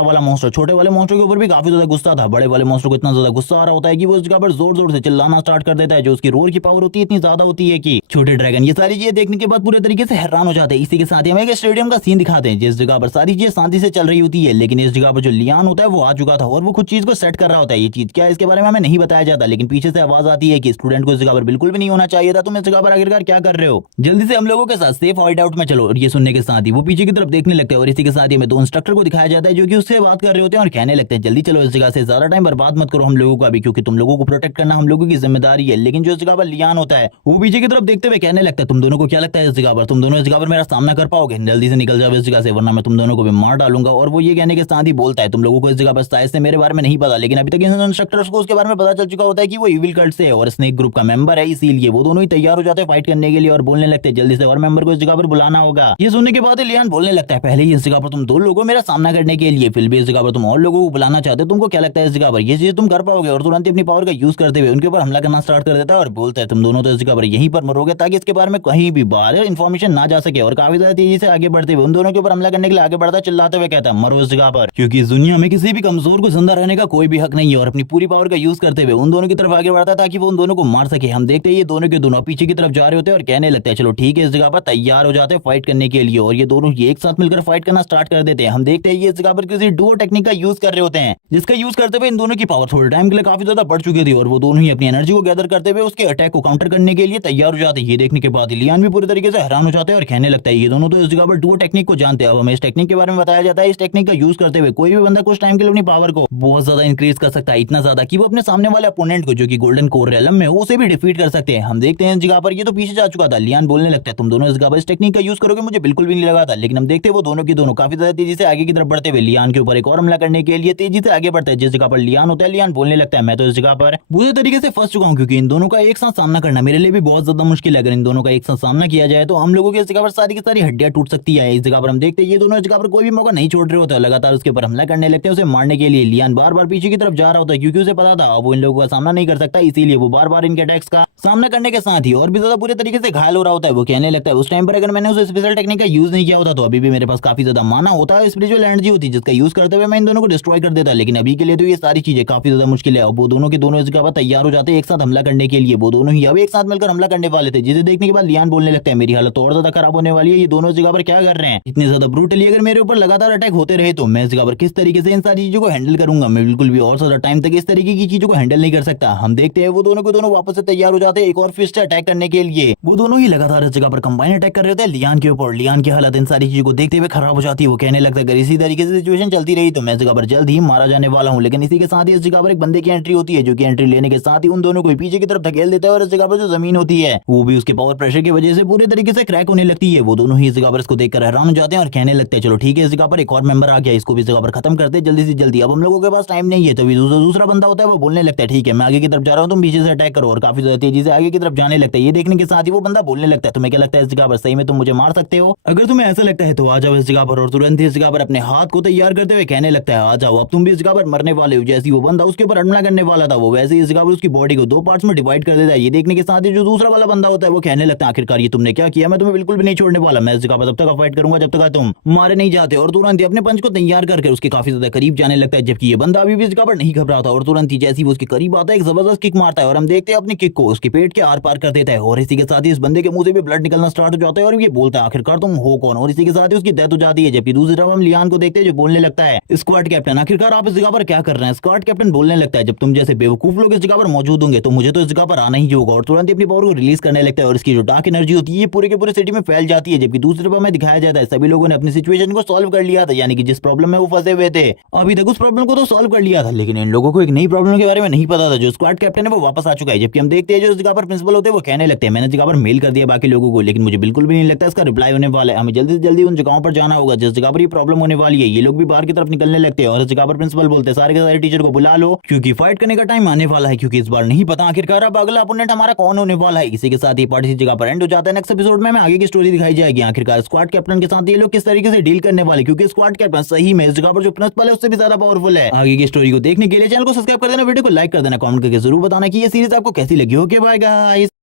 वाला मॉन्स्टर छोटे वाले मॉन्स्टर के ऊपर भी काफी ज्यादा गुस्सा था। बड़े वाले मॉन्स्टर को इतना ज्यादा गुस्सा आ रहा होता है कि वो इस जगह पर जोर जोर से चिल्लाना स्टार्ट कर देता है। जो उसकी रोर की पावर होती है इतनी ज्यादा होती है कि छोटे ड्रैगन ये सारी चीजें देखने के बाद पूरे तरीके से हैरान हो जाते हैं। इसी के साथ ही हमें एक स्टेडियम का सीन दिखाते हैं जिस जगह पर सारी चीजें शांति से चल रही होती है, लेकिन इस जगह पर जो लियान होता है वो आ चुका था और वो कुछ चीज को सेट कर रहा होता है। ये चीज क्या है इसके बारे में हमें नहीं बताया जाता, लेकिन पीछे से आवाज आती है कि स्टूडेंट को इस जगह पर बिल्कुल भी नहीं होना चाहिए था, तुम इस जगह पर आखिरकार क्या कर रहे हो, जल्दी से हम लोगों के साथ सेफ हाइड आउट में चलो। और ये सुनने के साथ ही वो पीछे की तरफ देखने लगते हैं और इसी के साथ ही हमें 2 इंस्ट्रक्टर को दिखाया जाता है जो कि उससे बात कर रहे होते हैं और कहने लगते हैं जल्दी चलो इस जगह से, ज्यादा टाइम बर्बाद मत करो हम लोगों का भी, क्योंकि तुम लोगों को प्रोटेक्ट करना हम लोगों की जिम्मेदारी है। लेकिन जो इस जगह पर लियान होता है वो पीछे की तरफ देखते हुए कहने लगता है तुम दोनों को क्या लगता है इस जगह पर तुम दोनों इस जगह पर मेरा सामना कर पाओगे, जल्दी से निकल जाओ इस जगह से वरना मैं तुम दोनों को भी मार डालूंगा। और वो ये कहने के साथ ही बोलता है तुम लोगों को इस जगह पर शायद से मेरे बारे में नहीं पता, लेकिन अभी तक इन इंस्ट्रक्टर्स को उसके बारे में पता चल चुका होता है कि वो इविल कल्ट से है और स्नेक ग्रुप का मेंबर है, इसीलिए वो दोनों ही तैयार हो जाते हैं फाइट करने के लिए और बोलने लगते हैं जल्दी से और मेंबर को इस जगह पर बुलाना होगा। ये सुनने के बाद लियान बोलने लगता है पहले ही इस जगह पर तुम 2 लोगों मेरा सामना करने के लिए, फिर भी इस जगह पर तुम और लोगों को बुलाना चाहते तुमको क्या लगता है इस जगह पर ये चीज तुम कर पाओगे? और तुरंत ही अपनी पावर का यूज करते हुए उनके ऊपर हमला करना स्टार्ट कर देता है और बोलता है तुम दोनों तो इस जगह पर यहीं पर मरोगे, ताकि इसके बारे में कहीं भी बाहर इन्फॉर्मेशन ना जा सके। और काफी ज्यादा तेजी से आगे बढ़ते हुए उन दोनों के ऊपर हमला करने के लिए आगे बढ़ता, चिल्लाते हुए कहता है मरो इस जगह पर, क्योंकि इस दुनिया में किसी भी कमजोर को जिंदा रहने का कोई भी हक नहीं है। और अपनी पूरी पावर का यूज करते हुए उन दोनों की तरफ आगे बढ़ता है ताकि वो उन दोनों को मार सके। हम देखते हैं ये दोनों के दोनों पीछे की तरफ जा रहे होते हैं और कहने लगते हैं चलो ठीक है, इस जगह पर तैयार हो जाते हैं फाइट करने के लिए। और ये दोनों एक साथ मिलकर फाइट करना स्टार्ट कर देते हैं। हम देखते हैं ये इस जगह पर किसी डुओ टेक्निक का यूज कर रहे होते हैं, जिसका यूज करते हुए इन दोनों की पावर थोड़े टाइम के लिए काफी ज्यादा बढ़ चुकी थी और वो दोनों ही अपनी एनर्जी को गैदर करते हुए उसके अटैक को काउंटर करने के लिए तैयार हो जाते हैं। ये देखने के बाद लियान भी पूरी तरीके से हैरान हो जाते हैं और कहने लगता है ये दोनों तो इस जगह पर डुओ टेक्निक को जानते हैं। अब हमें इस टेक्निक के बारे में बताया जाता है, इस टेक्निक का यूज करते हुए कोई भी बंदा कुछ टाइम के लिए अपनी पावर को बहुत ज्यादा इंक्रीज कर सकता है, इतना ज्यादा कि वो अपने सामने वाले अपोनेंट को जो कि गोल्डन कोर रेलम में हो उसे भी डिफीट कर सकते हैं। हम देखते हैं इस जगह पर ये तो पीछे जा चुका था। लियान बोलने लगता है तुम दोनों इस जगह पर इस टेक्निक का यूज करोगे मुझे बिल्कुल भी नहीं लगा था, लेकिन हम देखते हैं वो दोनों की दोनों काफी ज्यादा तेजी से आगे की तरफ बढ़ते हुए लियान के ऊपर एक और हमला करने के लिए तेजी से आगे बढ़ता है। जिस जगह पर लियान होता है, लियान बोलने लगता है मैं तो इस जगह पर बुरे तरीके से फंस चुका हूँ, क्योंकि इन दोनों का एक साथ सामना करना मेरे लिए भी बहुत ज्यादा मुश्किल है। अगर इन दोनों का एक साथ सामना किया जाए तो हम लोगों की इस जगह पर सारी की सारी हड्डियां टूट सकती है। इस जगह पर हम देखते हैं ये दोनों इस जगह पर कोई भी मौका नहीं छोड़ रहे होते, लगातार उसके ऊपर हमला करने लगते हैं उसे मारने के लिए। लियान बार बार पीछे की तरफ जा रहा होता है क्योंकि उसे पता था अब वो इन लोगों का सामना नहीं कर सकता, इसीलिए वो बार बार इनके अटैक्स का सामना करने के साथ ही और भी ज्यादा बुरे तरीके से घायल हो रहा होता है। वो कहने लगता है उस टाइम पर अगर मैंने उस स्पेशल टेक्निक का यूज नहीं किया होता तो अभी भी मेरे पास काफी ज्यादा माना होता है, स्पिरिचुअल एनर्जी होती जिसका यूज करते हुए मैं इन दोनों को डिस्ट्रॉय कर देता, लेकिन अभी के लिए तो ये सारी चीजें काफी ज्यादा मुश्किल है। अब वो दोनों के दोनों इस जगह पर तैयार हो जाते हैं एक साथ हमला करने के लिए। वो दोनों ही अब एक साथ मिलकर हमला करने वाले थे, जिसे देखने के बाद लियान बोलने लगता है मेरी हालत और ज्यादा खराब होने वाली है, ये दोनों इस जगह पर क्या कर रहे हैं इतने ज्यादा ब्रूटली। अगर मेरे ऊपर लगातार अटैक होते रहे तो मैं इस जगह पर किस तरीके से इन सारी चीजों को हैंडल करूंगा, मैं बिल्कुल भी और ज्यादा टाइम तक इस तरीके की चीजों को हैंडल नहीं कर सकता। हम देखते हैं वो दोनों के दोनों वापस से तैयार हो जाते हैं एक और फिर से अटैक करने के लिए। वो दोनों ही लगातार इस जगह पर कंबाइन अटैक कर रहे होते हैं लियान के ऊपर। लियान की हालत इन सारी चीजों को देखते हुए खराब हो जाती है। वो कहने लगता है अगर इसी तरीके से सिचुएशन चलती रही तो मैं इस जगह पर जल्द ही मारा जाने वाला हूं। लेकिन इसी के साथ ही इस जगह पर एक बंदे की एंट्री होती है, जो कि एंट्री लेने के साथ ही उन दोनों को पीछे की तरफ धकेल देता है और इस जगह पर जो जमीन होती है वो भी उसके पावर प्रेशर की वजह से पूरे तरीके से क्रैक होने लगती है। वो दोनों ही इस जगह पर इसको देखकर हैरान हो जाते हैं और कहने लगते हैं चलो ठीक है, इस जगह पर एक और मेंबर आ गया, इसको भी इस जगह पर खत्म करते हैं जल्दी से जल्दी, अब हम लोगों के पास टाइम नहीं है। तभी दूसरा बंदा होता है वो बोलने लगता है ठीक है मैं आगे की तरफ जा रहा हूँ, तुम पीछे से अटैक करो, और काफी ज्यादा तेजी से आगे की तरफ जाने लगता है। ये देखने के साथ ही वो बंदा बोलने लगता है तुम्हें क्या लगता है इस जगह पर सही में तुम मुझे मार सकते हो? अगर तुम्हें ऐसा लगता है तो आ जाओ इस जगह पर। और तुरंत ही इस जगह पर अपने हाथ को तैयार करते हुए कहने लगता है आ जाओ, अब तुम भी इस जगह पर मरने वाले हो। जैसे वो बंदा उसके ऊपर हमला करने वाला था वो वैसे ही इस जगह पर उसकी बॉडी को दो पार्ट्स में डिवाइड कर देता है। ये देखने के साथ ही जो दूसरा वाला बंदा होता है वो कहने लगता है आखिरकार ये तुमने क्या किया, मैं तुम्हें बिल्कुल भी नहीं छोड़ने वाला, मैं इस जगह पर तब तक फाइट करूंगा जब तक तुम मारे नहीं जाते। और तुरंत ही अपने पंच को तैयार करके उसके काफी ज्यादा करीब जाने लगता है, जबकि ये बंदा अभी भी इस जगह पर नहीं घबरा था। और तुरंत ही जैसे वो उसके करीब आता है एक जबरदस्त किक मारता है और हम देखते हैं अपनी किक को उसके पेट के आर पार कर देता है। और इसी के साथ ही इस बंदे के मुंह से भी ब्लड निकलना स्टार्ट हो जाता है और ये बोलता है आखिरकार तुम हो कौन, और इसी के साथ ही उसकी डेथ हो जाती है। जबकि दूसरी तरफ हम लियान को देखते हैं जो बोलने लगता है स्क्वाड कैप्टन आखिरकार आप इस जगह पर क्या कर रहे हैं? स्क्वाड कैप्टन बोलने लगता है जब तुम जैसे बेवकूफ लोग इस जगह पर मौजूद होंगे तो मुझे तो इस जगह पर आना ही होगा। और तुरंत ही अपनी पावर को रिलीज करने लगता है और इसकी जो डार्क एनर्जी होती है ये पूरे के पूरे सिटी में फैल जाती है। जबकि दूसरी तरफ हमें दिखाया जाता है सभी लोगों ने अपनी सिचुएशन को सॉल्व कर लिया था, यानी कि जिस प्रॉब्लम में वो फंसे हुए थे अभी तक उस प्रॉब्लम को तो सॉल्व कर लिया था, लेकिन इन लोगों को एक नई प्रॉब्लम के बारे में नहीं पता था। जो स्क्वाड कैप्टन है वो वापस आ चुका है। जबकि हम देखते हैं जो इस जगह पर प्रिंसिपल होते हैं वो कहने लगते हैं मैंने जगह पर मेल कर दिया बाकी लोगों को, लेकिन मुझे बिल्कुल भी नहीं लगता इसका रिप्लाई होने वाला है। हमें जल्दी से जल्दी उन जगहों पर जाना होगा जिस जगह पर ये प्रॉब्लम होने वाली है। ये लोग भी बाहर की तरफ निकलने लगते हैं और इस जगह पर प्रिंसिपल बोलते हैं सारे के सारे टीचर को बुला लो क्योंकि फाइट करने का टाइम आने वाला है, क्योंकि इस बार नहीं पता आखिरकार अब अगला अपोनेंट हमारा कौन होने वाला है। इसी के साथ ही पार्ट इसी जगह पर एंड हो जाता है। नेक्स्ट एपिसोड में हमें आगे की स्टोरी दिखाई जाएगी आखिरकार स्क्वाड कैप्टन के साथ ये लोग किस तरीके से डील करने वाले, क्योंकि स्क्वाड कैप्टन सही में इस जगह पर जो प्रिंसिपल है उससे भी ज्यादा पावरफुल है। आगे की स्टोरी को देखने के लिए चैनल को सब्सक्राइब कर देना, वीडियो को लाइक कर देना, कमेंट करके जरूर बताना कि ये सीरीज आपको कैसी लगी। Okay bye guys.